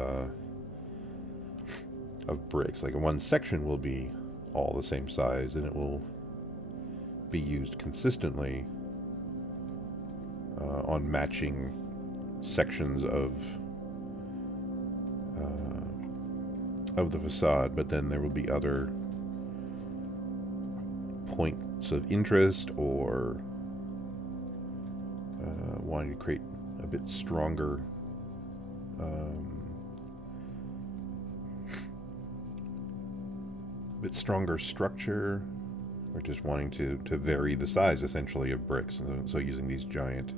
bricks. Like one section will be all the same size, and it will be used consistently on matching sections of the facade. But then there will be other points of interest, or wanting to create a bit stronger structure, or just wanting to vary the size essentially of bricks, so using these giant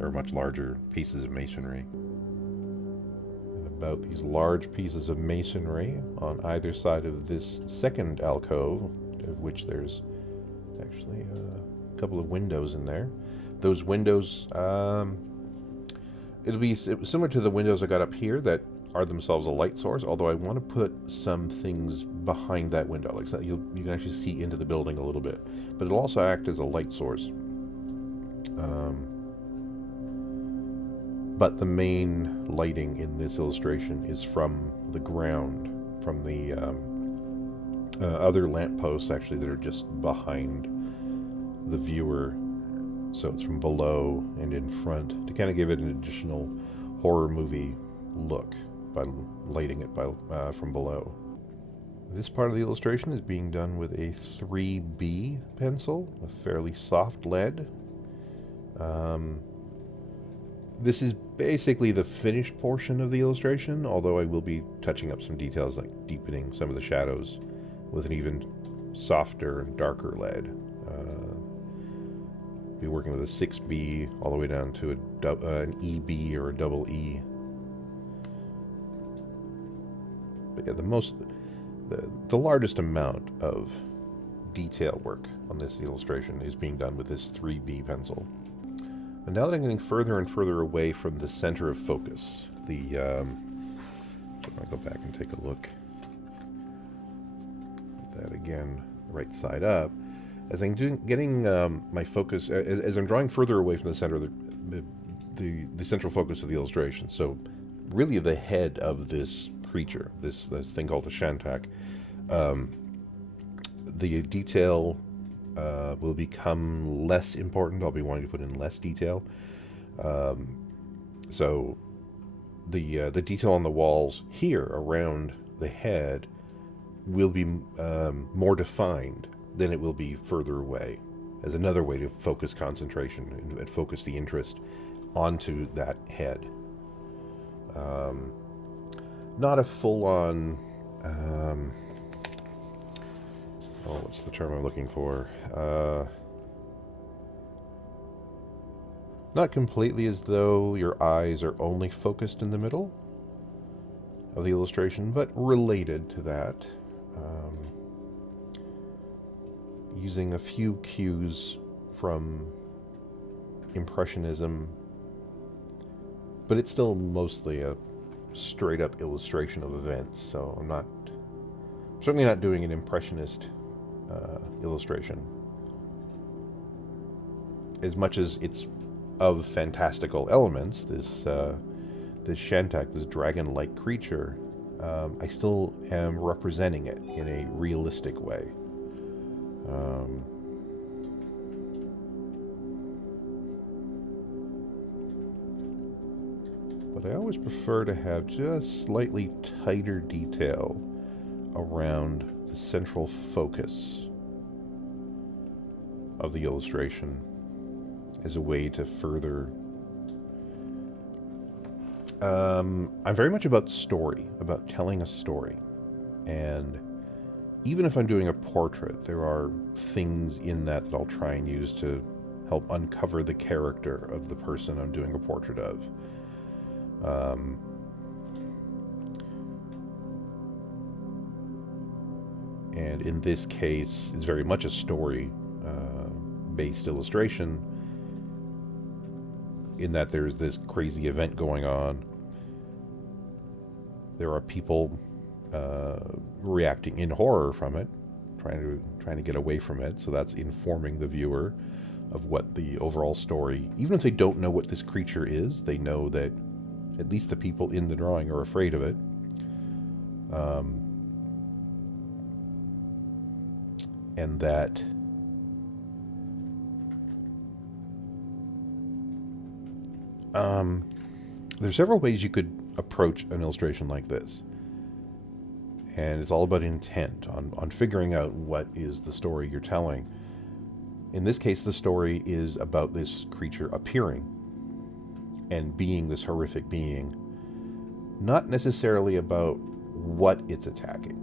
or much larger pieces of masonry. And about these large pieces of masonry on either side of this second alcove, of which there's actually a couple of windows in there. Those windows, it'll be similar to the windows I got up here that are themselves a light source, although I want to put some things behind that window, like so you can actually see into the building a little bit, but it'll also act as a light source. But the main lighting in this illustration is from the ground, from the other lampposts actually that are just behind the viewer, so it's from below and in front, to kind of give it an additional horror movie look by lighting it from below. This part of the illustration is being done with a 3B pencil, a fairly soft lead. This is basically the finished portion of the illustration, although I will be touching up some details like deepening some of the shadows with an even softer and darker lead. Be working with a 6B all the way down to an EB or a double E. But yeah, the largest amount of detail work on this illustration is being done with this 3B pencil. And now that I'm getting further and further away from the center of focus, I'll go back and take a look at that again, right side up. As I'm getting my focus, as I'm drawing further away from the center of the central focus of the illustration, so really the head of this creature, this thing called a Shantak, the detail will become less important. I'll be wanting to put in less detail. So the detail on the walls here around the head will be more defined than it will be further away, as another way to focus concentration and focus the interest onto that head. Not a full-on, what's the term I'm looking for? Not completely as though your eyes are only focused in the middle of the illustration, but related to that. Using a few cues from Impressionism, but it's still mostly a straight-up illustration of events, so I'm certainly not doing an Impressionist illustration. As much as it's of fantastical elements, this Shantak, this dragon-like creature, I still am representing it in a realistic way. But I always prefer to have just slightly tighter detail around the central focus of the illustration as a way to further... I'm very much about story, about telling a story. And even if I'm doing a portrait, there are things in that I'll try and use to help uncover the character of the person I'm doing a portrait of. And in this case, it's very much a story-based illustration, in that there's this crazy event going on. There are people reacting in horror from it, trying to get away from it. So that's informing the viewer of what the overall story. Even if they don't know what this creature is, they know that at least the people in the drawing are afraid of it. And that there's several ways you could approach an illustration like this. And it's all about intent, on figuring out what is the story you're telling. In this case, the story is about this creature appearing and being this horrific being, not necessarily about what it's attacking.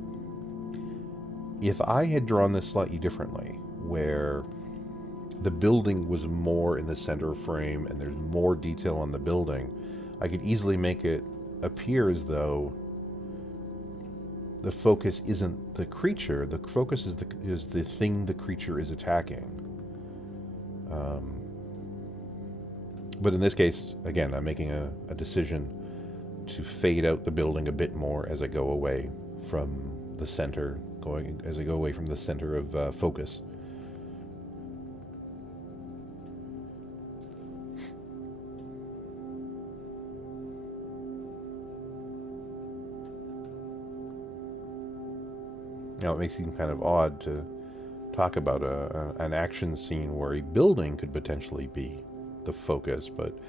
If I had drawn this slightly differently, where the building was more in the center frame and there's more detail on the building, I could easily make it appear as though the focus isn't the creature, the focus is the thing the creature is attacking. But in this case, again, I'm making a decision to fade out the building a bit more as I go away from the center, as I go away from the center of focus. Now, it may seem kind of odd to talk about an action scene where a building could potentially be the focus, but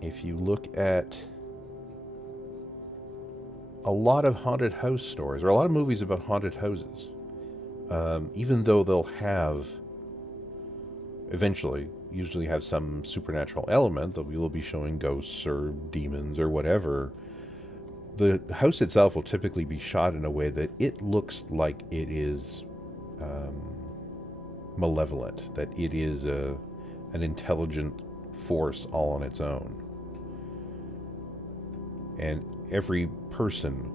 if you look at a lot of haunted house stories, or a lot of movies about haunted houses, even though they'll have, eventually, usually have some supernatural element, they'll be showing ghosts or demons or whatever, the house itself will typically be shot in a way that it looks like it is malevolent, that it is an intelligent force all on its own. And every person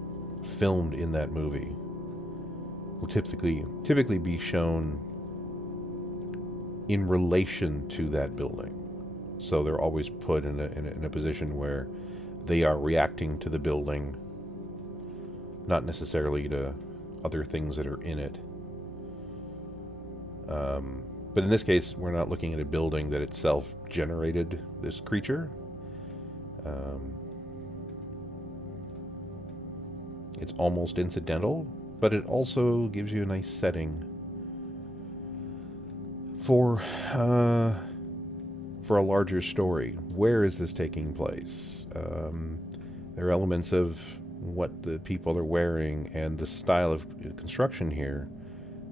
filmed in that movie will typically be shown in relation to that building. So they're always put in a position where they are reacting to the building, not necessarily to other things that are in it. But in this case, we're not looking at a building that itself generated this creature. It's almost incidental, but it also gives you a nice setting for a larger story. Where is this taking place? There are elements of what the people are wearing and the style of construction here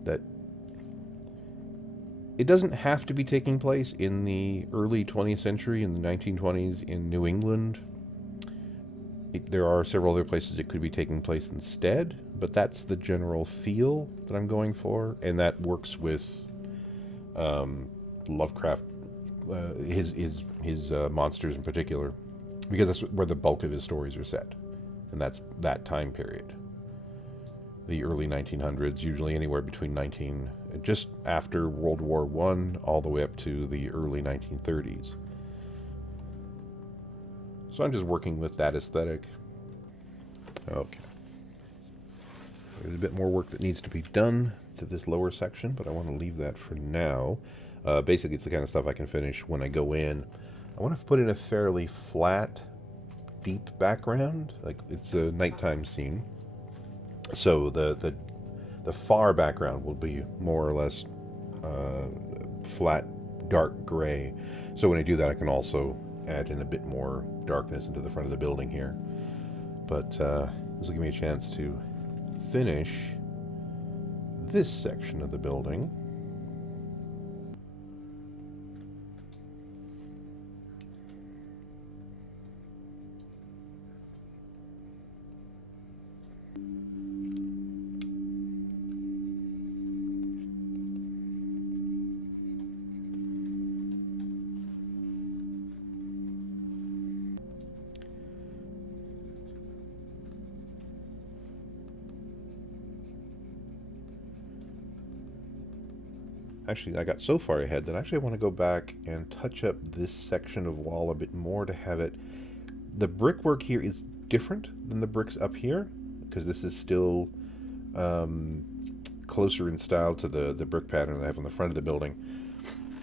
that it doesn't have to be taking place in the early 20th century, in the 1920s in New England. There are several other places it could be taking place instead, but that's the general feel that I'm going for, and that works with Lovecraft, his monsters in particular, because that's where the bulk of his stories are set, and that's that time period. The early 1900s, usually anywhere between just after World War I, all the way up to the early 1930s. So I'm just working with that aesthetic. Okay. There's a bit more work that needs to be done to this lower section, but I want to leave that for now. Basically, it's the kind of stuff I can finish when I go in. I want to put in a fairly flat, deep background. Like, it's a nighttime scene. So the far background will be more or less flat, dark gray. So when I do that, I can also add in a bit more darkness into the front of the building here. But this will give me a chance to finish this section of the building. Actually, I got so far ahead that actually I want to go back and touch up this section of wall a bit more to have it... The brickwork here is different than the bricks up here, because this is still closer in style to the brick pattern that I have on the front of the building.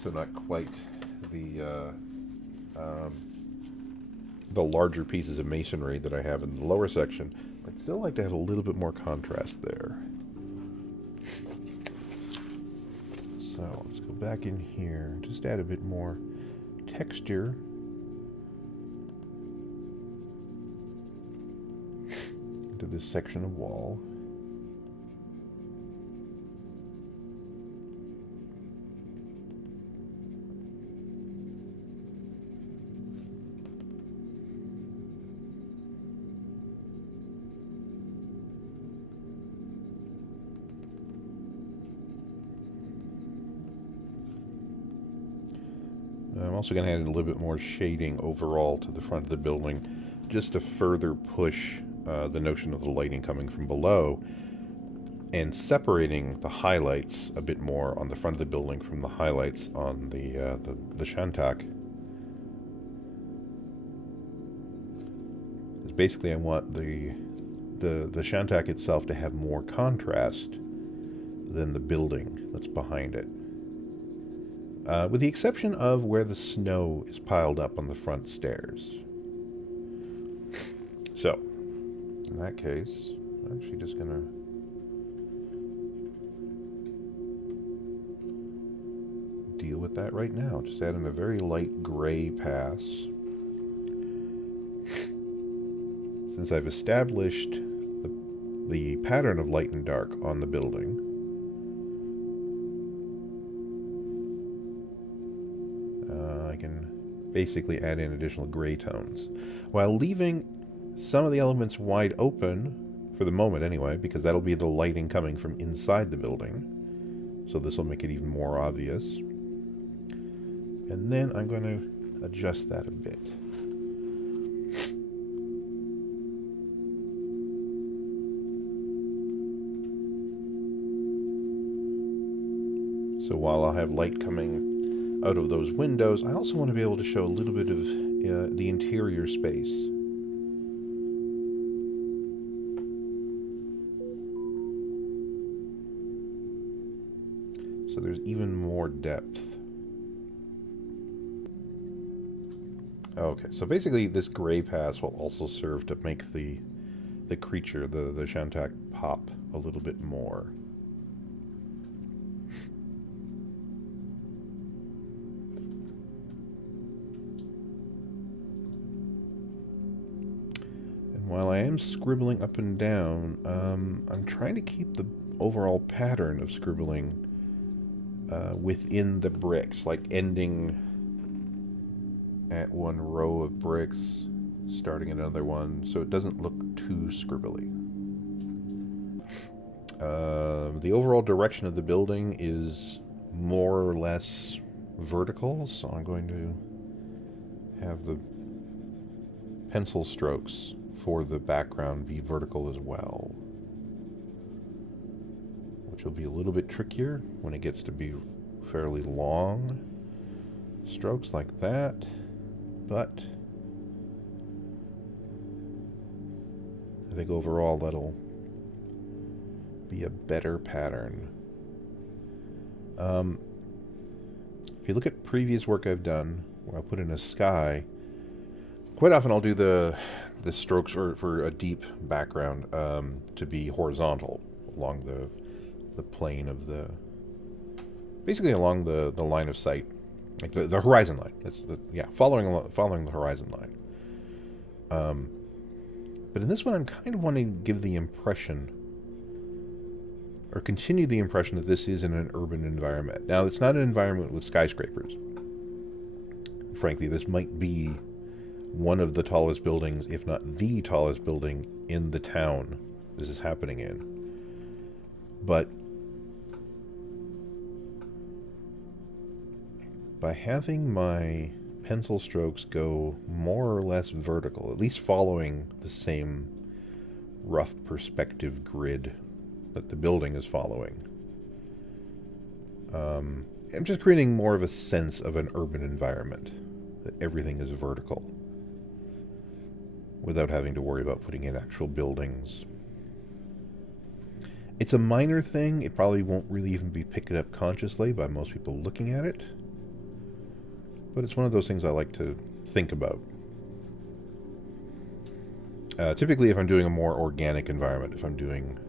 So not quite the larger pieces of masonry that I have in the lower section. I'd still like to have a little bit more contrast there. So let's go back in here, just add a bit more texture. Into this section of wall. I'm also going to add a little bit more shading overall to the front of the building, just to further push the notion of the lighting coming from below, and separating the highlights a bit more on the front of the building from the highlights on the Shantak. Because basically I want the Shantak itself to have more contrast than the building that's behind it. With the exception of where the snow is piled up on the front stairs. So, in that case, I'm actually just going to with that right now. Just add in a very light gray pass. Since I've established the pattern of light and dark on the building, I can basically add in additional gray tones, while leaving some of the elements wide open, for the moment anyway, because that'll be the lighting coming from inside the building. So this will make it even more obvious. And then I'm going to adjust that a bit. So while I'll have light coming out of those windows, I also want to be able to show a little bit of the interior space. So there's even more depth. Okay, so basically this gray pass will also serve to make the creature, the Shantak, pop a little bit more. And while I am scribbling up and down, I'm trying to keep the overall pattern of scribbling within the bricks, like ending at one row of bricks, starting another one, so it doesn't look too scribbly. The overall direction of the building is more or less vertical, so I'm going to have the pencil strokes for the background be vertical as well, which will be a little bit trickier when it gets to be fairly long strokes like that, but I think overall that'll be a better pattern. If you look at previous work I've done where I put in a sky, quite often I'll do the strokes for a deep background to be horizontal along the plane of the, basically along the line of sight, like the horizon line. That's following the horizon line. But in this one, I'm kind of wanting to give the impression, or continue the impression, that this is in an urban environment. Now, it's not an environment with skyscrapers. Frankly, this might be one of the tallest buildings, if not the tallest building in the town this is happening in. But by having my pencil strokes go more or less vertical, at least following the same rough perspective grid that the building is following, I'm just creating more of a sense of an urban environment, that everything is vertical, without having to worry about putting in actual buildings. It's a minor thing. It probably won't really even be picked up consciously by most people looking at it, but it's one of those things I like to think about. Typically, if I'm doing a more organic environment, if I'm doing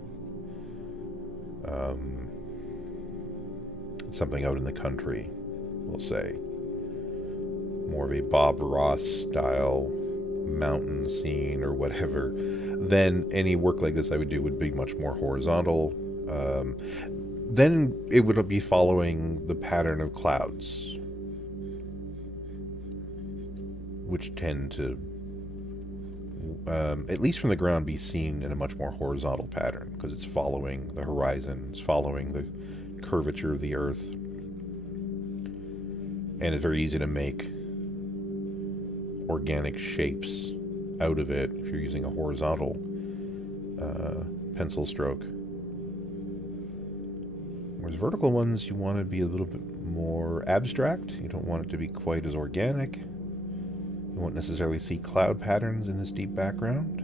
something out in the country, we'll say, more of a Bob Ross style mountain scene or whatever, then any work like this I would do would be much more horizontal. Then it would be following the pattern of clouds, which tend to, at least from the ground, be seen in a much more horizontal pattern, because it's following the horizon, it's following the curvature of the earth, and it's very easy to make organic shapes out of it if you're using a horizontal pencil stroke. Whereas vertical ones, you want to be a little bit more abstract. You don't want it to be quite as organic. You won't necessarily see cloud patterns in this deep background.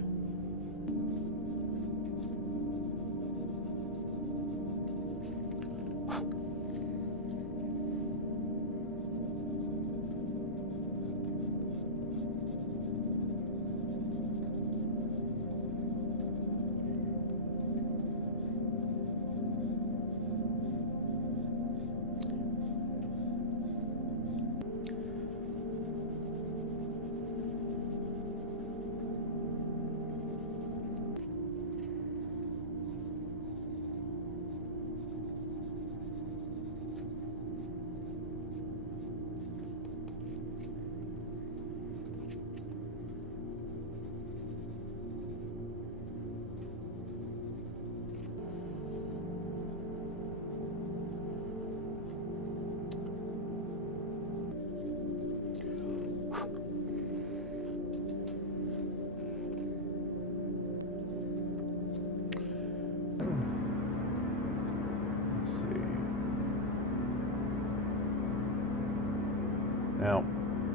Now,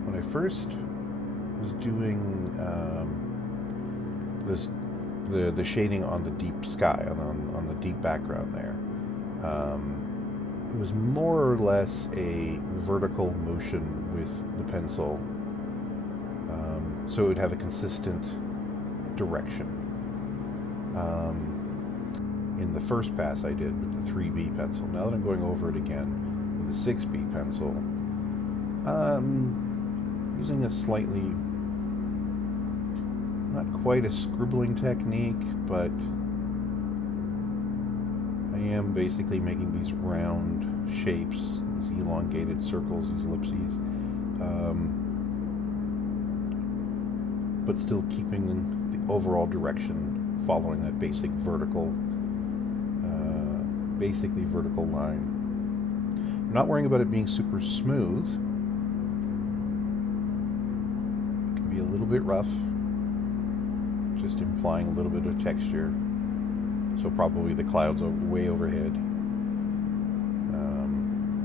when I first was doing the shading on the deep sky, on the deep background there, it was more or less a vertical motion with the pencil, so it would have a consistent direction. In the first pass I did with the 3B pencil. Now that I'm going over it again with the 6B pencil, using a slightly, not quite a scribbling technique, but I am basically making these round shapes, these elongated circles, these ellipses, but still keeping the overall direction, following that basically vertical line. I'm not worrying about it being super smooth. It can be a little bit rough, just implying a little bit of texture. So probably the clouds are way overhead,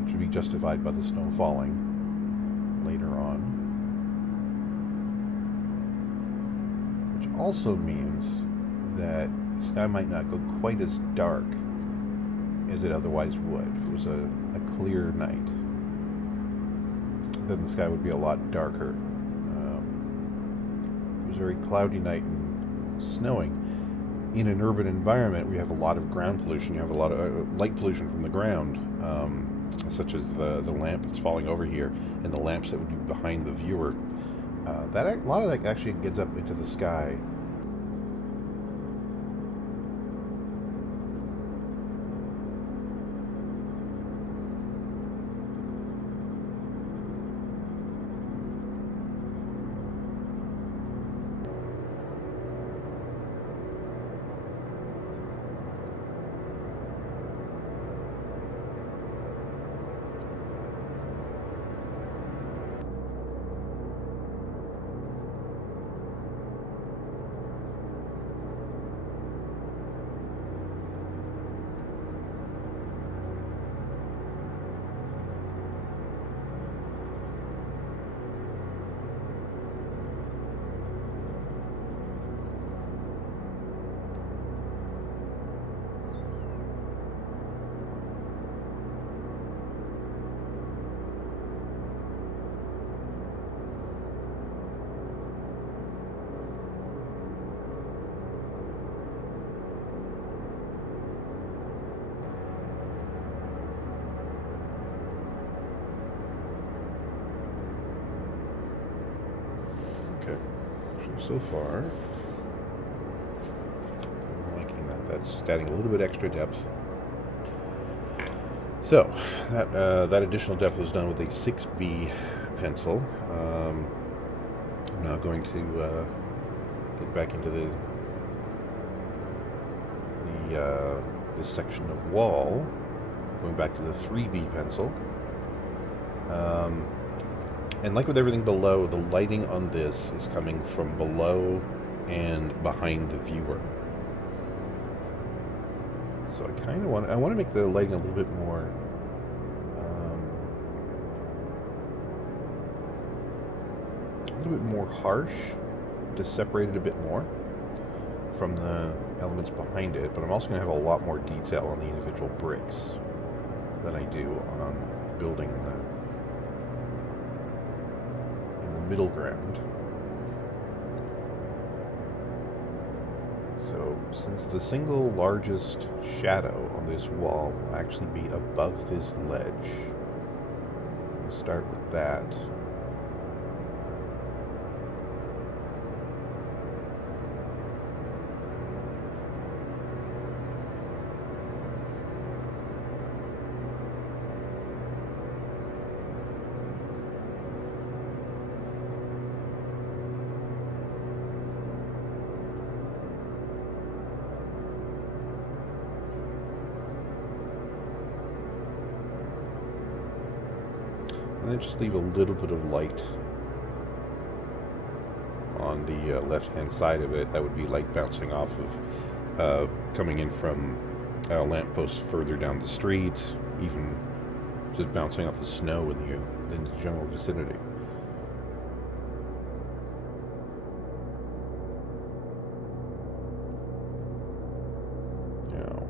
which would be justified by the snow falling later on. Which also means that the sky might not go quite as dark as it otherwise would. If it was a clear night, then the sky would be a lot darker. It was a very cloudy night and snowing. In an urban environment, we have a lot of ground pollution. You have a lot of light pollution from the ground, such as the lamp that's falling over here and the lamps that would be behind the viewer. A lot of that actually gets up into the sky. Okay, so far, I'm liking that. That's just adding a little bit extra depth. So, that additional depth was done with a 6B pencil. I'm now going to get back into this section of wall, going back to the 3B pencil. And like with everything below, the lighting on this is coming from below and behind the viewer. So I kind of want to make the lighting a little bit more harsh, to separate it a bit more from the elements behind it. But I'm also going to have a lot more detail on the individual bricks than I do on the building in the middle ground. So since the single largest shadow on this wall will actually be above this ledge, we'll start with that. And then just leave a little bit of light on the left-hand side of it. That would be light bouncing off of, coming in from a lamppost further down the street, even just bouncing off the snow in in the general vicinity. Now,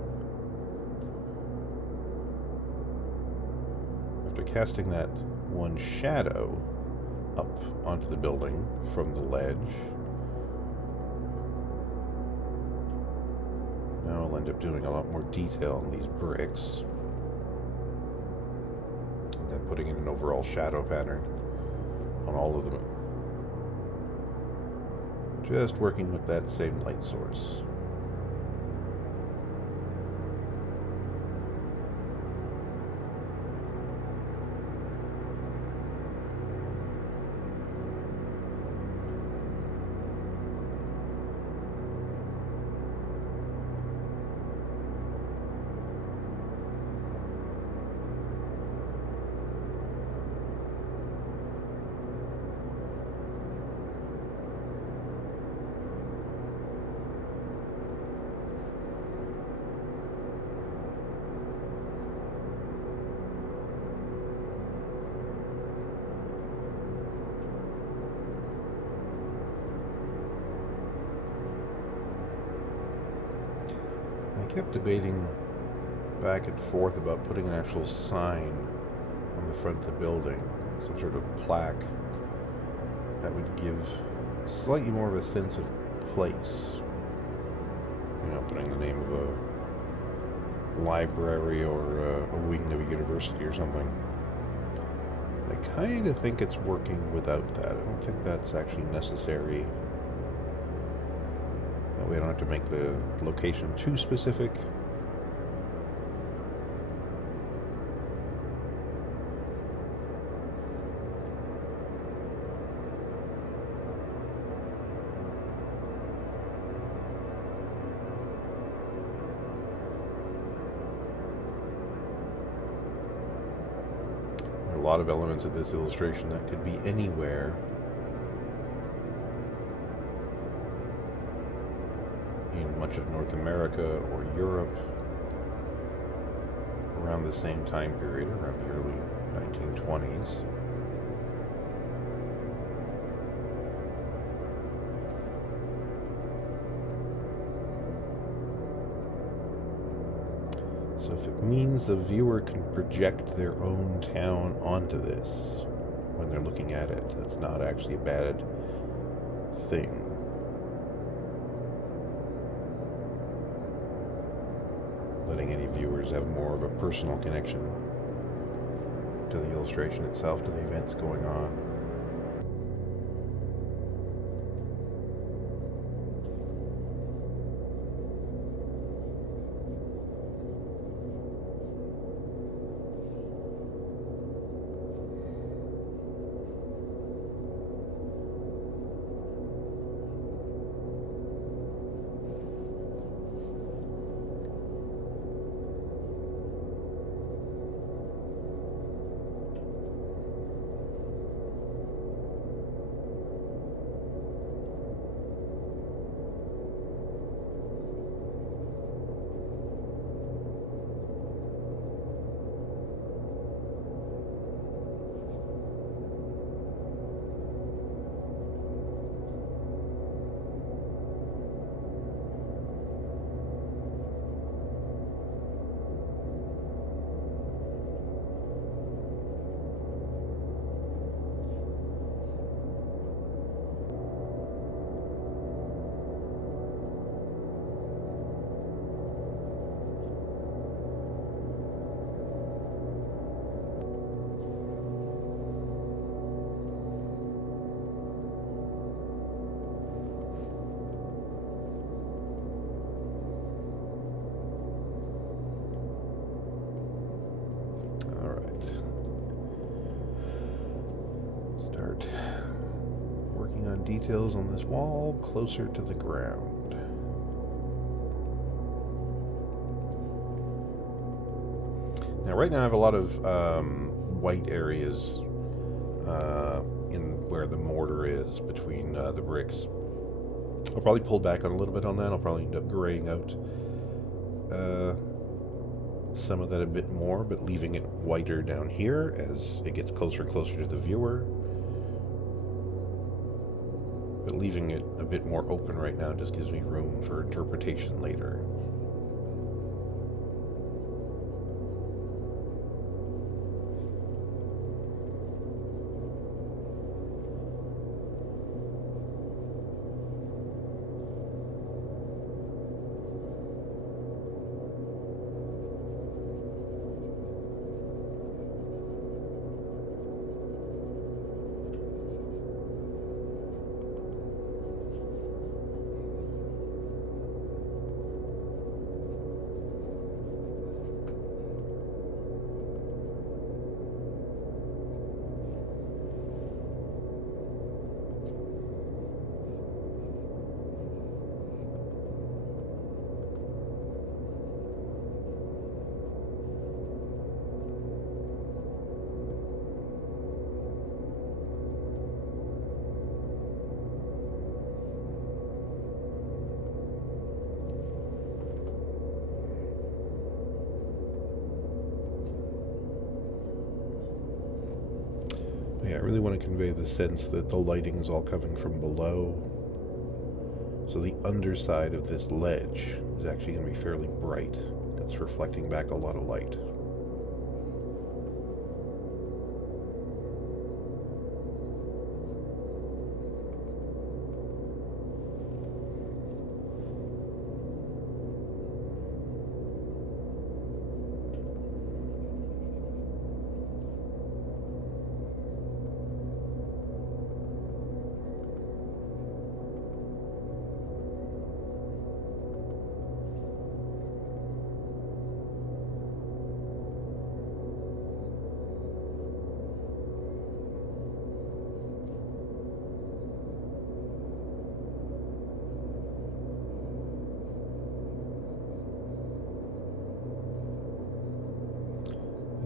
after casting that one shadow up onto the building from the ledge, now I'll end up doing a lot more detail on these bricks, and then putting in an overall shadow pattern on all of them. Just working with that same light source. I kept debating back and forth about putting an actual sign on the front of the building, some sort of plaque that would give slightly more of a sense of place. You know, putting the name of a library or a wing of a university or something. I kind of think it's working without that. I don't think that's actually necessary. That way I don't have to make the location too specific. There are a lot of elements of this illustration that could be anywhere. In much of North America or Europe around the same time period, around the early 1920s. So if it means the viewer can project their own town onto this when they're looking at it, that's not actually a bad thing. Letting any viewers have more of a personal connection to the illustration itself, to the events going on. Working on details on this wall closer to the ground. Now, right now I have a lot of white areas in where the mortar is between the bricks. I'll probably pull back on a little bit on that. I'll probably end up graying out some of that a bit more, but leaving it whiter down here as it gets closer and closer to the viewer. But leaving it a bit more open right now just gives me room for interpretation later. Yeah, I really want to convey the sense that the lighting is all coming from below. So the underside of this ledge is actually going to be fairly bright. That's reflecting back a lot of light.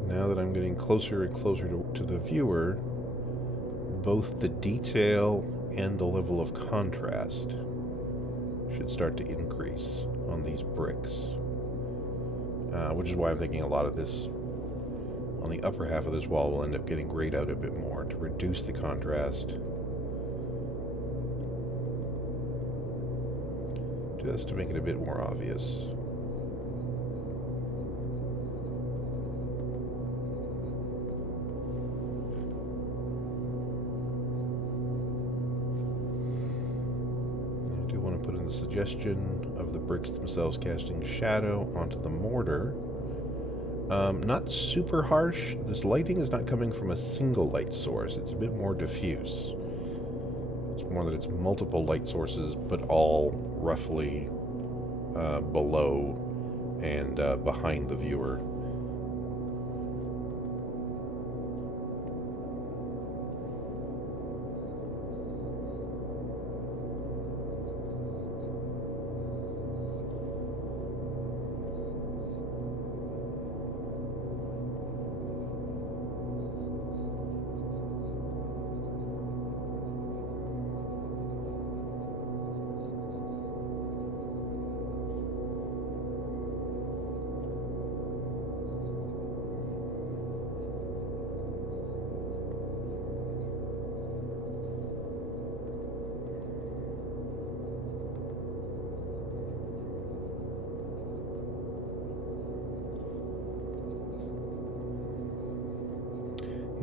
Now that I'm getting closer and closer to the viewer, both the detail and the level of contrast should start to increase on these bricks. Which is why I'm thinking a lot of this on the upper half of this wall will end up getting grayed out a bit more to reduce the contrast. Just to make it a bit more obvious. Put in the suggestion of the bricks themselves casting shadow onto the mortar. Not super harsh. This lighting is not coming from a single light source. It's a bit more diffuse. It's more that it's multiple light sources, but all roughly below and behind the viewer.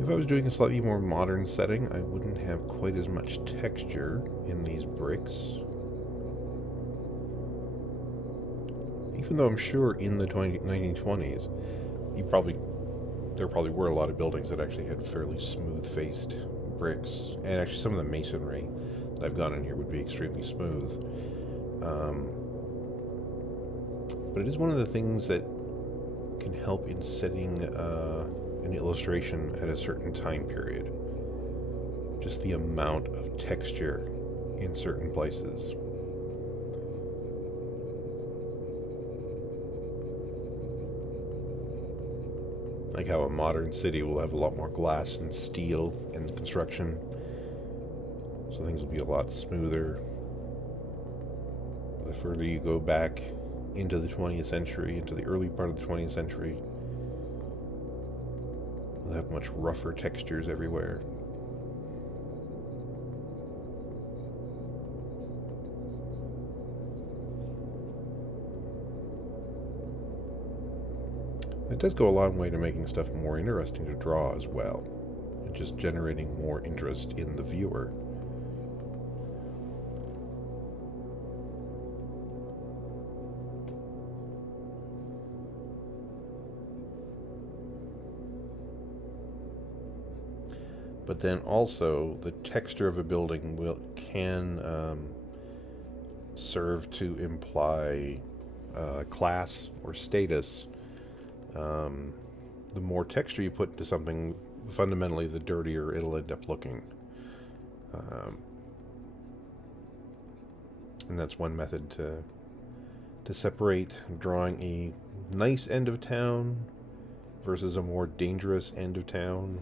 If I was doing a slightly more modern setting, I wouldn't have quite as much texture in these bricks. Even though I'm sure in the 1920s, there probably were a lot of buildings that actually had fairly smooth-faced bricks. And actually some of the masonry that I've gone in here would be extremely smooth. But it is one of the things that can help in setting an illustration at a certain time period. Just the amount of texture in certain places. Like how a modern city will have a lot more glass and steel in construction, so things will be a lot smoother. The further you go back into the 20th century, into the early part of the 20th century. They'll have much rougher textures everywhere. It does go a long way to making stuff more interesting to draw as well, and just generating more interest in the viewer. But then also, the texture of a building can serve to imply class or status. The more texture you put into something, fundamentally, the dirtier it'll end up looking. And that's one method to separate drawing a nice end of town versus a more dangerous end of town.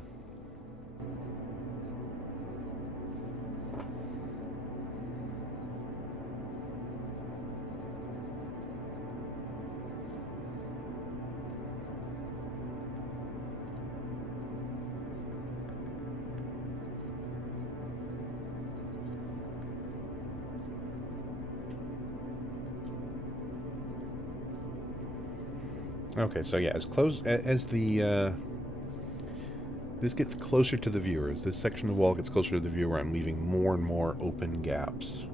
Okay, so yeah, as close as the this gets closer to the viewer, as this section of the wall gets closer to the viewer, I'm leaving more and more open gaps.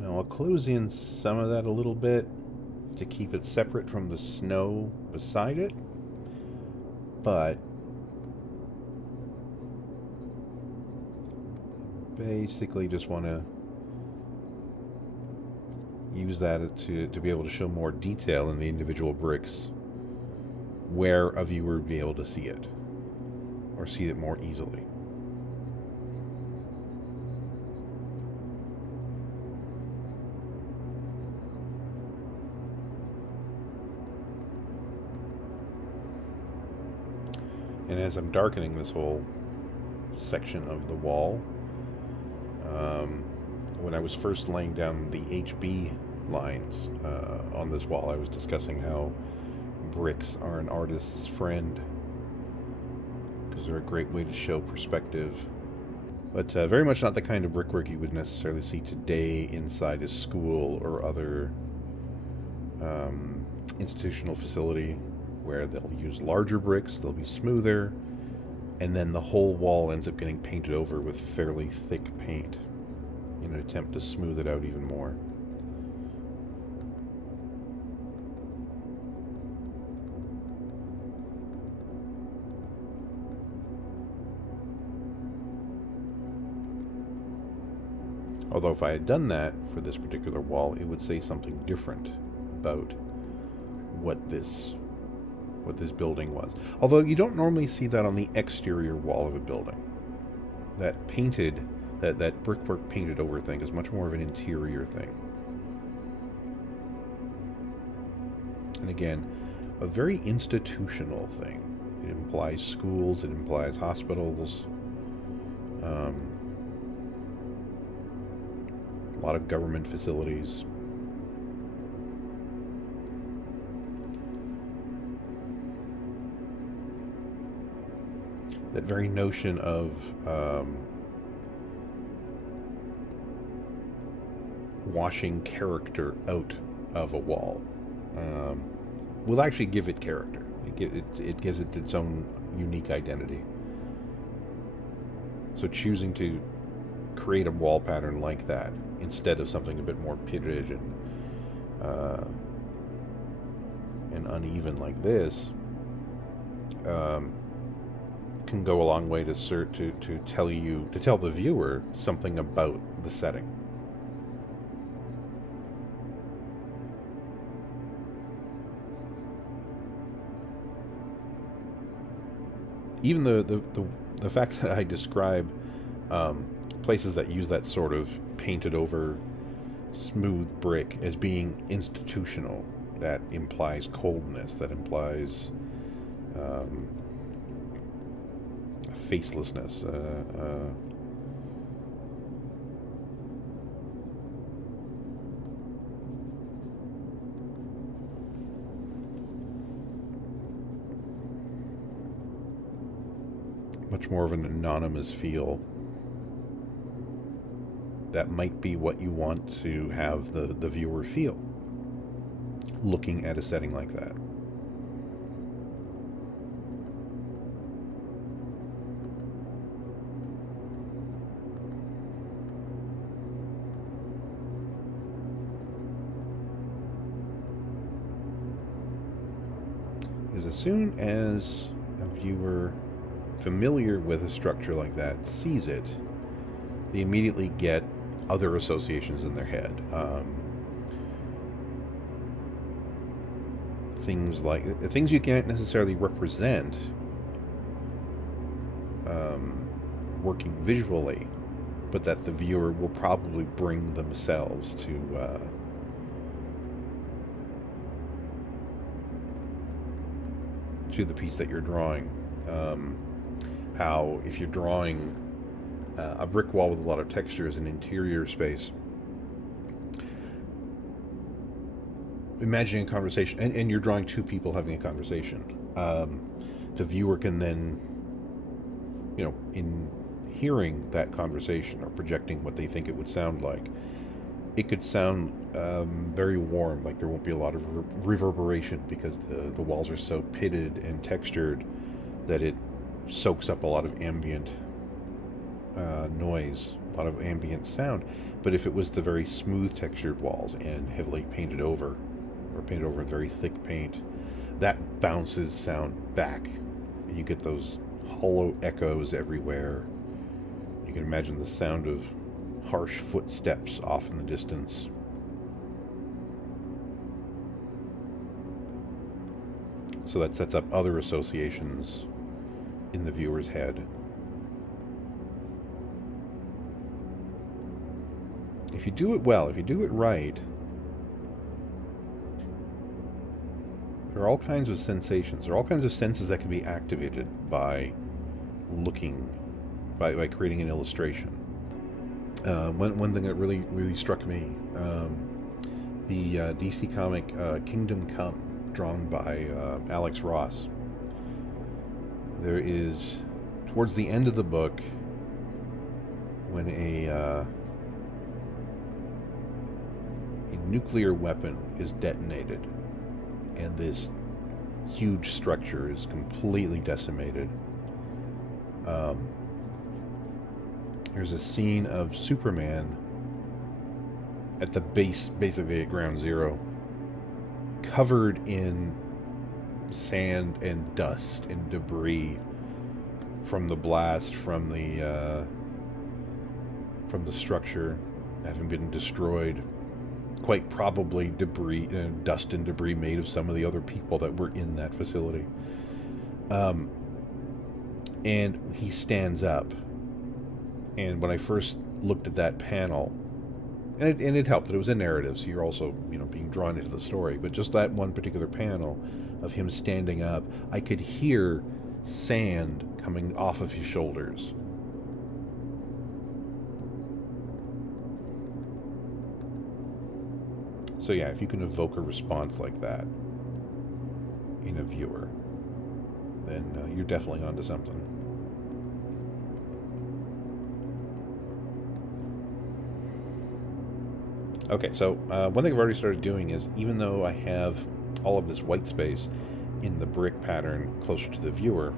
Now I'll close in some of that a little bit to keep it separate from the snow beside it, but basically just want to use that to be able to show more detail in the individual bricks where a viewer would be able to see it, or see it more easily. And as I'm darkening this whole section of the wall, when I was first laying down the HB lines on this wall, I was discussing how bricks are an artist's friend because they're a great way to show perspective. But very much not the kind of brickwork you would necessarily see today inside a school or other institutional facility, where they'll use larger bricks, they'll be smoother, and then the whole wall ends up getting painted over with fairly thick paint in an attempt to smooth it out even more. Although if I had done that for this particular wall, it would say something different about what this building was. Although you don't normally see that on the exterior wall of a building. That painted, that brickwork painted over thing is much more of an interior thing. And again, a very institutional thing. It implies schools, it implies hospitals, a lot of government facilities. That very notion of washing character out of a wall will actually give it character. It gives it its own unique identity. So choosing to create a wall pattern like that instead of something a bit more pitted and uneven like this can go a long way to tell the viewer something about the setting. Even the fact that I describe places that use that sort of painted over smooth brick as being institutional, that implies coldness, that implies facelessness, much more of an anonymous feel. That might be what you want to have the viewer feel looking at a setting like that. Because as soon as a viewer familiar with a structure like that sees it, they immediately get other associations in their head. Things you can't necessarily represent working visually, but that the viewer will probably bring themselves to the piece that you're drawing. How if you're drawing a brick wall with a lot of textures in interior space, imagining a conversation, and you're drawing two people having a conversation, the viewer can then, in hearing that conversation or projecting what they think it would sound like, it could sound very warm, like there won't be a lot of reverberation because the walls are so pitted and textured that it soaks up a lot of ambient noise, a lot of ambient sound. But if it was the very smooth textured walls and heavily painted over, or painted over with very thick paint, that bounces sound back, and you get those hollow echoes everywhere. You can imagine the sound of harsh footsteps off in the distance. So that sets up other associations in the viewer's head. If you do it well, if you do it right, there are all kinds of sensations. There are all kinds of senses that can be activated by looking, by creating an illustration. One thing that really struck me, the DC comic Kingdom Come, drawn by Alex Ross. There is, towards the end of the book, when a nuclear weapon is detonated and this huge structure is completely decimated, there's a scene of Superman at the base, basically at ground zero, covered in sand and dust and debris from the blast, from the structure having been destroyed. Quite probably debris, dust and debris made of some of the other people that were in that facility. And he stands up. And when I first looked at that panel, and it helped that it was a narrative, so you're also, being drawn into the story. But just that one particular panel of him standing up, I could hear sand coming off of his shoulders. So yeah, if you can evoke a response like that in a viewer, then you're definitely onto something. Okay, so one thing I've already started doing is, even though I have all of this white space in the brick pattern closer to the viewer,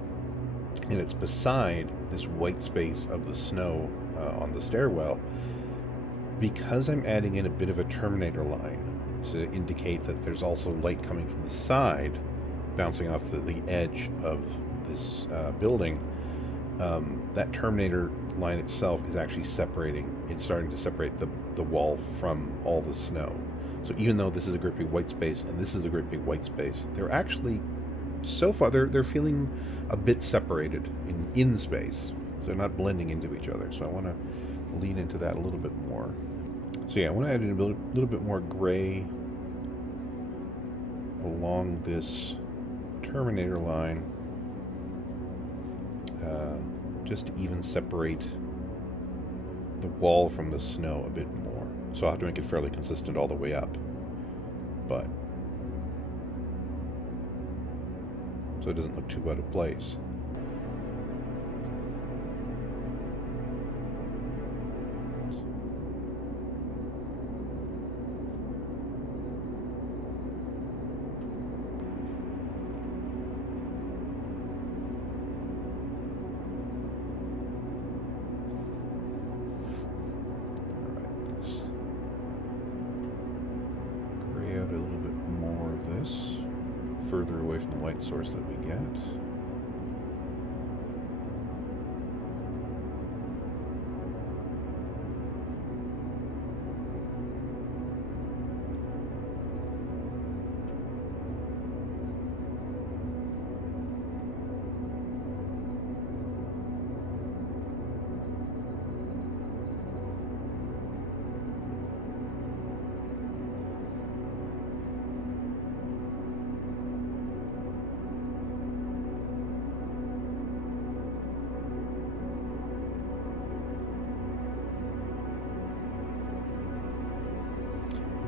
and it's beside this white space of the snow on the stairwell, because I'm adding in a bit of a Terminator line to indicate that there's also light coming from the side, bouncing off the edge of this building, that Terminator line itself is actually separating. It's starting to separate the wall from all the snow. So even though this is a great big white space and this is a great big white space, they're actually, so far, they're feeling a bit separated in space. So they're not blending into each other. So I want to lean into that a little bit more. So yeah, I want to add in a little bit more gray along this Terminator line, just to even separate the wall from the snow a bit more. So I'll have to make it fairly consistent all the way up, but so it doesn't look too out of place. away from the white source that we get.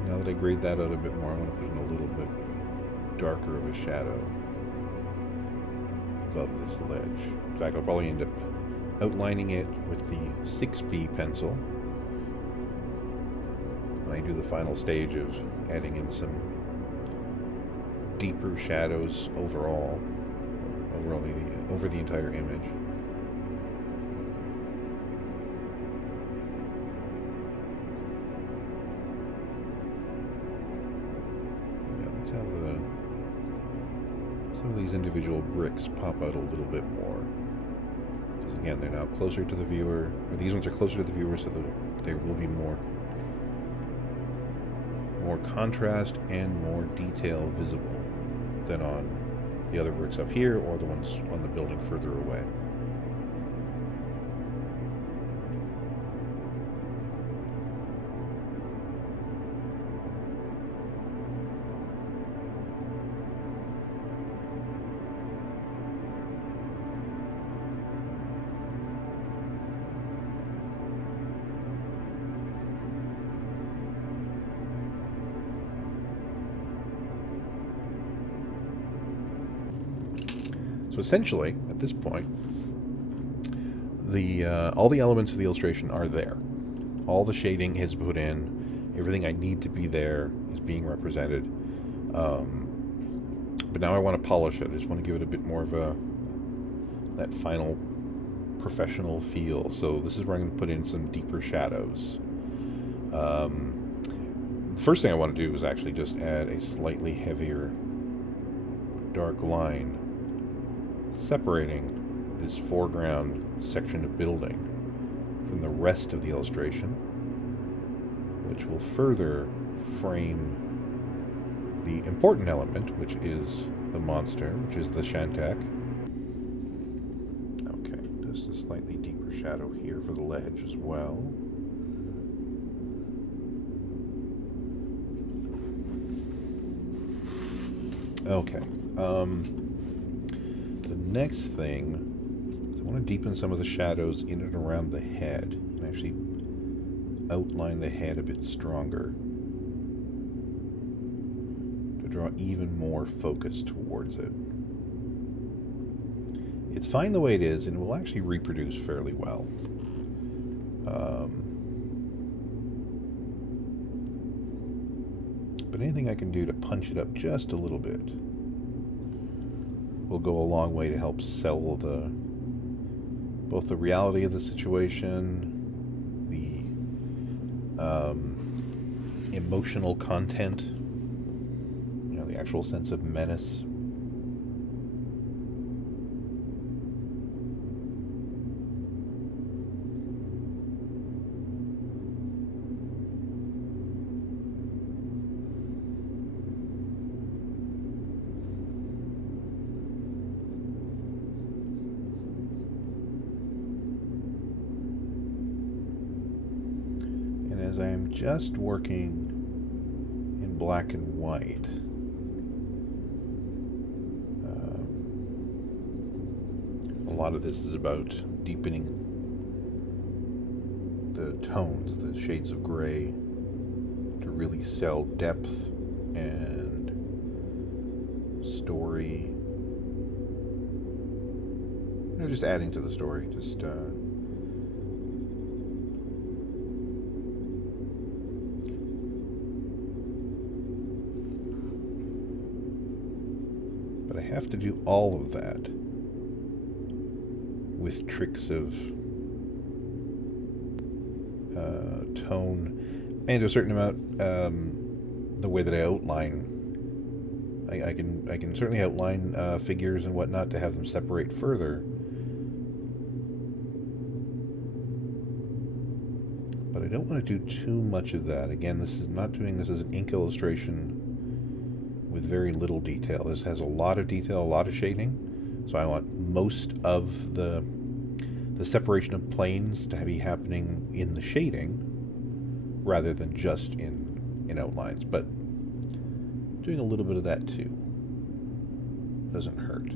Now that I grade that out a bit more, I want to put in a little bit darker of a shadow above this ledge. In fact, I'll probably end up outlining it with the 6B pencil when I do the final stage of adding in some deeper shadows over the entire image. Have some of these individual bricks pop out a little bit more, because again, they're now closer to the viewer, or these ones are closer to the viewer, so there will be more contrast and more detail visible than on the other bricks up here or the ones on the building further away. So essentially, at this point, all the elements of the illustration are there. All the shading is put in. Everything I need to be there is being represented. But now I want to polish it. I just want to give it a bit more of that final professional feel. So this is where I'm going to put in some deeper shadows. The first thing I want to do is actually just add a slightly heavier dark line separating this foreground section of building from the rest of the illustration, which will further frame the important element, which is the monster, which is the Shantak. Okay, just a slightly deeper shadow here for the ledge as well. Okay, the next thing is I want to deepen some of the shadows in and around the head and actually outline the head a bit stronger to draw even more focus towards it. It's fine the way it is, and it will actually reproduce fairly well. But anything I can do to punch it up just a little bit will go a long way to help sell both the reality of the situation, the emotional content, the actual sense of menace. As I am just working in black and white, a lot of this is about deepening the tones, the shades of gray, to really sell depth and story. Just adding to the story, But I have to do all of that with tricks of tone and to a certain amount the way that I outline I can certainly outline figures and whatnot to have them separate further. But I don't want to do too much of that. Again, this is not doing this as an ink illustration with very little detail. This has a lot of detail, a lot of shading. So I want most of the separation of planes to be happening in the shading rather than just in outlines. But doing a little bit of that too doesn't hurt.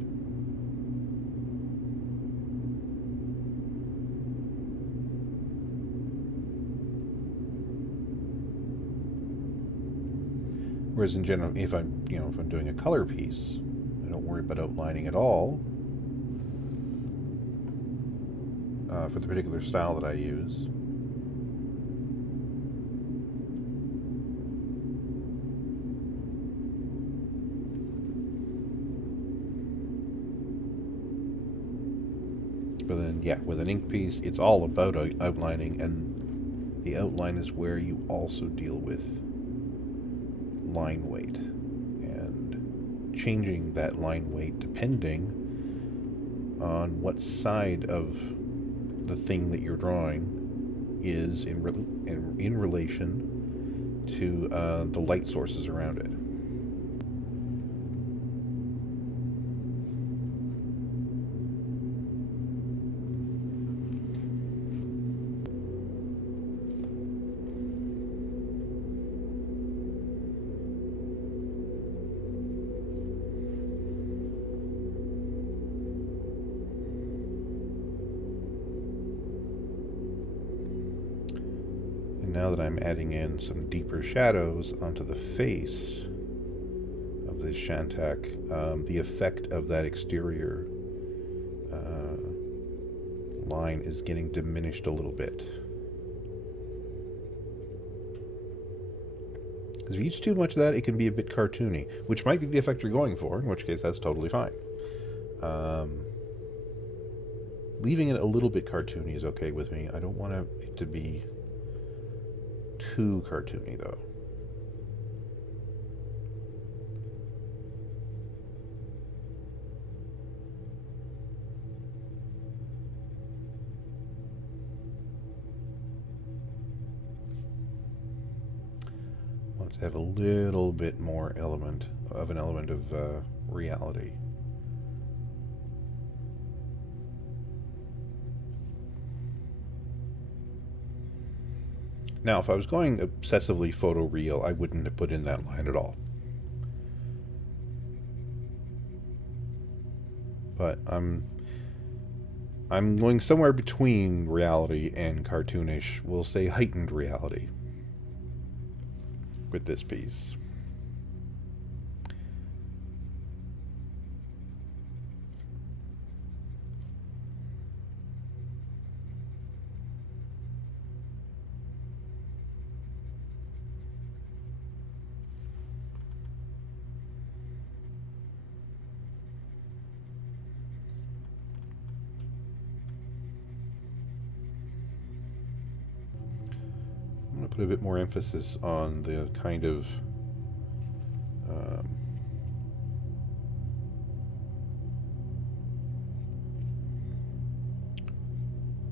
Whereas in general, if I'm doing a color piece, I don't worry about outlining at all for the particular style that I use. But then, yeah, with an ink piece, it's all about outlining, and the outline is where you also deal with line weight and changing that line weight depending on what side of the thing that you're drawing is in relation to the light sources around it. Now that I'm adding in some deeper shadows onto the face of this Shantak, the effect of that exterior line is getting diminished a little bit. Because if you use too much of that, it can be a bit cartoony, which might be the effect you're going for, in which case that's totally fine. Leaving it a little bit cartoony is okay with me. I don't want it to be too cartoony, though. I want it to have a little bit more element of reality. Now, if I was going obsessively photoreal, I wouldn't have put in that line at all. But I'm going somewhere between reality and cartoonish. We'll say heightened reality with this piece. Put a bit more emphasis on the kind of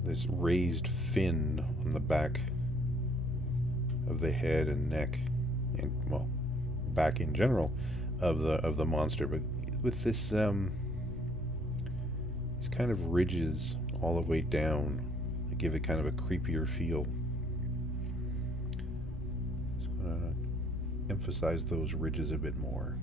this raised fin on the back of the head and neck, and well, back in general of the monster, but with this these kind of ridges all the way down that give it kind of a creepier feel. Emphasize those ridges a bit more.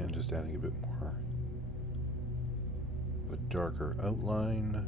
And just adding a bit more of a darker outline.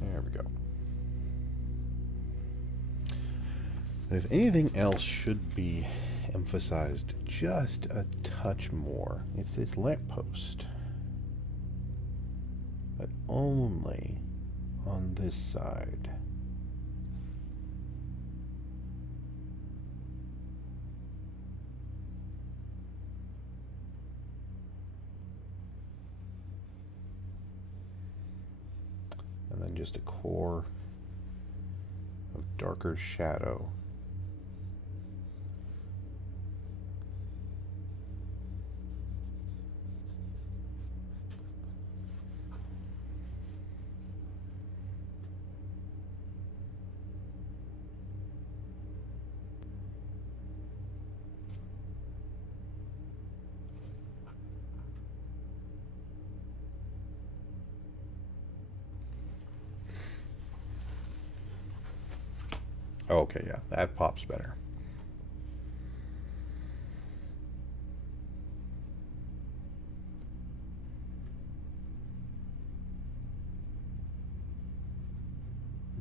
There we go. If anything else should be emphasized just a touch more, it's this lamppost. But only on this side. And then just a core of darker shadow. Okay, yeah, that pops better.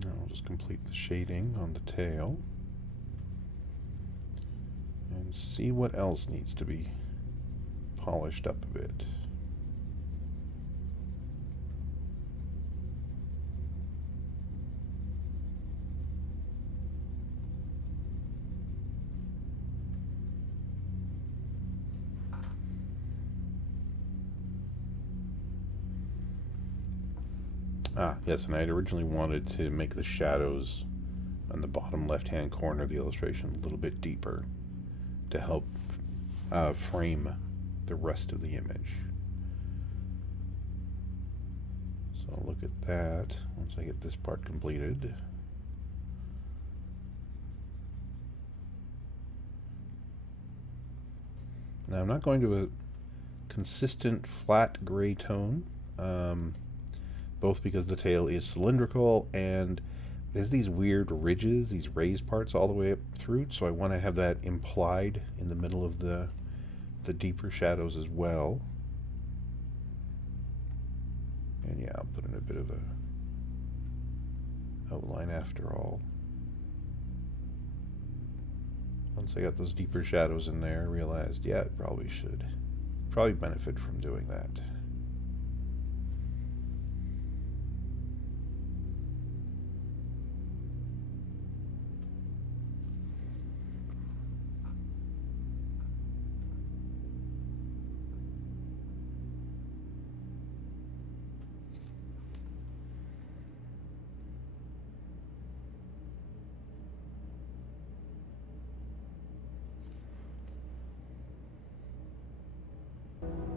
Now I'll just complete the shading on the tail and see what else needs to be polished up a bit. Ah, yes, and I had originally wanted to make the shadows on the bottom left-hand corner of the illustration a little bit deeper to help frame the rest of the image. So I'll look at that once I get this part completed. Now I'm not going to a consistent flat gray tone. Both because the tail is cylindrical and there's these weird ridges, these raised parts all the way up through, so I want to have that implied in the middle of the deeper shadows as well. And yeah, I'll put in a bit of a outline after all. Once I got those deeper shadows in there, I realized, yeah, it probably should benefit from doing that.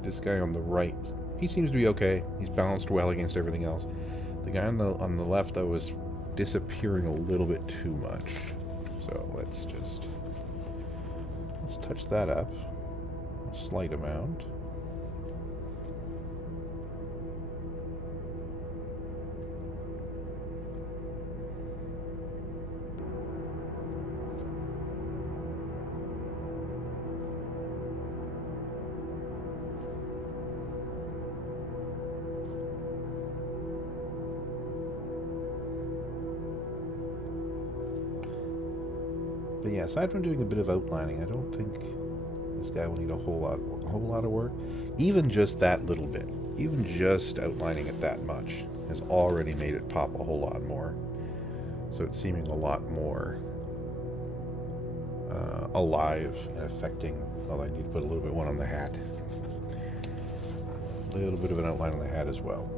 This guy on the right, he seems to be okay. He's balanced well against everything else. The guy on the left, though, is disappearing a little bit too much. So let's touch that up a slight amount. But yeah, aside from doing a bit of outlining, I don't think this guy will need a whole lot of work. Even just that little bit, even just outlining it that much, has already made it pop a whole lot more. So it's seeming a lot more alive and affecting. Well, I need to put a little bit one on the hat. A little bit of an outline on the hat as well.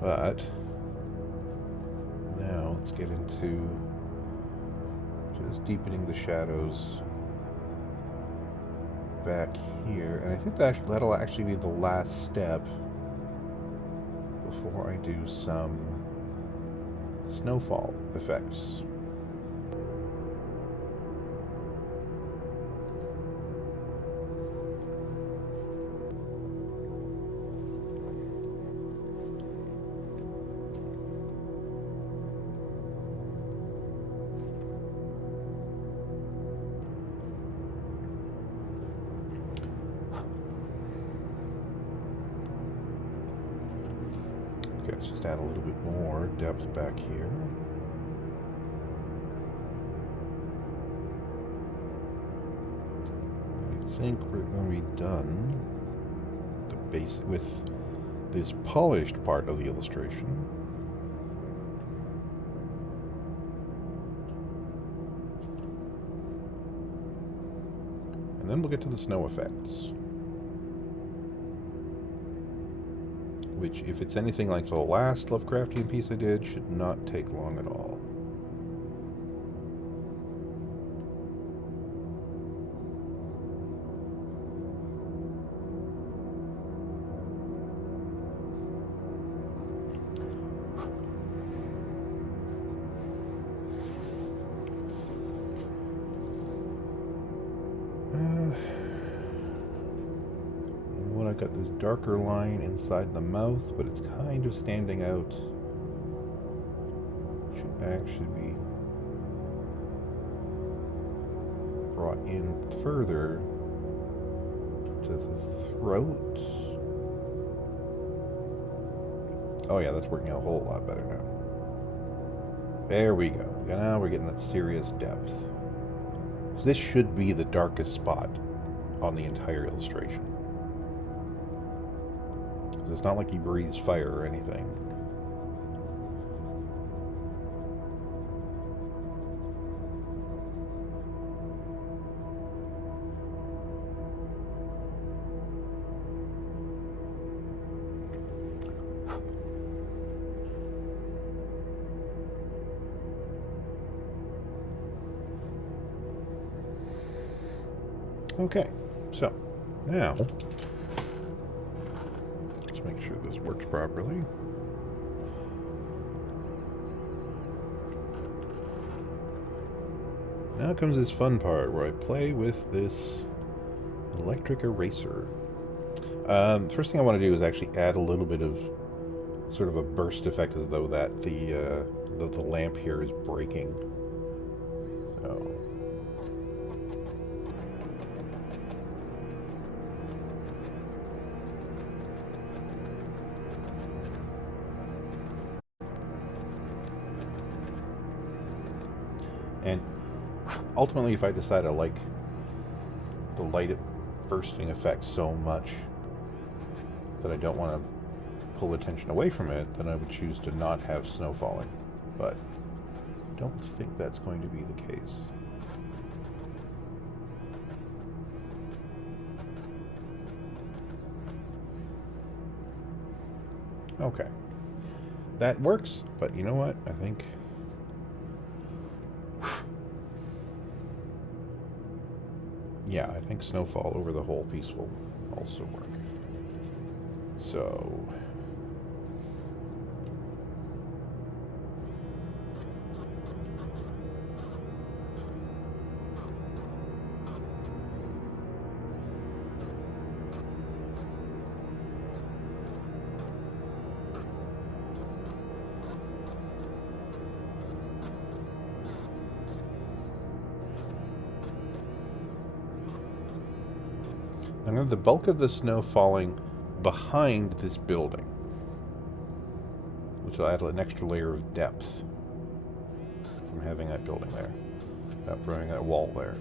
But now let's get into just deepening the shadows back here. And I think that'll actually be the last step before I do some snowfall effects. Okay, let's just add a little bit more depth back here. I think we're going to be done with this polished part of the illustration. And then we'll get to the snow effects, which, if it's anything like the last Lovecraftian piece I did, should not take long at all. I've got this darker line inside the mouth, but it's kind of standing out. Should actually be brought in further to the throat. Oh yeah, that's working out a whole lot better now. There we go. Now we're getting that serious depth. So this should be the darkest spot on the entire illustration. It's not like he breathes fire or anything. Okay, so now make sure this works properly. Now comes this fun part where I play with this electric eraser. First thing I want to do is actually add a little bit of sort of a burst effect, as though that the lamp here is breaking. So. And ultimately, if I decide I like the light bursting effect so much that I don't want to pull attention away from it, then I would choose to not have snow falling. But I don't think that's going to be the case. Okay. That works, but you know what? I think... yeah, I think snowfall over the whole piece will also work. So... I'm going to have the bulk of the snow falling behind this building, which will add an extra layer of depth. from having that building there, from having that wall there.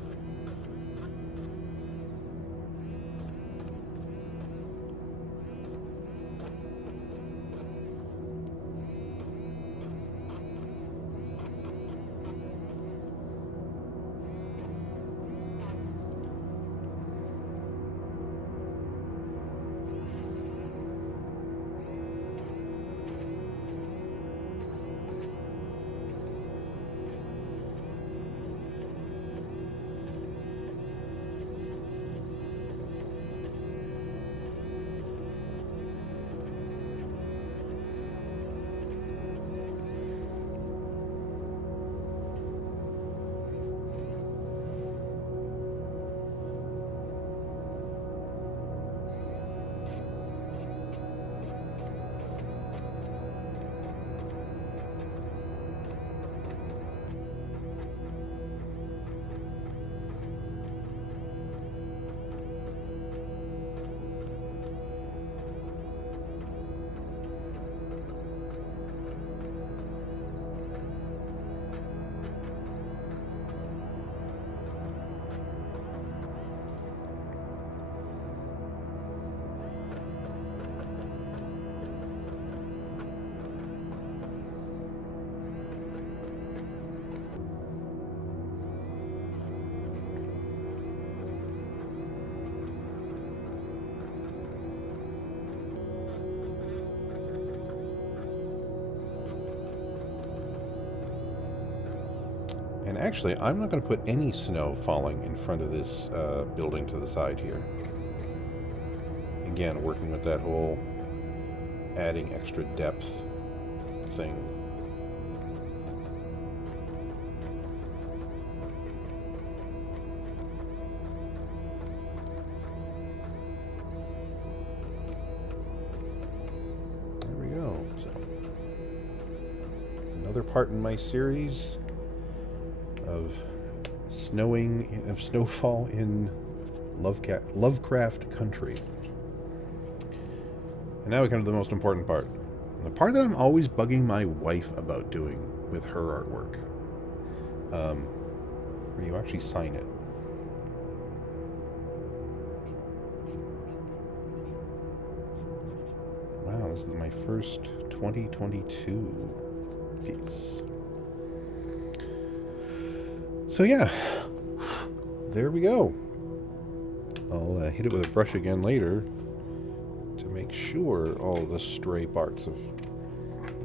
And actually, I'm not going to put any snow falling in front of this building to the side here. Again, working with that whole adding extra depth thing. There we go. So, another part in my series of snowfall in Lovecraft country. And now we come to the most important part. The part that I'm always bugging my wife about doing with her artwork. Where you actually sign it. Wow, this is my first 2022 piece. So yeah, there we go. I'll hit it with a brush again later to make sure all the stray parts have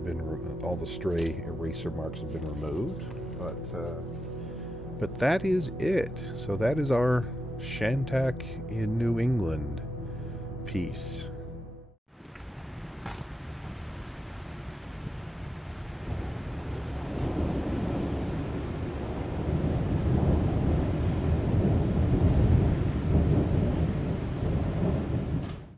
been, all the stray eraser marks have been removed. But that is it. So that is our Shantak in New England piece.